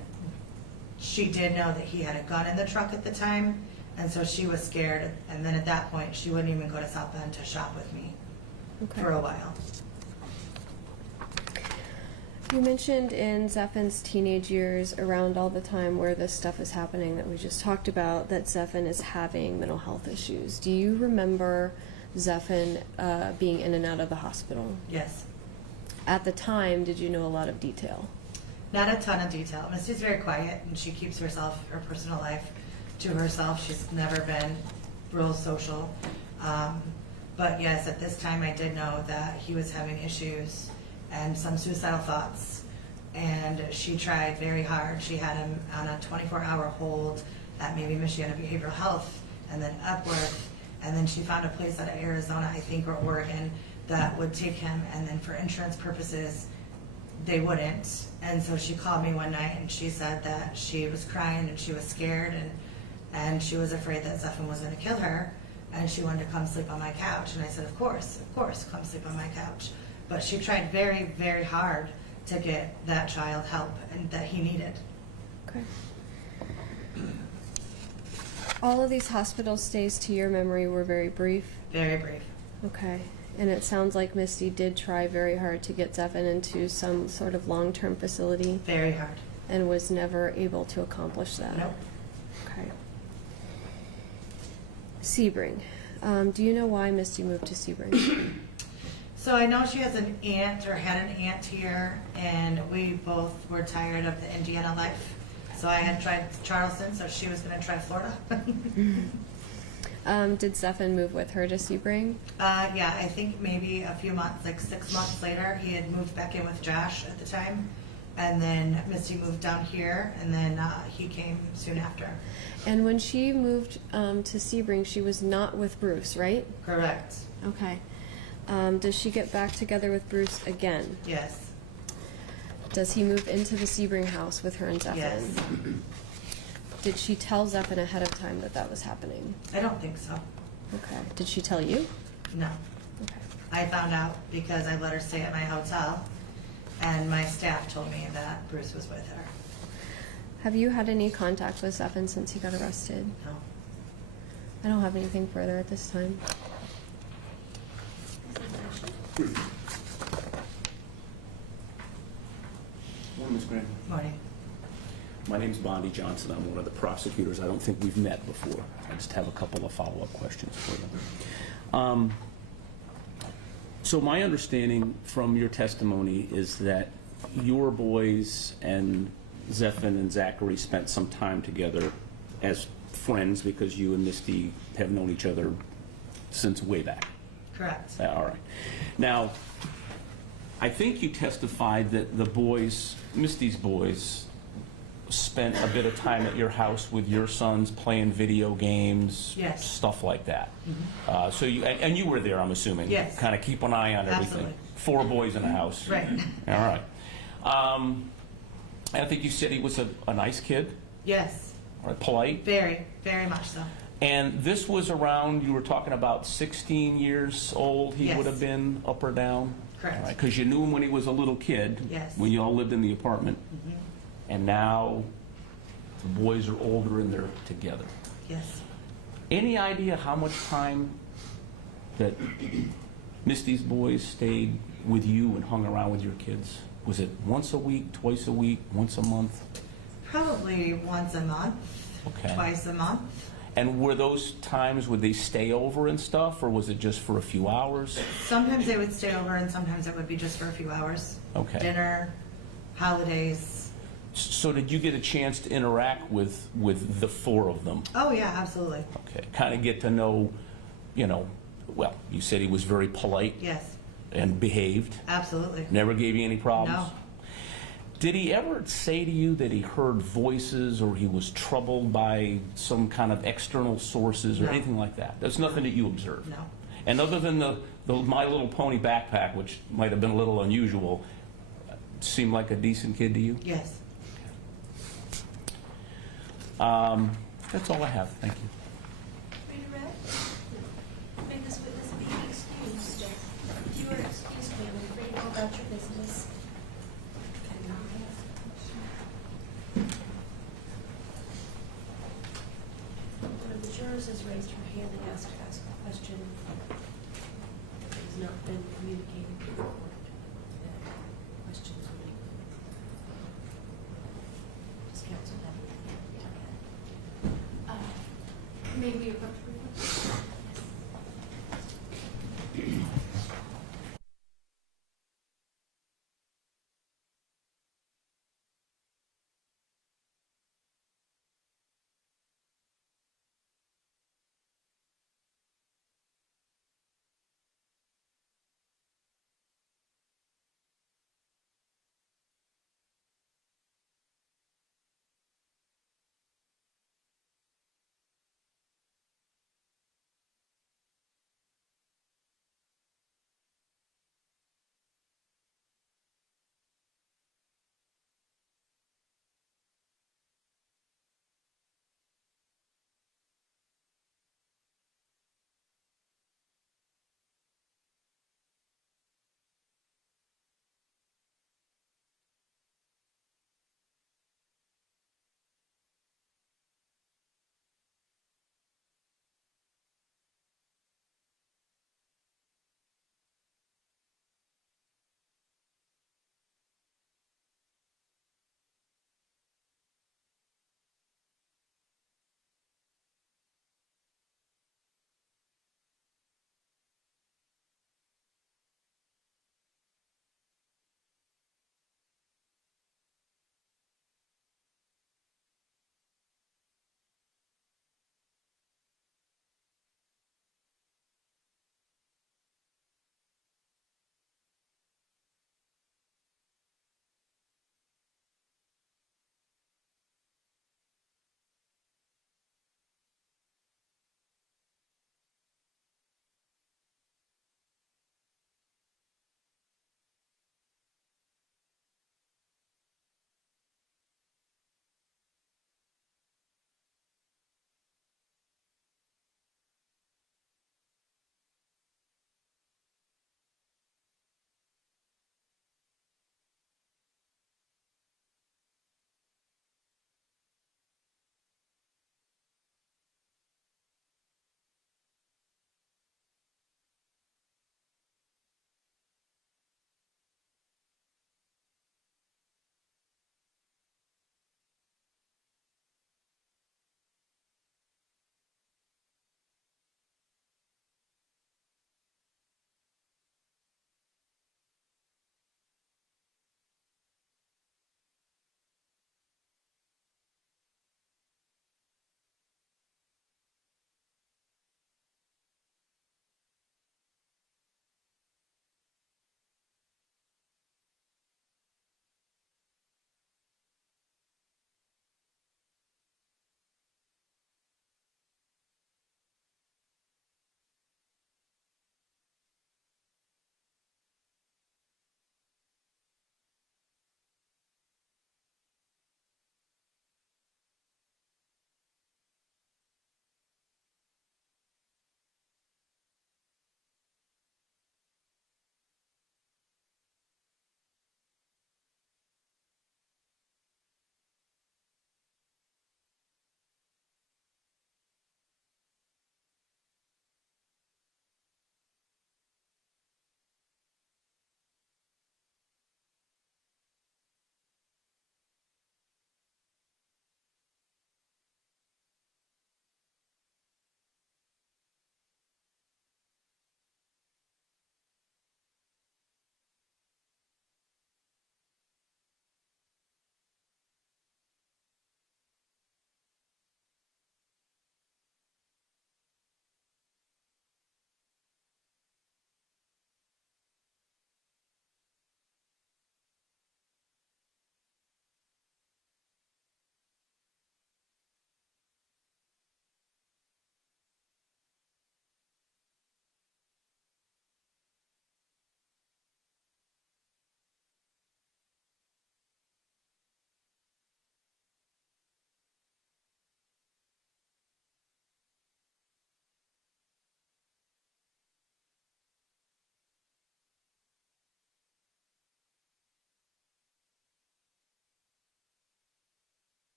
she did know that he had a gun in the truck at the time, and so she was scared. And then at that point, she wouldn't even go to South Bend to shop with me. Okay. for a while. You mentioned in Zephin's teenage years, around all the time where this stuff is happening that we just talked about, that Zephin is having mental health issues. Do you remember Zephin being in and out of the hospital? Yes. At the time, did you know a lot of detail? Not a ton of detail. Misty's very quiet, and she keeps her personal life to herself. She's never been real social. But yes, at this time I did know that he was having issues and some suicidal thoughts. And she tried very hard. She had him on a 24-hour hold at maybe Michiana Behavioral Health and then Epworth. And then she found a place out of Arizona, I think, or Oregon, that would take him. And then for insurance purposes, they wouldn't. And so she called me one night and she said that she was crying and she was scared and she was afraid that Zephin was going to kill her. And she wanted to come sleep on my couch. And I said, of course, come sleep on my couch. But she tried very, very hard to get that child help and that he needed. Okay. All of these hospital stays, to your memory, were very brief? Very brief. Okay. And it sounds like Misty did try very hard to get Zephin into some sort of long-term facility. Very hard. And was never able to accomplish that. Nope. Okay. Sebring. Do you know why Misty moved to Sebring? So I know she has an aunt or had an aunt here, and we both were tired of the Indiana life. So I had tried Charleston, so she was going to try Florida. Did Zephin move with her to Sebring? Yeah, I think maybe a few months, like 6 months later, he had moved back in with Josh at the time. And then Misty moved down here, and then he came soon after. And when she moved to Sebring, she was not with Bruce, right? Correct. Okay. Does she get back together with Bruce again? Yes. Does he move into the Sebring house with her and Zephin? Yes. Did she tell Zephin ahead of time that that was happening? I don't think so. Okay. Did she tell you? No. Okay. I found out because I let her stay at my hotel, and my staff told me that Bruce was with her. Have you had any contact with Zephin since he got arrested? No. I don't have anything further at this time. Morning, Ms. Graham. Morning. My name's Bonnie Johnson. I'm one of the prosecutors. I don't think we've met before. I just have a couple of follow-up questions for you. So my understanding from your testimony is that your boys and Zephin and Zachary spent some time together as friends because you and Misty have known each other since way back. Correct. All right. Now, I think you testified that the boys, Misty's boys, spent a bit of time at your house with your sons playing video games, Yes. stuff like that. So you and you were there, I'm assuming. Yes. Kind of keep an eye on everything. Absolutely. 4 boys in a house. Right. All right. I think you said he was a nice kid, Yes. or polite. Very, very much so. And this was around, you were talking about 16 years old he Yes. would have been, up or down? Correct. Because you knew him when he was a little kid. Yes. When you all lived in the apartment. Mhm. And now the boys are older and they're together. Yes. Any idea how much time that Misty's boys stayed with you and hung around with your kids? Was it once a week, twice a week, once a month? Probably once a month, Okay. twice a month. And were those times, would they stay over and stuff, or was it just for a few hours? Sometimes they would stay over, and sometimes it would be just for a few hours. Okay. Dinner, holidays. So did you get a chance to interact with the 4 of them? Oh, yeah, absolutely. Okay, kind of get to know, well, you said he was very polite Yes, and behaved, absolutely. never gave you any problems? No. Did he ever say to you that he heard voices or he was troubled by some kind of external sources or No. anything like that? There's nothing that you observed? No. And other than the My Little Pony backpack, which might have been a little unusual, seemed like a decent kid to you? Yes. That's all I have. Thank you. Are you ready? May this witness be excused? You are excused, ma'am, and free to go about your business. One of the jurors has raised her hand and asked to ask a question. has not been communicated to the court that questions are being. Does council have anything? Maybe about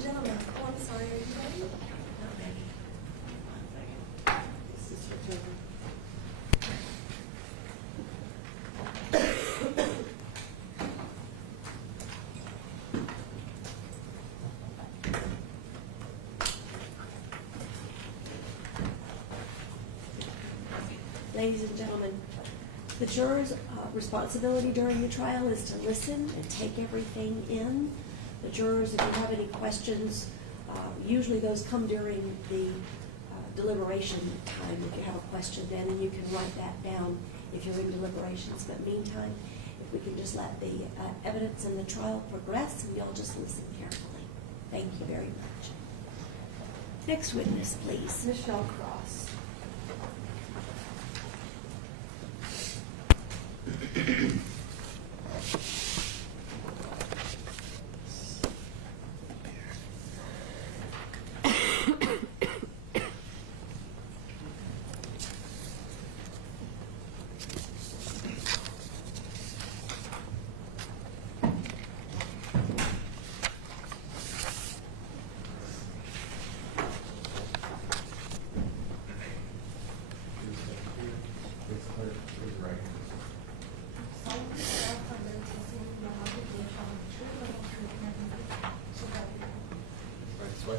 and gentlemen, oh, I'm sorry, are you ready? Not ready. This is your turn. Ladies and gentlemen, the jurors' responsibility during the trial is to listen and take everything in. The jurors, if you have any questions, usually those come during the deliberation time. If you have a question then, and you can write that down if you're in deliberations. But meantime, if we can just let the evidence in the trial progress and y'all just listen carefully. Thank you very much. Next witness, please. Michelle Cross. Right this way.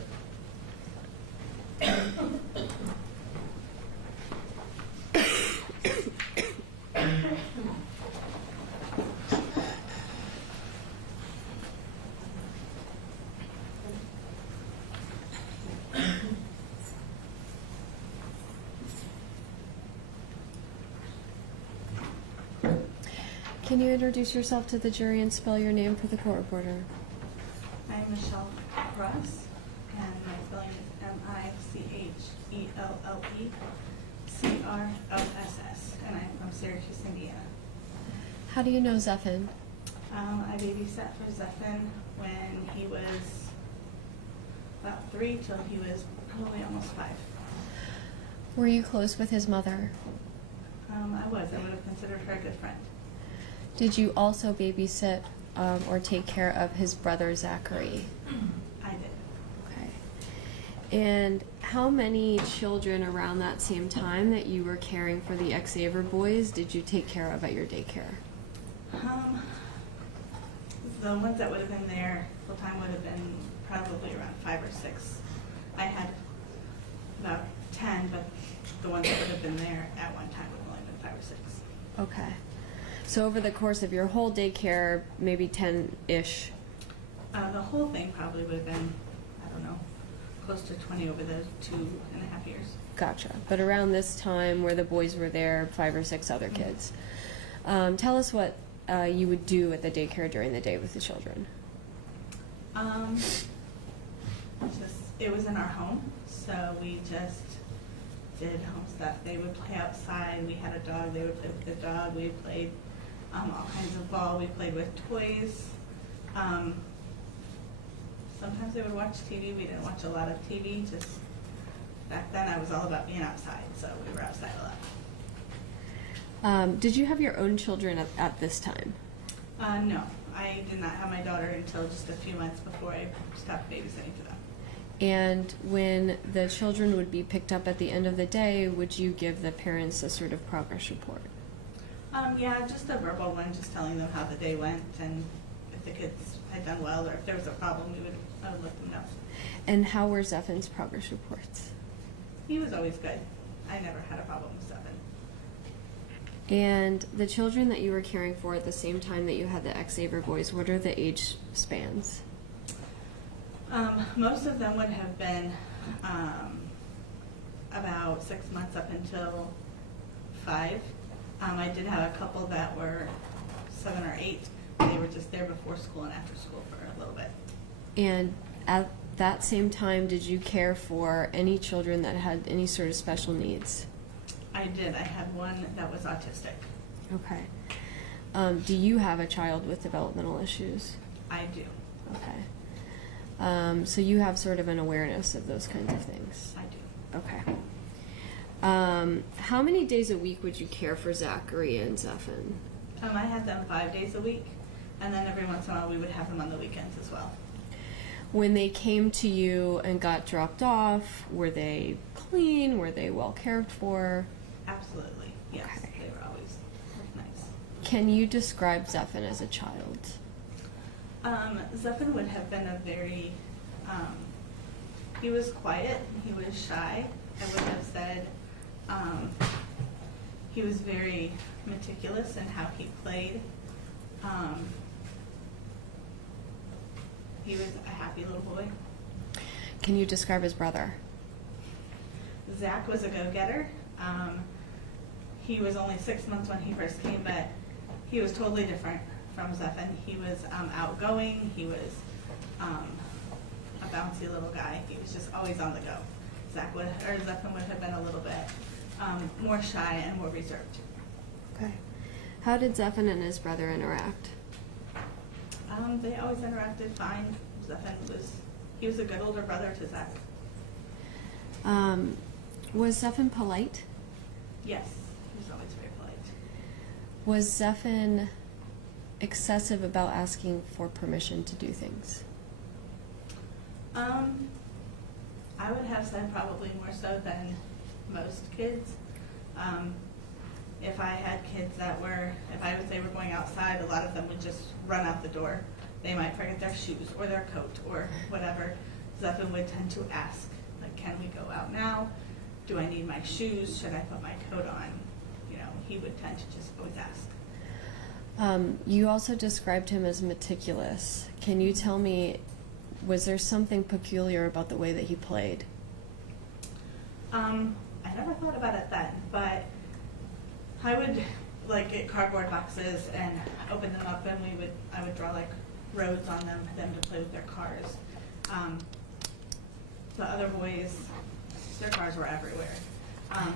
Can you introduce yourself to the jury and spell your name for the court reporter? I'm Michelle Cross, and my spelling is Michellellecross, and I'm from Syracuse, Indiana. How do you know Zephin? I babysat for Zephin when he was about 3 till he was probably almost 5. Were you close with his mother? I would have considered her a good friend. Did you also babysit or take care of his brother Zachary? I did. Okay. And how many children around that same time that you were caring for the Xavier boys did you take care of at your daycare? The ones that would have been there full time would have been probably around 5 or 6. I had about 10, but the ones that would have been there at one time would have only been 5 or 6. Okay. So over the course of your whole daycare, maybe 10-ish. The whole thing probably would have been, I don't know, close to 20 over the 2.5 years. Gotcha. But around this time where the boys were there, 5 or 6 other kids. Tell us what you would do at the daycare during the day with the children. It was in our home, so we just did home stuff. They would play outside. We had a dog. They would play with the dog. We played all kinds of ball. We played with toys. Sometimes they would watch TV. We didn't watch a lot of TV. Just back then, I was all about being outside, so we were outside a lot. Did you have your own children at this time? No, I did not have my daughter until just a few months before I stopped babysitting for them. And when the children would be picked up at the end of the day, would you give the parents a sort of progress report? Yeah, just a verbal one, just telling them how the day went and if the kids had done well or if there was a problem, I would let them know. And how were Zephin's progress reports? He was always good. I never had a problem with Zephin. And the children that you were caring for at the same time that you had the Xavier boys, what are the age spans? Most of them would have been about 6 months up until 5. I did have a couple that were 7 or 8. They were just there before school and after school for a little bit. And at that same time, did you care for any children that had any sort of special needs? I did. I had one that was autistic. Okay. Do you have a child with developmental issues? I do. Okay. So you have sort of an awareness of those kinds of things? I do. Okay. How many days a week would you care for Zachary and Zephin? I had them 5 days a week, and then every once in a while we would have them on the weekends as well. When they came to you and got dropped off, were they clean? Were they well cared for? Absolutely, yes. Okay. They were always nice. Can you describe Zephan as a child? Zephan would have been a very, he was quiet, he was shy. I would have said he was very meticulous in how he played. He was a happy little boy. Can you describe his brother? Zach was a go-getter. He was only 6 months when he first came, but he was totally different from Zephan. He was outgoing. He was a bouncy little guy. He was just always on the go. Zephan would have been a little bit more shy and more reserved. Okay. How did Zephan and his brother interact? They always interacted fine. He was a good older brother to Zach. Was Zephan polite? Yes, he was always very polite. Was Zephan excessive about asking for permission to do things? I would have said probably more so than most kids. If I had kids if I would say we're going outside, a lot of them would just run out the door. They might forget their shoes or their coat or whatever. Zephan would tend to ask, like, can we go out now? Do I need my shoes? Should I put my coat on? You know, he would tend to just always ask. You also described him as meticulous. Can you tell me, was there something peculiar about the way that he played? I never thought about it then, but I would like get cardboard boxes and open them up, and I would draw like roads on them for them to play with their cars. The other boys, their cars were everywhere.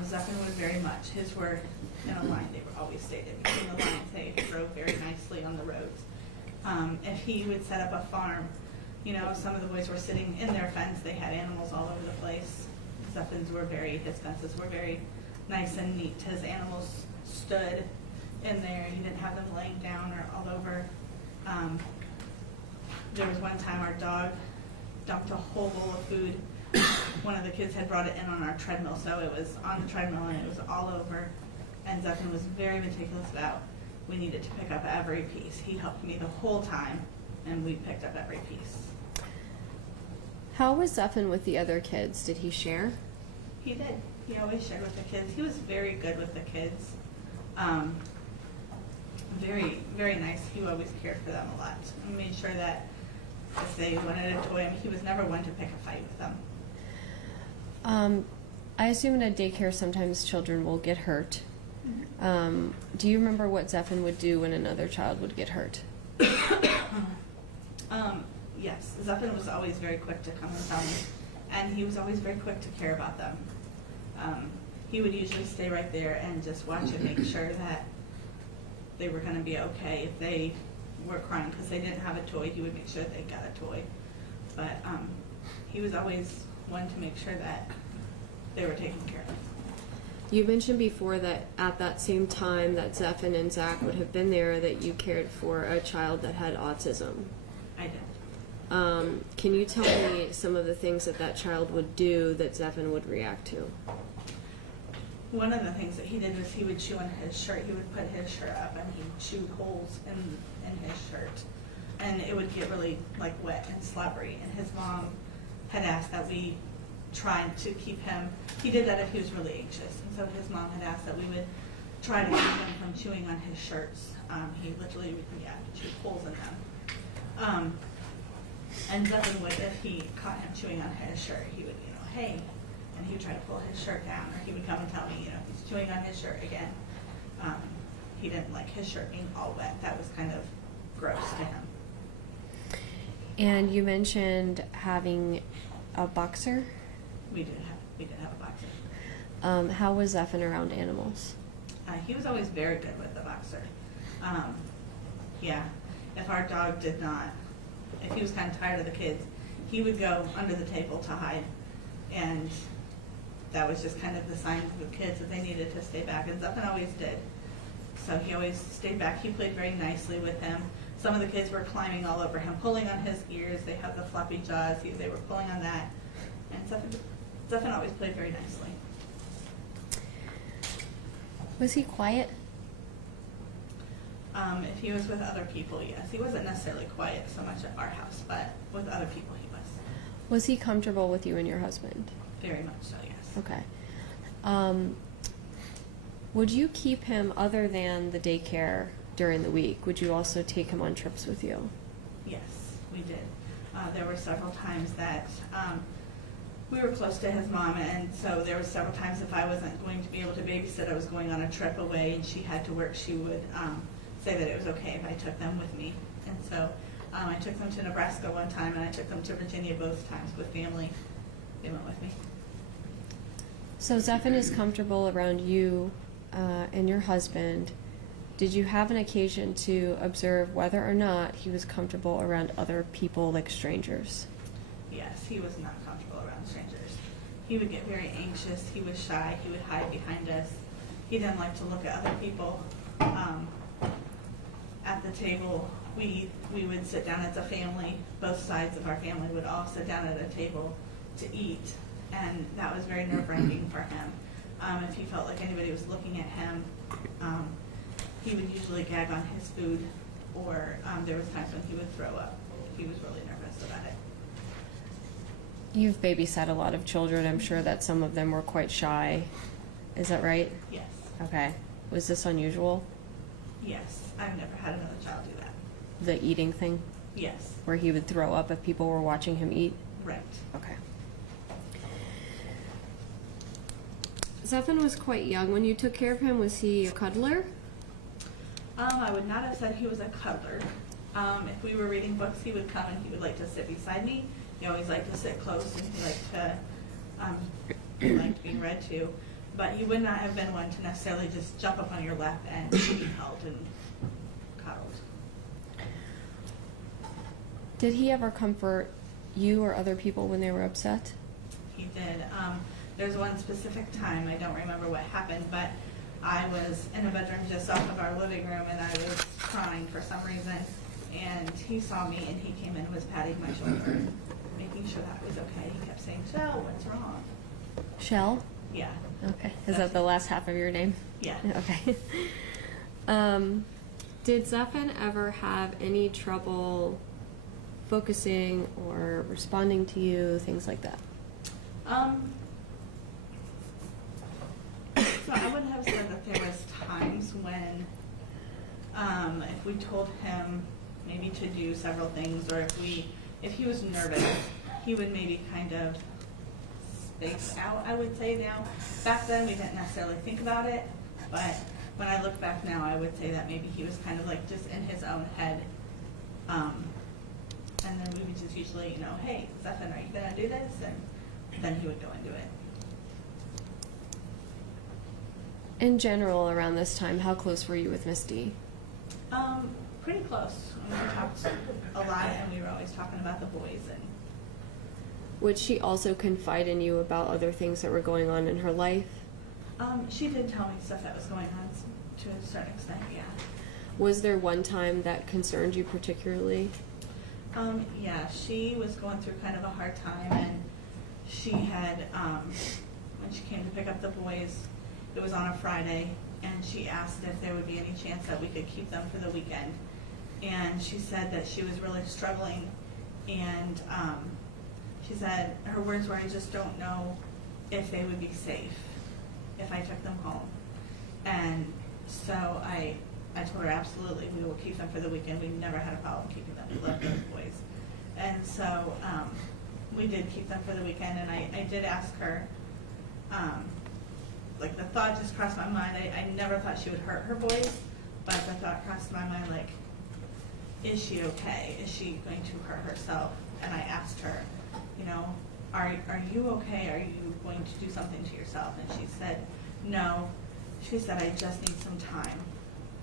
Zephan was very much. His were in a line. They were always stayed in between the lines. They drove very nicely on the roads. If he would set up a farm, you know, some of the boys were sitting in their fence. They had animals all over the place. His fences were very nice and neat. His animals stood in there. He didn't have them laying down or all over. There was one time our dog dumped a whole bowl of food. One of the kids had brought it in on our treadmill, so it was on the treadmill and it was all over. And Zephan was very meticulous about, we needed to pick up every piece. He helped me the whole time, and we picked up every piece. How was Zephan with the other kids? Did he share? He did. He always shared with the kids. He was very good with the kids. Very, very nice. He always cared for them a lot. And made sure that if they wanted a toy, he was never one to pick a fight with them. I assume in a daycare sometimes children will get hurt. Do you remember what Zephan would do when another child would get hurt? Yes, Zephan was always very quick to come and tell me, and he was always very quick to care about them. He would usually stay right there and just watch and make sure that they were going to be okay. If they were crying because they didn't have a toy, he would make sure they got a toy. But he was always one to make sure that they were taken care of. You mentioned before that at that same time that Zephan and Zach would have been there, that you cared for a child that had autism. I did. Can you tell me some of the things that that child would do that Zephan would react to? One of the things that he did was he would chew on his shirt. He would put his shirt up and he'd chew holes in his shirt. And it would get really like wet and slobbery. And his mom had asked that we try to keep him, he did that if he was really anxious. And so his mom had asked that we would try to keep him from chewing on his shirts. He literally, chewed holes in them. And Zephan would, if he caught him chewing on his shirt, he would, hey, and he would try to pull his shirt down, or he would come and tell me, he's chewing on his shirt again. He didn't like his shirt being all wet. That was kind of gross to him. And you mentioned having a boxer. We did have a boxer. How was Zephan around animals? He was always very good with the boxer. If our dog did not, if he was kind of tired of the kids, he would go under the table to hide. And that was just kind of the sign of the kids that they needed to stay back. And Zephan always did. So he always stayed back. He played very nicely with him. some of the kids were climbing all over him, pulling on his ears. They have the floppy jaws. They were pulling on that. And Zephyr always played very nicely. Was he quiet? If he was with other people, yes. He wasn't necessarily quiet so much at our house, but with other people he was. Was he comfortable with you and your husband? Very much so, yes. Okay. Would you keep him, other than the daycare during the week, would you also take him on trips with you? Yes, we did. There were several times that we were close to his mom, and so there were several times if I wasn't going to be able to babysit, I was going on a trip away and she had to work, she would say that it was okay if I took them with me. And so I took them to Nebraska one time, and I took them to Virginia both times with family. They went with me. So Zephyr is comfortable around you and your husband. Did you have an occasion to observe whether or not he was comfortable around other people, like strangers? Yes, he was not comfortable around strangers. He would get very anxious. He was shy. He would hide behind us. He didn't like to look at other people. At the table, we would sit down as a family. Both sides of our family would all sit down at a table to eat, and that was very nerve-wracking for him. If he felt like anybody was looking at him, he would usually gag on his food, or there was times when he would throw up. He was really nervous about it. You've babysat a lot of children. I'm sure that some of them were quite shy. Is that right? Yes. Okay. Was this unusual? Yes. I've never had another child do that. The eating thing? Yes. Where he would throw up if people were watching him eat? Right. Okay. Zephyr was quite young. When you took care of him, was he a cuddler? I would not have said he was a cuddler. If we were reading books, he would come and he would like to sit beside me. He always liked to sit close, and he liked being read to. But he would not have been one to necessarily just jump up on your lap and be held and cuddled. Did he ever comfort you or other people when they were upset? He did. There's one specific time, I don't remember what happened, but I was in a bedroom just off of our living room, and I was crying for some reason. And he saw me, and he came in and was patting my shoulder, making sure that was okay. He kept saying, "Shell, what's wrong?" Shell? Yeah. Okay. Is that the last half of your name? Yeah. Okay. Did Zephyr ever have any trouble focusing or responding to you, things like that? So I would have said that there was times when, if we told him maybe to do several things, or if he was nervous, he would maybe kind of space out, I would say now. Back then, we didn't necessarily think about it, but when I look back now, I would say that maybe he was kind of like just in his own head. And then we would just usually, hey, Zephyr, are you going to do this? And then he would go and do it. In general, around this time, how close were you with Misty? Pretty close. We talked a lot, and we were always talking about the boys. And Would she also confide in you about other things that were going on in her life? She did tell me stuff that was going on to a certain extent, yeah. Was there one time that concerned you particularly? Yeah, she was going through kind of a hard time, and she had, when she came to pick up the boys, it was on a Friday, and she asked if there would be any chance that we could keep them for the weekend. And she said that she was really struggling, and she said, her words were, "I just don't know if they would be safe if I took them home." And so I told her, absolutely, we will keep them for the weekend. We've never had a problem keeping them. We love those boys. And so we did keep them for the weekend, and I did ask her, like the thought just crossed my mind. I never thought she would hurt her boys, but the thought crossed my mind, like, is she okay? Is she going to hurt herself? And I asked her, are you okay? Are you going to do something to yourself? And she said, no. She said, I just need some time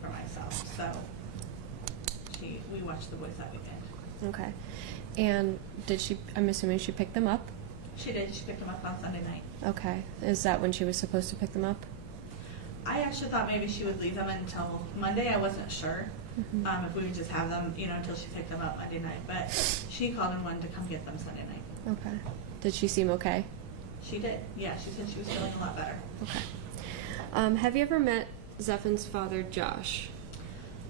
for myself. So we watched the boys that weekend. Okay. And I'm assuming she picked them up? She did. She picked them up on Sunday night. Okay. Is that when she was supposed to pick them up? I actually thought maybe she would leave them until Monday. I wasn't sure. If we would just have them, until she picked them up Monday night. But she called and wanted to come get them Sunday night. Okay. Did she seem okay? She did. Yeah, she said she was feeling a lot better. Okay. Have you ever met Zephin's father, Josh?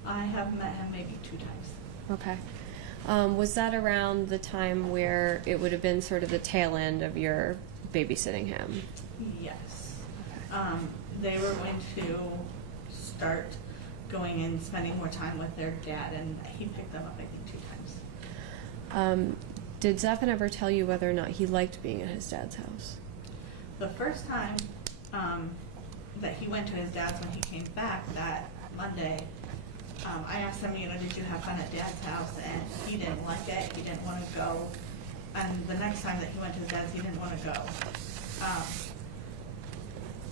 I have met him maybe 2 times. Okay. Was that around the time where it would have been sort of the tail end of your babysitting him? Yes. They were going to start going and spending more time with their dad, and he picked them up, I think, 2 times. Did Zephin ever tell you whether or not he liked being at his dad's house? The first time that he went to his dad's when he came back that Monday, I asked him, did you have fun at Dad's house? And he didn't like it. He didn't want to go. And the next time that he went to his dad's, he didn't want to go.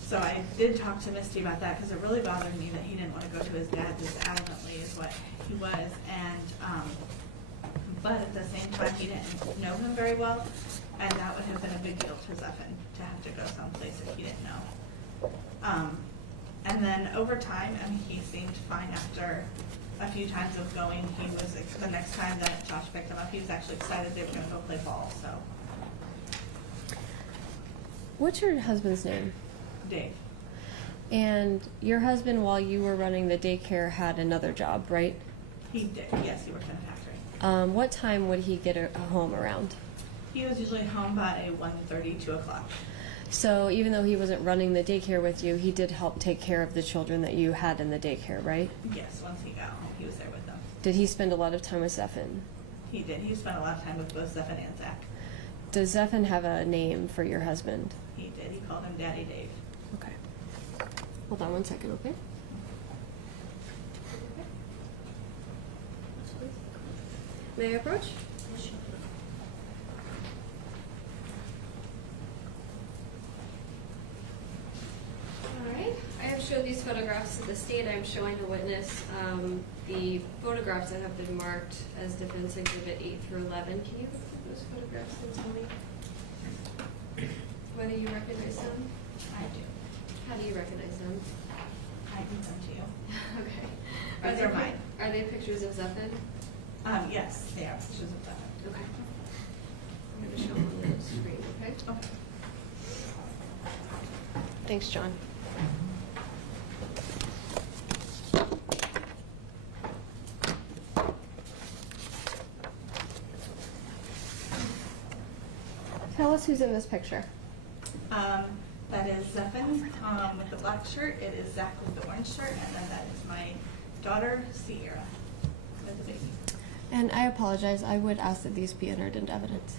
So I did talk to Misty about that because it really bothered me that he didn't want to go to his dad's as adamantly as what he was. And but at the same time, he didn't know him very well, and that would have been a big deal to Zephin to have to go someplace if he didn't know. And then over time, he seemed fine after a few times of going. He was, the next time that Josh picked him up, he was actually excited they were going to go play ball, so. What's your husband's name? Dave. And your husband, while you were running the daycare, had another job, right? He did, yes, he worked in a factory. What time would he get home around? He was usually home by 1:30, 2 o'clock. So even though he wasn't running the daycare with you, he did help take care of the children that you had in the daycare, right? Yes, once he got home, he was there with them. Did he spend a lot of time with Zephin? He did. He spent a lot of time with both Zephin and Zach. Does Zephin have a name for your husband? He did. He called him Daddy Dave. Okay. Hold on one second, okay? May I approach? All right. I have showed these photographs to the state. I'm showing the witness the photographs that have been marked as Defense Exhibit 8 through 11. Can you look at those photographs and tell me whether you recognize them? I do. How do you recognize them? I give them to you. Okay. Those are mine. Are they pictures of Zephin? Yes, they are pictures of Zephin. Okay. I'm going to show them on the screen, okay? Okay. Thanks, John. Tell us who's in this picture. That is Zephin with the black shirt. It is Zach with the orange shirt, and then that is my daughter Sierra with the baby. And I apologize, I would ask that these be entered into evidence.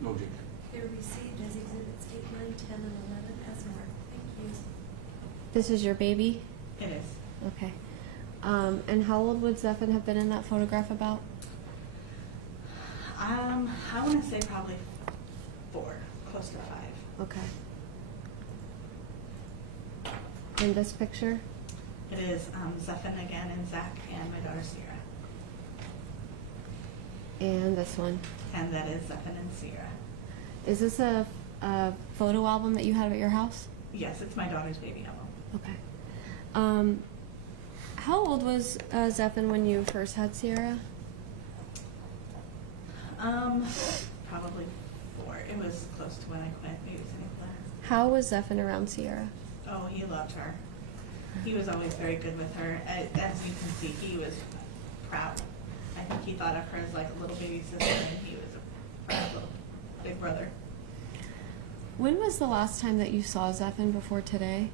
No objection. They're received as exhibits 8, 9, 10, and 11 as marked. Thank you. This is your baby? It is. Okay. And how old would Zephin have been in that photograph about? I want to say probably 4, close to 5. Okay. In this picture? It is Zephin again, and Zach, and my daughter Sierra. And this one? And that is Zephin and Sierra. Is this a photo album that you have at your house? Yes, it's my daughter's baby album. Okay. How old was Zephin when you first had Sierra? Probably 4. It was close to when I quit babysitting class. How was Zephin around Sierra? Oh, he loved her. He was always very good with her. As you can see, he was proud. I think he thought of her as like a little baby sister, and he was a proud little big brother. When was the last time that you saw Zephin before today?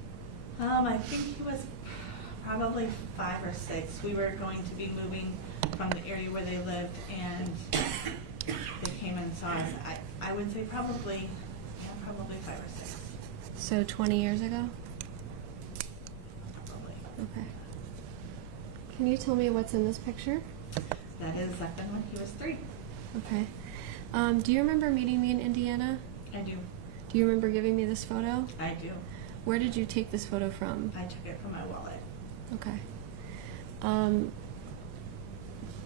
I think he was probably 5 or 6. We were going to be moving from the area where they lived, and they came and saw us. I would say probably 5 or 6. So 20 years ago? Probably. Okay. Can you tell me what's in this picture? That is Zephin when he was 3. Okay. Do you remember meeting me in Indiana? I do. Do you remember giving me this photo? I do. Where did you take this photo from? I took it from my wallet. Okay.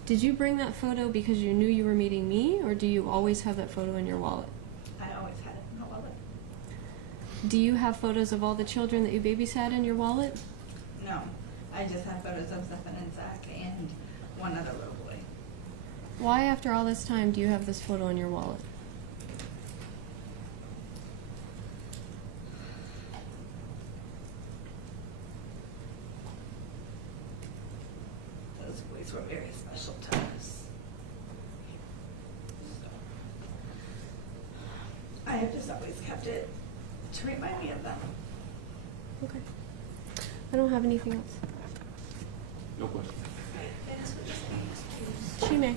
Did you bring that photo because you knew you were meeting me, or do you always have that photo in your wallet? I always had it in my wallet. Do you have photos of all the children that you babysat in your wallet? No. I just have photos of Zephyr and Zach and one other little boy. Why, after all this time, do you have this photo in your wallet? Those boys were very special to us. So, I have just always kept it to remind me of them. Okay. I don't have anything else. No question. Dennis would just be excused. She may.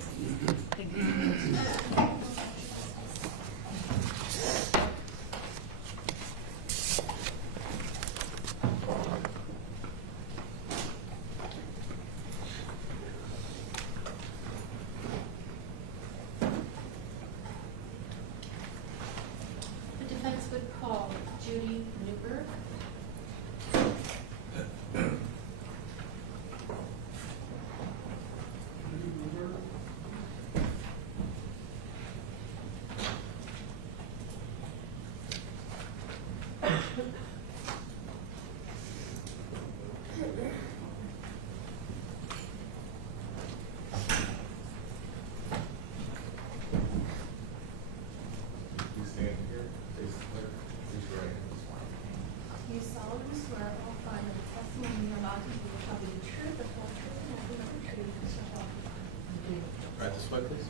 The defense would call Judy Newberg. You stand here, face the clerk, raise your right hand. You solemnly swear or affirm that the testimony you're about to give shall be the truth, the whole truth, and nothing but the truth, so help you God. Right this way, please.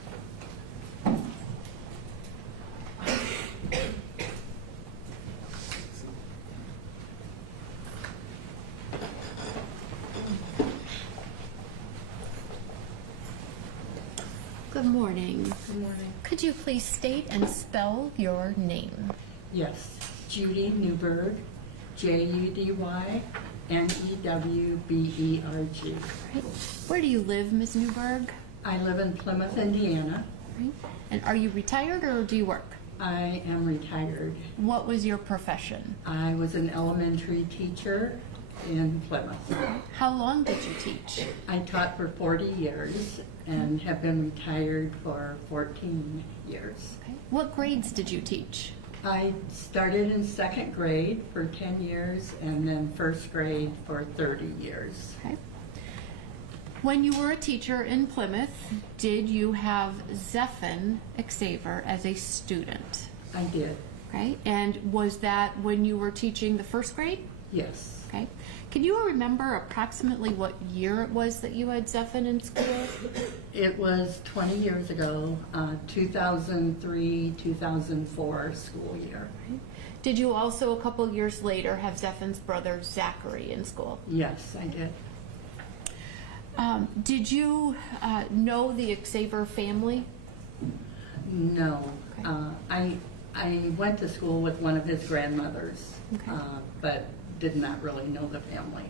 Good morning. Good morning. Could you please state and spell your name? Yes, Judy Newberg, Judywnewberg. Right. Where do you live, Ms. Newberg? I live in Plymouth, Indiana. Right. And are you retired or do you work? I am retired. What was your profession? I was an elementary teacher in Plymouth. How long did you teach? I taught for 40 years and have been retired for 14 years. Okay. What grades did you teach? I started in second grade for 10 years and then first grade for 30 years. Okay. When you were a teacher in Plymouth, did you have Zephyr Xavier as a student? I did, Okay. And was that when you were teaching the first grade? yes. Okay. Can you remember approximately what year it was that you had Zephyr in school? It was 20 years ago, 2003, 2004 school year. Did you also, a couple years later, have Zephyr's brother Zachary in school? Yes, I did. Did you know the Xavier family? No. Okay. I went to school with one of his grandmothers, Okay. but did not really know the family.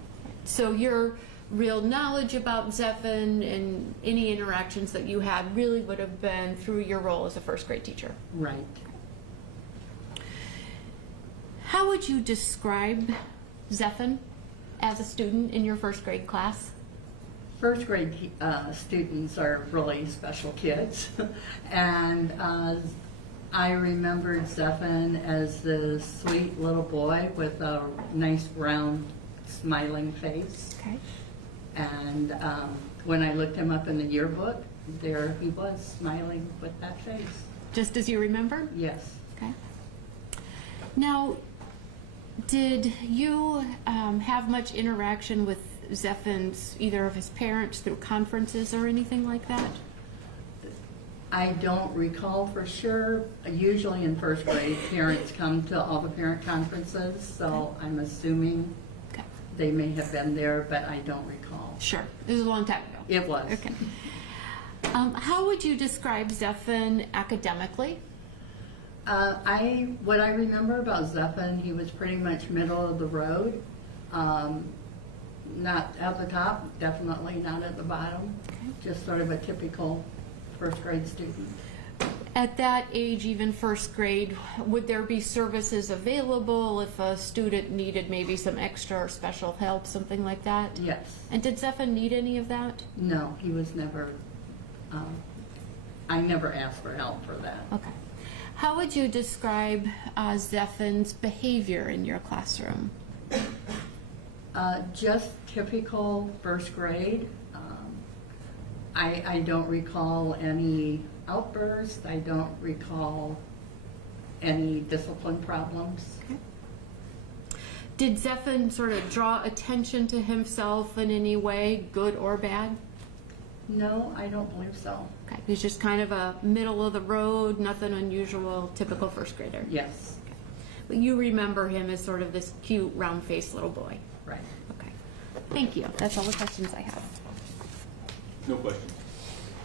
So your real knowledge about Zephyr and any interactions that you had really would have been through your role as a first grade teacher. Right. How would you describe Zephyr as a student in your first grade class? First grade students are really special kids. And I remembered Zephyr as the sweet little boy with a nice round smiling face. Okay. And when I looked him up in the yearbook, there he was smiling with that face. Just as you remember? Yes. Okay. Now, did you have much interaction with Zephyr's, either of his parents through conferences or anything like that? I don't recall for sure. Usually in first grade, parents come to all the parent conferences, so I'm assuming Okay. they may have been there, but I don't recall. Sure. It was a long time ago. It was. Okay. How would you describe Zephyr academically? What I remember about Zephyr, he was pretty much middle of the road. Not at the top, definitely not at the bottom. Okay. Just sort of a typical first grade student. At that age, even first grade, would there be services available if a student needed maybe some extra or special help, something like that? Yes. And did Zephyr need any of that? No, he was never, I never asked for help for that. Okay. How would you describe Zephyr's behavior in your classroom? Just typical first grade. I don't recall any outbursts. I don't recall any discipline problems. Okay. Did Zephan sort of draw attention to himself in any way, good or bad? No, I don't believe so. Okay, he's just kind of a middle of the road, nothing unusual, typical first grader. Yes. Okay. But you remember him as sort of this cute, round-faced little boy. Right. Okay. Thank you. That's all the questions I have. No questions.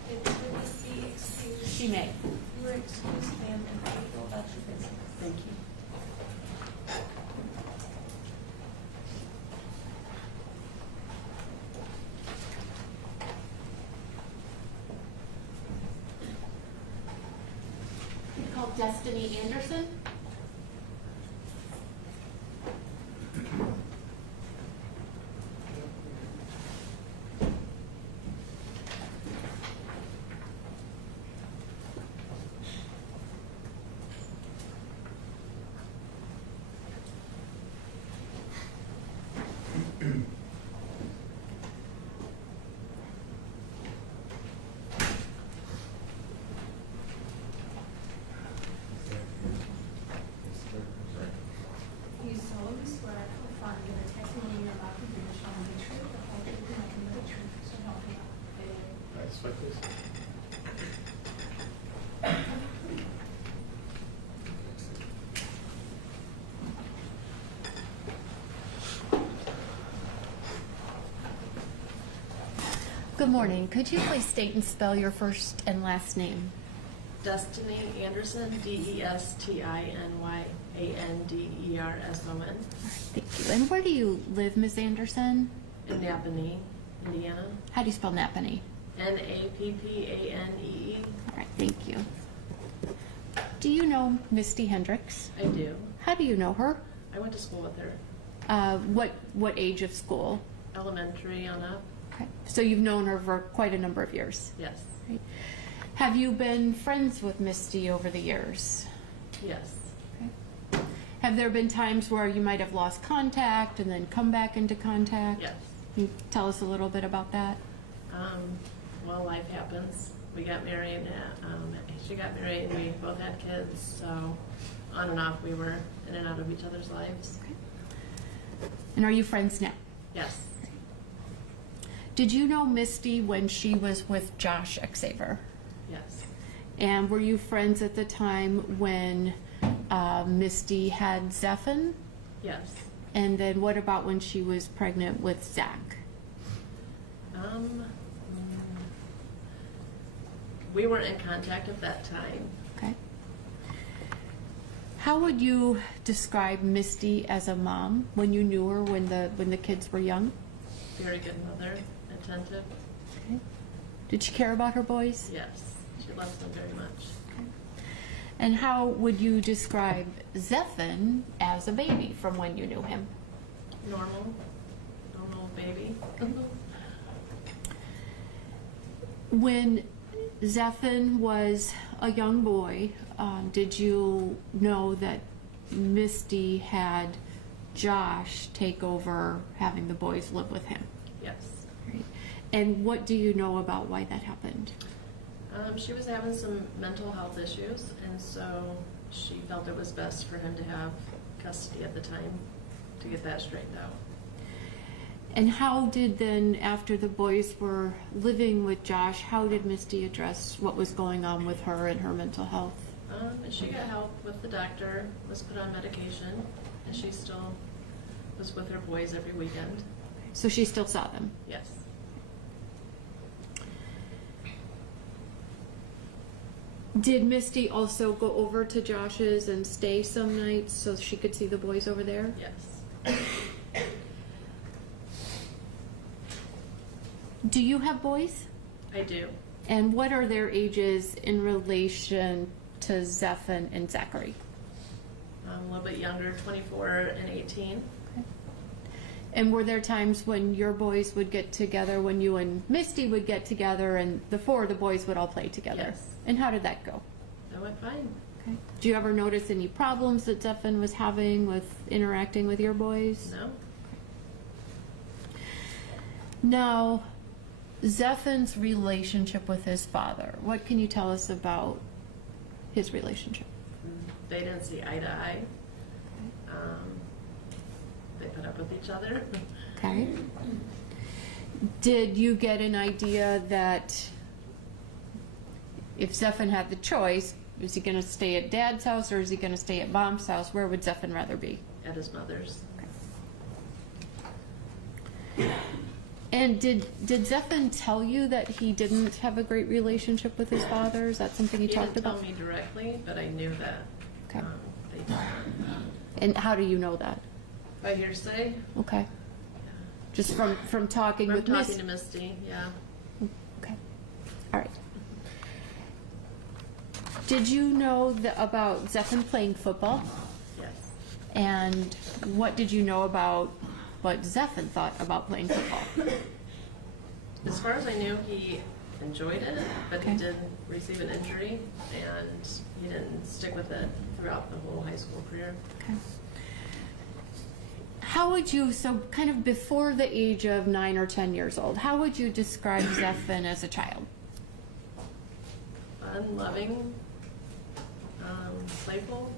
Did Misty excuse? She may. You were excused, ma'am, and how do you go about your business? Thank you. You called Destiny Anderson? You solemnly swear to affirm that the testimony you're about to give shall be true, the whole truth, and nothing but the truth, so help me God. Nice, like this. Good morning. Could you please state and spell your first and last name? Destiny Anderson, DESTINYANDERSON, Thank you. And where do you live, Ms. Anderson? in Napanee, Indiana. How do you spell Napanee? NAPPANEE. All right, thank you. Do you know Misty Hendricks? I do. How do you know her? I went to school with her, What age of school? elementary on up. Okay. So you've known her for quite a number of years. Yes. Right. Have you been friends with Misty over the years? Yes. Okay. Have there been times where you might have lost contact and then come back into contact? Yes. Can you tell us a little bit about that? Well, life happens. We got married. She got married. We both had kids. So on and off, we were in and out of each other's lives. Okay. And are you friends now? Yes. Did you know Misty when she was with Josh Xaver? Yes. And were you friends at the time when Misty had Zephan? Yes. And then what about when she was pregnant with Zach? We weren't in contact at that time. Okay. How would you describe Misty as a mom when you knew her when the kids were young? Very good mother, attentive. Okay. Did she care about her boys? Yes. She loves them very much. Okay. And how would you describe Zephan as a baby from when you knew him? Normal baby. When Zephan was a young boy, did you know that Misty had Josh take over having the boys live with him? Yes. Right. And what do you know about why that happened? She was having some mental health issues, and so she felt it was best for him to have custody at the time to get that straightened out. And how did then, after the boys were living with Josh, how did Misty address what was going on with her and her mental health? And she got help with the doctor, was put on medication, and she still was with her boys every weekend. So she still saw them? Yes. Did Misty also go over to Josh's and stay some nights so she could see the boys over there? Yes. Do you have boys? I do. And what are their ages in relation to Zephan and Zachary? A little bit younger, 24 and 18. Okay. And were there times when your boys would get together, when you and Misty would get together, and the four of the boys would all play together? Yes. And how did that go? That went fine. Okay. Do you ever notice any problems that Zephan was having with interacting with your boys? No. Now, Zephin's relationship with his father, what can you tell us about his relationship? They didn't see eye to eye. They put up with each other. Okay. Did you get an idea that if Zephin had the choice, is he going to stay at Dad's house or is he going to stay at Mom's house? Where would Zephin rather be? At his mother's. And did Zephin tell you that he didn't have a great relationship with his father? Is that something he talked about? He didn't tell me directly, but I knew that. Okay. They did. And how do you know that? By hearsay. Okay. Just from talking From with talking to Misty, yeah. Okay. All right. Did you know about Zephin playing football? Yes. And what did you know about what Zephin thought about playing football? As far as I knew, he enjoyed it, but Okay. he did receive an injury, and he didn't stick with it throughout the whole high school career. Okay. How would you, so kind of before the age of 9 or 10 years old, how would you describe Zephin as a child? Fun, loving, playful,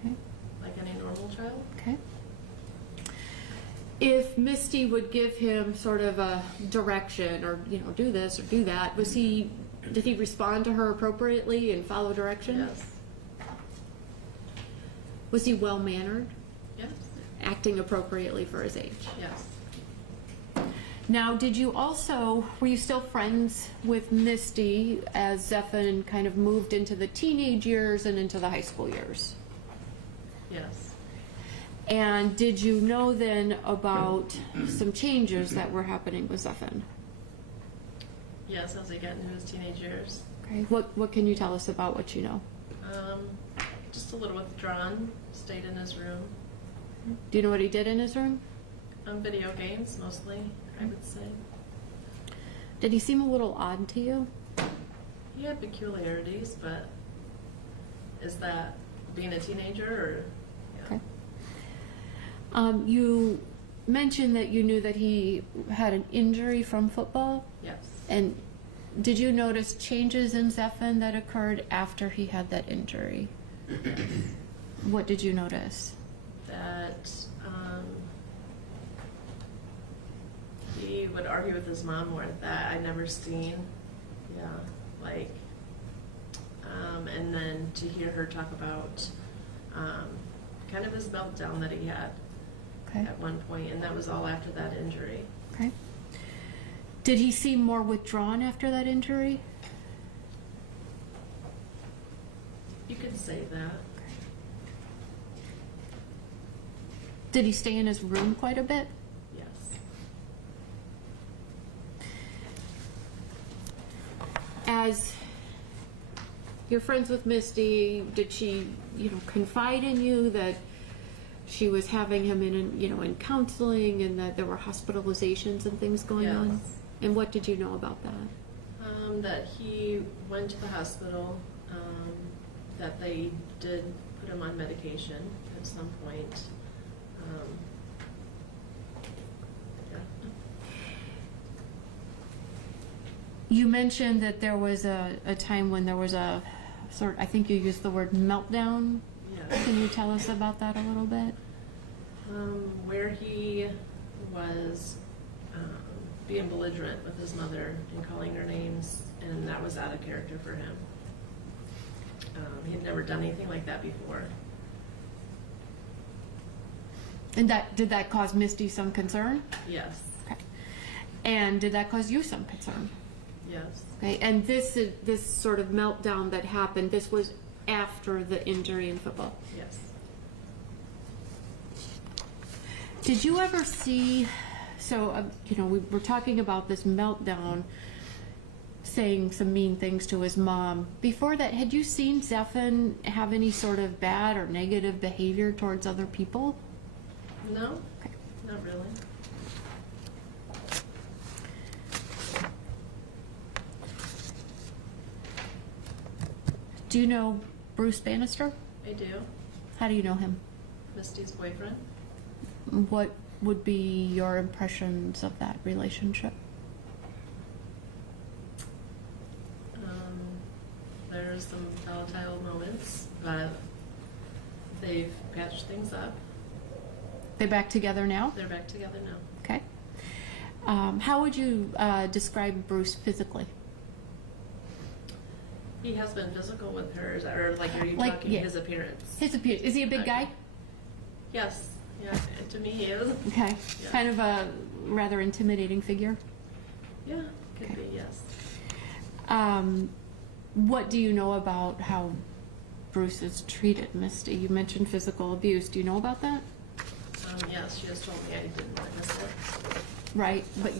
Okay. like any normal child. Okay. If Misty would give him sort of a direction or, do this or do that, did he respond to her appropriately and follow direction? Yes. Was he well-mannered, Yes. acting appropriately for his age? Yes. Now, were you still friends with Misty as Zephin kind of moved into the teenage years and into the high school years? Yes. And did you know then about some changes that were happening with Zephin? Yes, as he got into his teenage years. Okay. What can you tell us about what you know? Just a little withdrawn, stayed in his room. Do you know what he did in his room? Video games, mostly, I would say. Did he seem a little odd to you? He had peculiarities, but is that being a teenager or? Yeah. Okay. You mentioned that you knew that he had an injury from football. Yes. And did you notice changes in Zephin that occurred after he had that injury? What did you notice? That he would argue with his mom more. That I never seen. Yeah, like, and then to hear her talk about kind of his meltdown that he had at one point, and that was all after that injury. Okay. Did he seem more withdrawn after that injury? You could say that. Did he stay in his room quite a bit? Yes. As you're friends with Misty, did she, confide in you that she was having him in counseling and that there were hospitalizations and things going on? Yes. And what did you know about that? That he went to the hospital, that they did put him on medication at some point. Yeah. You mentioned that there was a time when there was I think you used the word meltdown. Yeah. Can you tell us about that a little bit? Where he was being belligerent with his mother and calling her names, and that was out of character for him. He had never done anything like that before. And did that cause Misty some concern? Yes. Okay. And did that cause you some concern? Yes. Okay. And this sort of meltdown that happened, this was after the injury in football? Yes. Did you ever see, we were talking about this meltdown, saying some mean things to his mom. Before that, had you seen Zephin have any sort of bad or negative behavior towards other people? No, Okay. not really. Do you know Bruce Bannister? I do. How do you know him? Misty's boyfriend. What would be your impressions of that relationship? patched things up. They're back together now? They're back together now. Okay. How would you describe Bruce physically? He has been physical with her, or like, are you Like, talking yeah. his appearance? His appearance. Is he a big Okay. guy? Yes. Yeah, to me he is. Okay. Yeah. Kind of a rather intimidating figure? Yeah, could Okay. be, yes. What do you know about how Bruce is treated, Misty? You mentioned physical abuse. Do you know about that? Yes, she has told me I didn't witness it. Right, but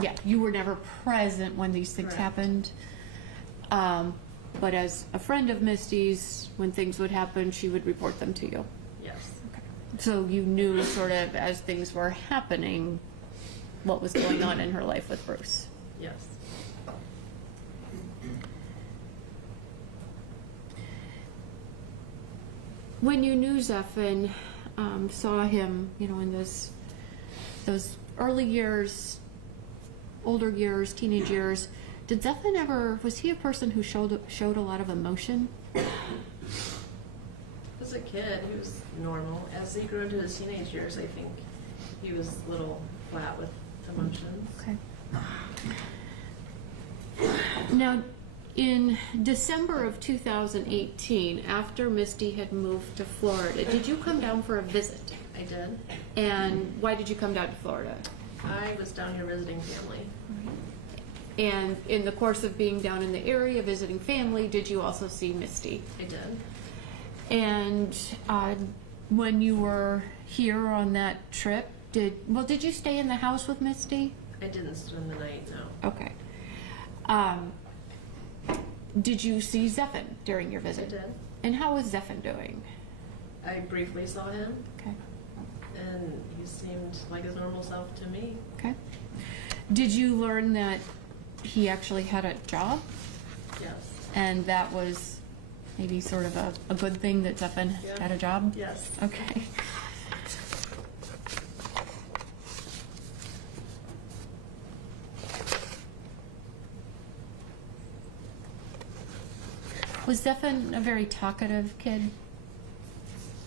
yeah, you were never present when these things Correct. happened. But as a friend of Misty's, when things would happen, she would report them to you. Yes. So you knew sort of as things were happening what was going on in her life with Bruce. Yes. When you knew Zephan, saw him, in those early years, older years, teenage years, did Zephan ever, was he a person who showed a lot of emotion? As a kid, he was normal. As he grew into his teenage years, I think he was a little flat with emotions. Okay. Now, in December of 2018, after Misty had moved to Florida, did you come down for a visit? I did. And why did you come down to Florida? I was down here visiting family. And in the course of being down in the area visiting family, did you also see Misty? I did. And when you were here on that trip, did you stay in the house with Misty? I didn't spend the night, no. Okay. Did you see Zephan during your visit? I did. And how was Zephan doing? I briefly saw him, Okay. and he seemed like his normal self to me. Okay. Did you learn that he actually had a job? Yes. And that was maybe sort of a good thing that Zephan Yeah. had a job? Yes. Okay. Was Zephan a very talkative kid?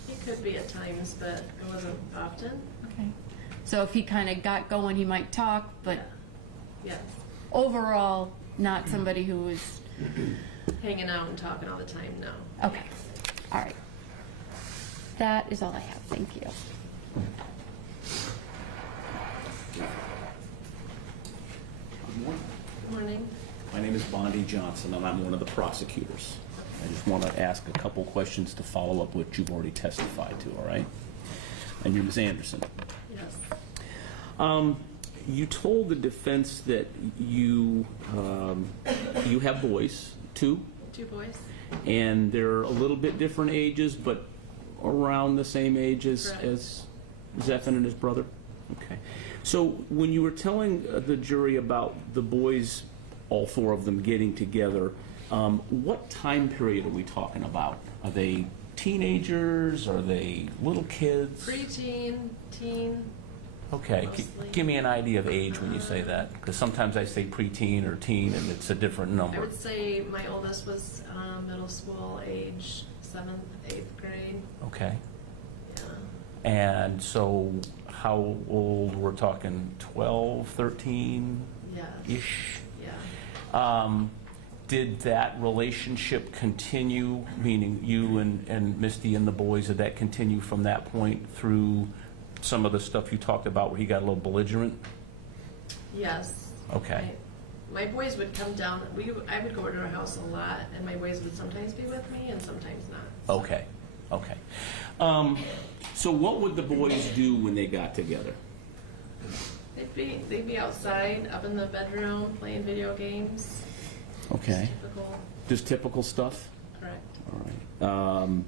He could be at times, but it wasn't often. Okay. So if he kind of got going, he might talk, but Yes. overall, not somebody who was... Hanging out and talking all the time, no. Okay. All right. That is all I have. Thank you. Good morning. My name is Bondi Johnson, and I'm one of the prosecutors. I just want to ask a couple questions to follow up what you've already testified to, all right? And you're Ms. Anderson. Yes. You told the defense that you have boys, two, 2 boys. and they're a little bit different ages, but around the same age Correct. as Zephan and his brother? Okay. So when you were telling the jury about the boys, all 4 of them getting together, what time period are we talking about? Are they teenagers? Are they little kids? Preteen, teen. Okay, Mostly. give me an idea of age when you say that, because sometimes I say preteen or teen and it's a different I number. would say my oldest was middle school age, 7th, 8th grade. Okay. Yeah. And so how old, we're talking 12, 13-ish? Yes. Yeah. Did that relationship continue, meaning you and Misty and the boys, did that continue from that point through some of the stuff you talked about where he got a little belligerent? Yes. Okay. My boys would come down. I would go to our house a lot, and my boys would sometimes be with me and sometimes not. Okay, okay. So what would the boys do when they got together? They'd be outside, up in the bedroom, playing video games. Okay. Typical. Just typical stuff? Correct. All right.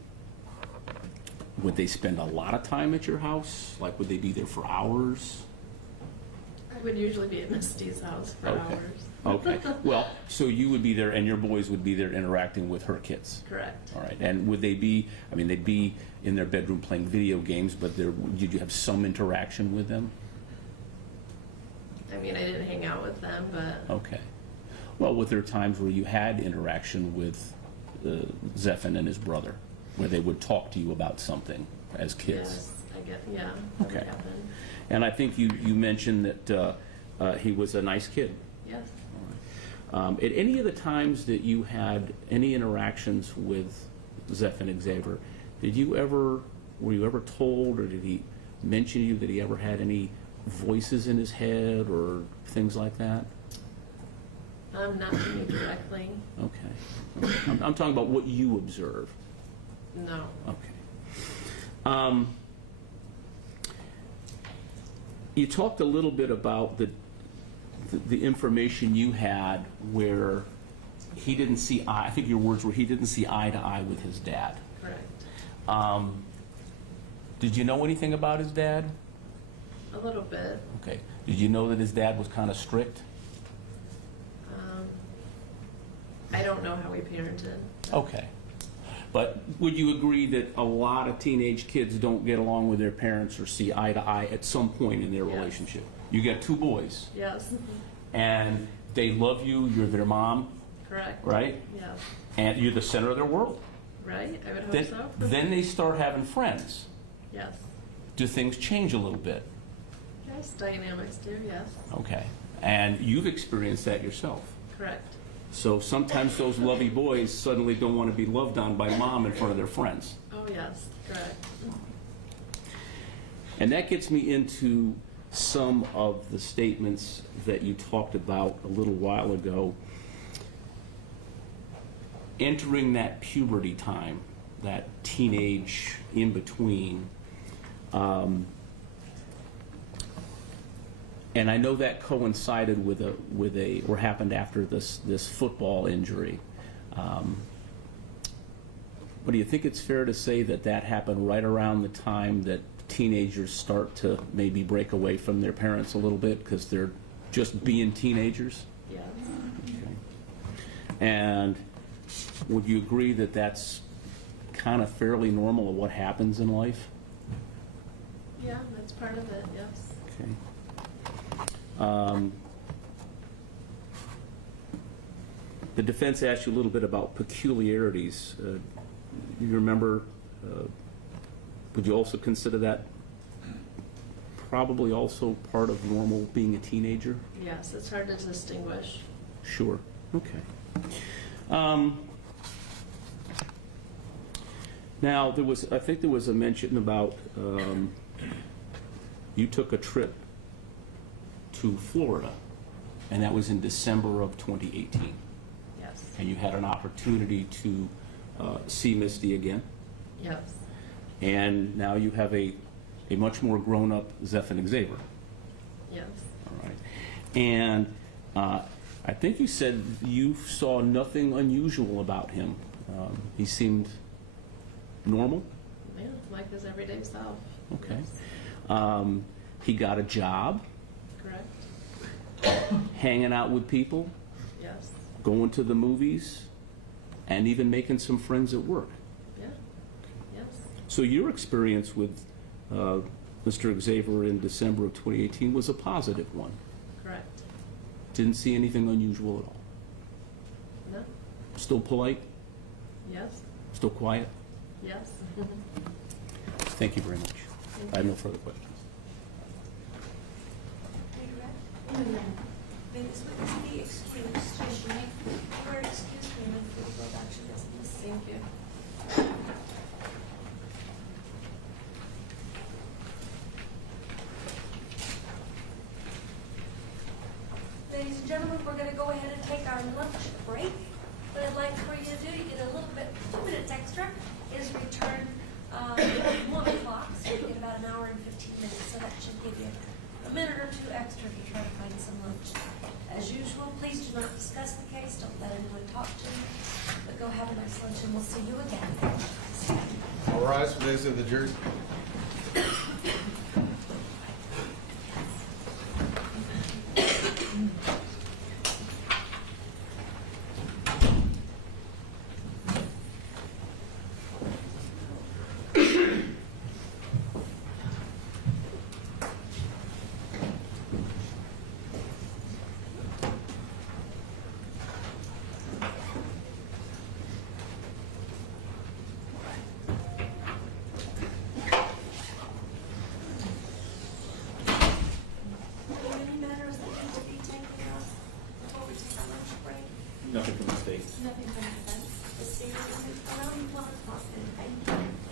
Would they spend a lot of time at your house? Like, would they be there for hours? I would usually be at Misty's house for Okay. hours. Okay. Well, so you would be there and your boys would be there interacting with her kids? Correct. All right. And would they be, they'd be in their bedroom playing video games, but did you have some interaction with them? I mean, I didn't hang out with them, but Okay. Well, were there times where you had interaction with Zephan and his brother? where they would talk to you about something as kids. Yes, I get, yeah, that would Okay. happen. And I think you mentioned that he was a nice kid. Yes. At any of the times that you had any interactions with Zeph and Xavier, were you ever told, or did he mention to you that he ever had any voices in his head or things like that? Not to me directly, Okay. I'm talking about what you observed. no. Okay. You talked a little bit about the information you had where he didn't see eye, I think your words were he didn't see eye to eye with his dad. Correct. Did you know anything about his dad? A little bit. Okay. Did you know that his dad was kind of strict? I don't know how we parented. Okay. But would you agree that a lot of teenage kids don't get along with their parents or see eye to eye at some point in their Yes. relationship? You got two boys, Yes. and they love you, you're their mom, Correct. right? Yes. And you're the center of their world. Right? I would hope Then, so. then they start having friends. Yes. Do things change a little bit? Yes, dynamics do, yes. Okay. And you've experienced that yourself. Correct. So sometimes those lovey boys suddenly don't want to be loved on by mom in front of their friends. Oh, yes, correct. And that gets me into some of the statements that you talked about a little while ago. Entering that puberty time, that teenage in between. And I know that coincided with or happened after this football injury. But do you think it's fair to say that happened right around the time that teenagers start to maybe break away from their parents a little bit because they're just being teenagers? Yes. Okay. And would you agree that that's kind of fairly normal of what happens in life? Yeah, that's part of it, yes. Okay. The defense asked you a little bit about peculiarities. You remember, would you also consider that probably also part of normal being a teenager? Yes, it's hard to distinguish. Sure. Okay. Now, I think there was a mention about you took a trip to Florida, and that was in December of 2018. Yes. And you had an opportunity to see Misty again. Yes. And now you have a much more grown-up Zeph and Xavier. Yes. All right. And I think you said you saw nothing unusual about him. He seemed normal. Yeah, like his everyday self. Okay. Yes. He got a job, Correct. hanging out with people, Yes. going to the movies, and even making some friends at work. Yeah. Yes. So your experience with Mr. Xavier in December of 2018 was a positive one. Correct. Didn't see anything unusual at all. No. Still polite? Yes. Still quiet? Yes. Thank you very much. I have no further questions. May this witness be excused? Yes, you may. You are excused from the legal action as this. Thank you. Ladies and gentlemen, we're going to go ahead and take our lunch break. What I'd like for you to do, you get a little bit, 2 minutes extra, is return at 1 o'clock, so you get about an hour and 15 minutes, so that should give you a minute or two extra to try to find some lunch. As usual, please do not discuss the case, don't let anyone talk to you, but go have a nice lunch and we'll see you again. All rise, please, of the jury. Nothing from the state. Nothing from the defense. The state is well, it's possible. Thank you.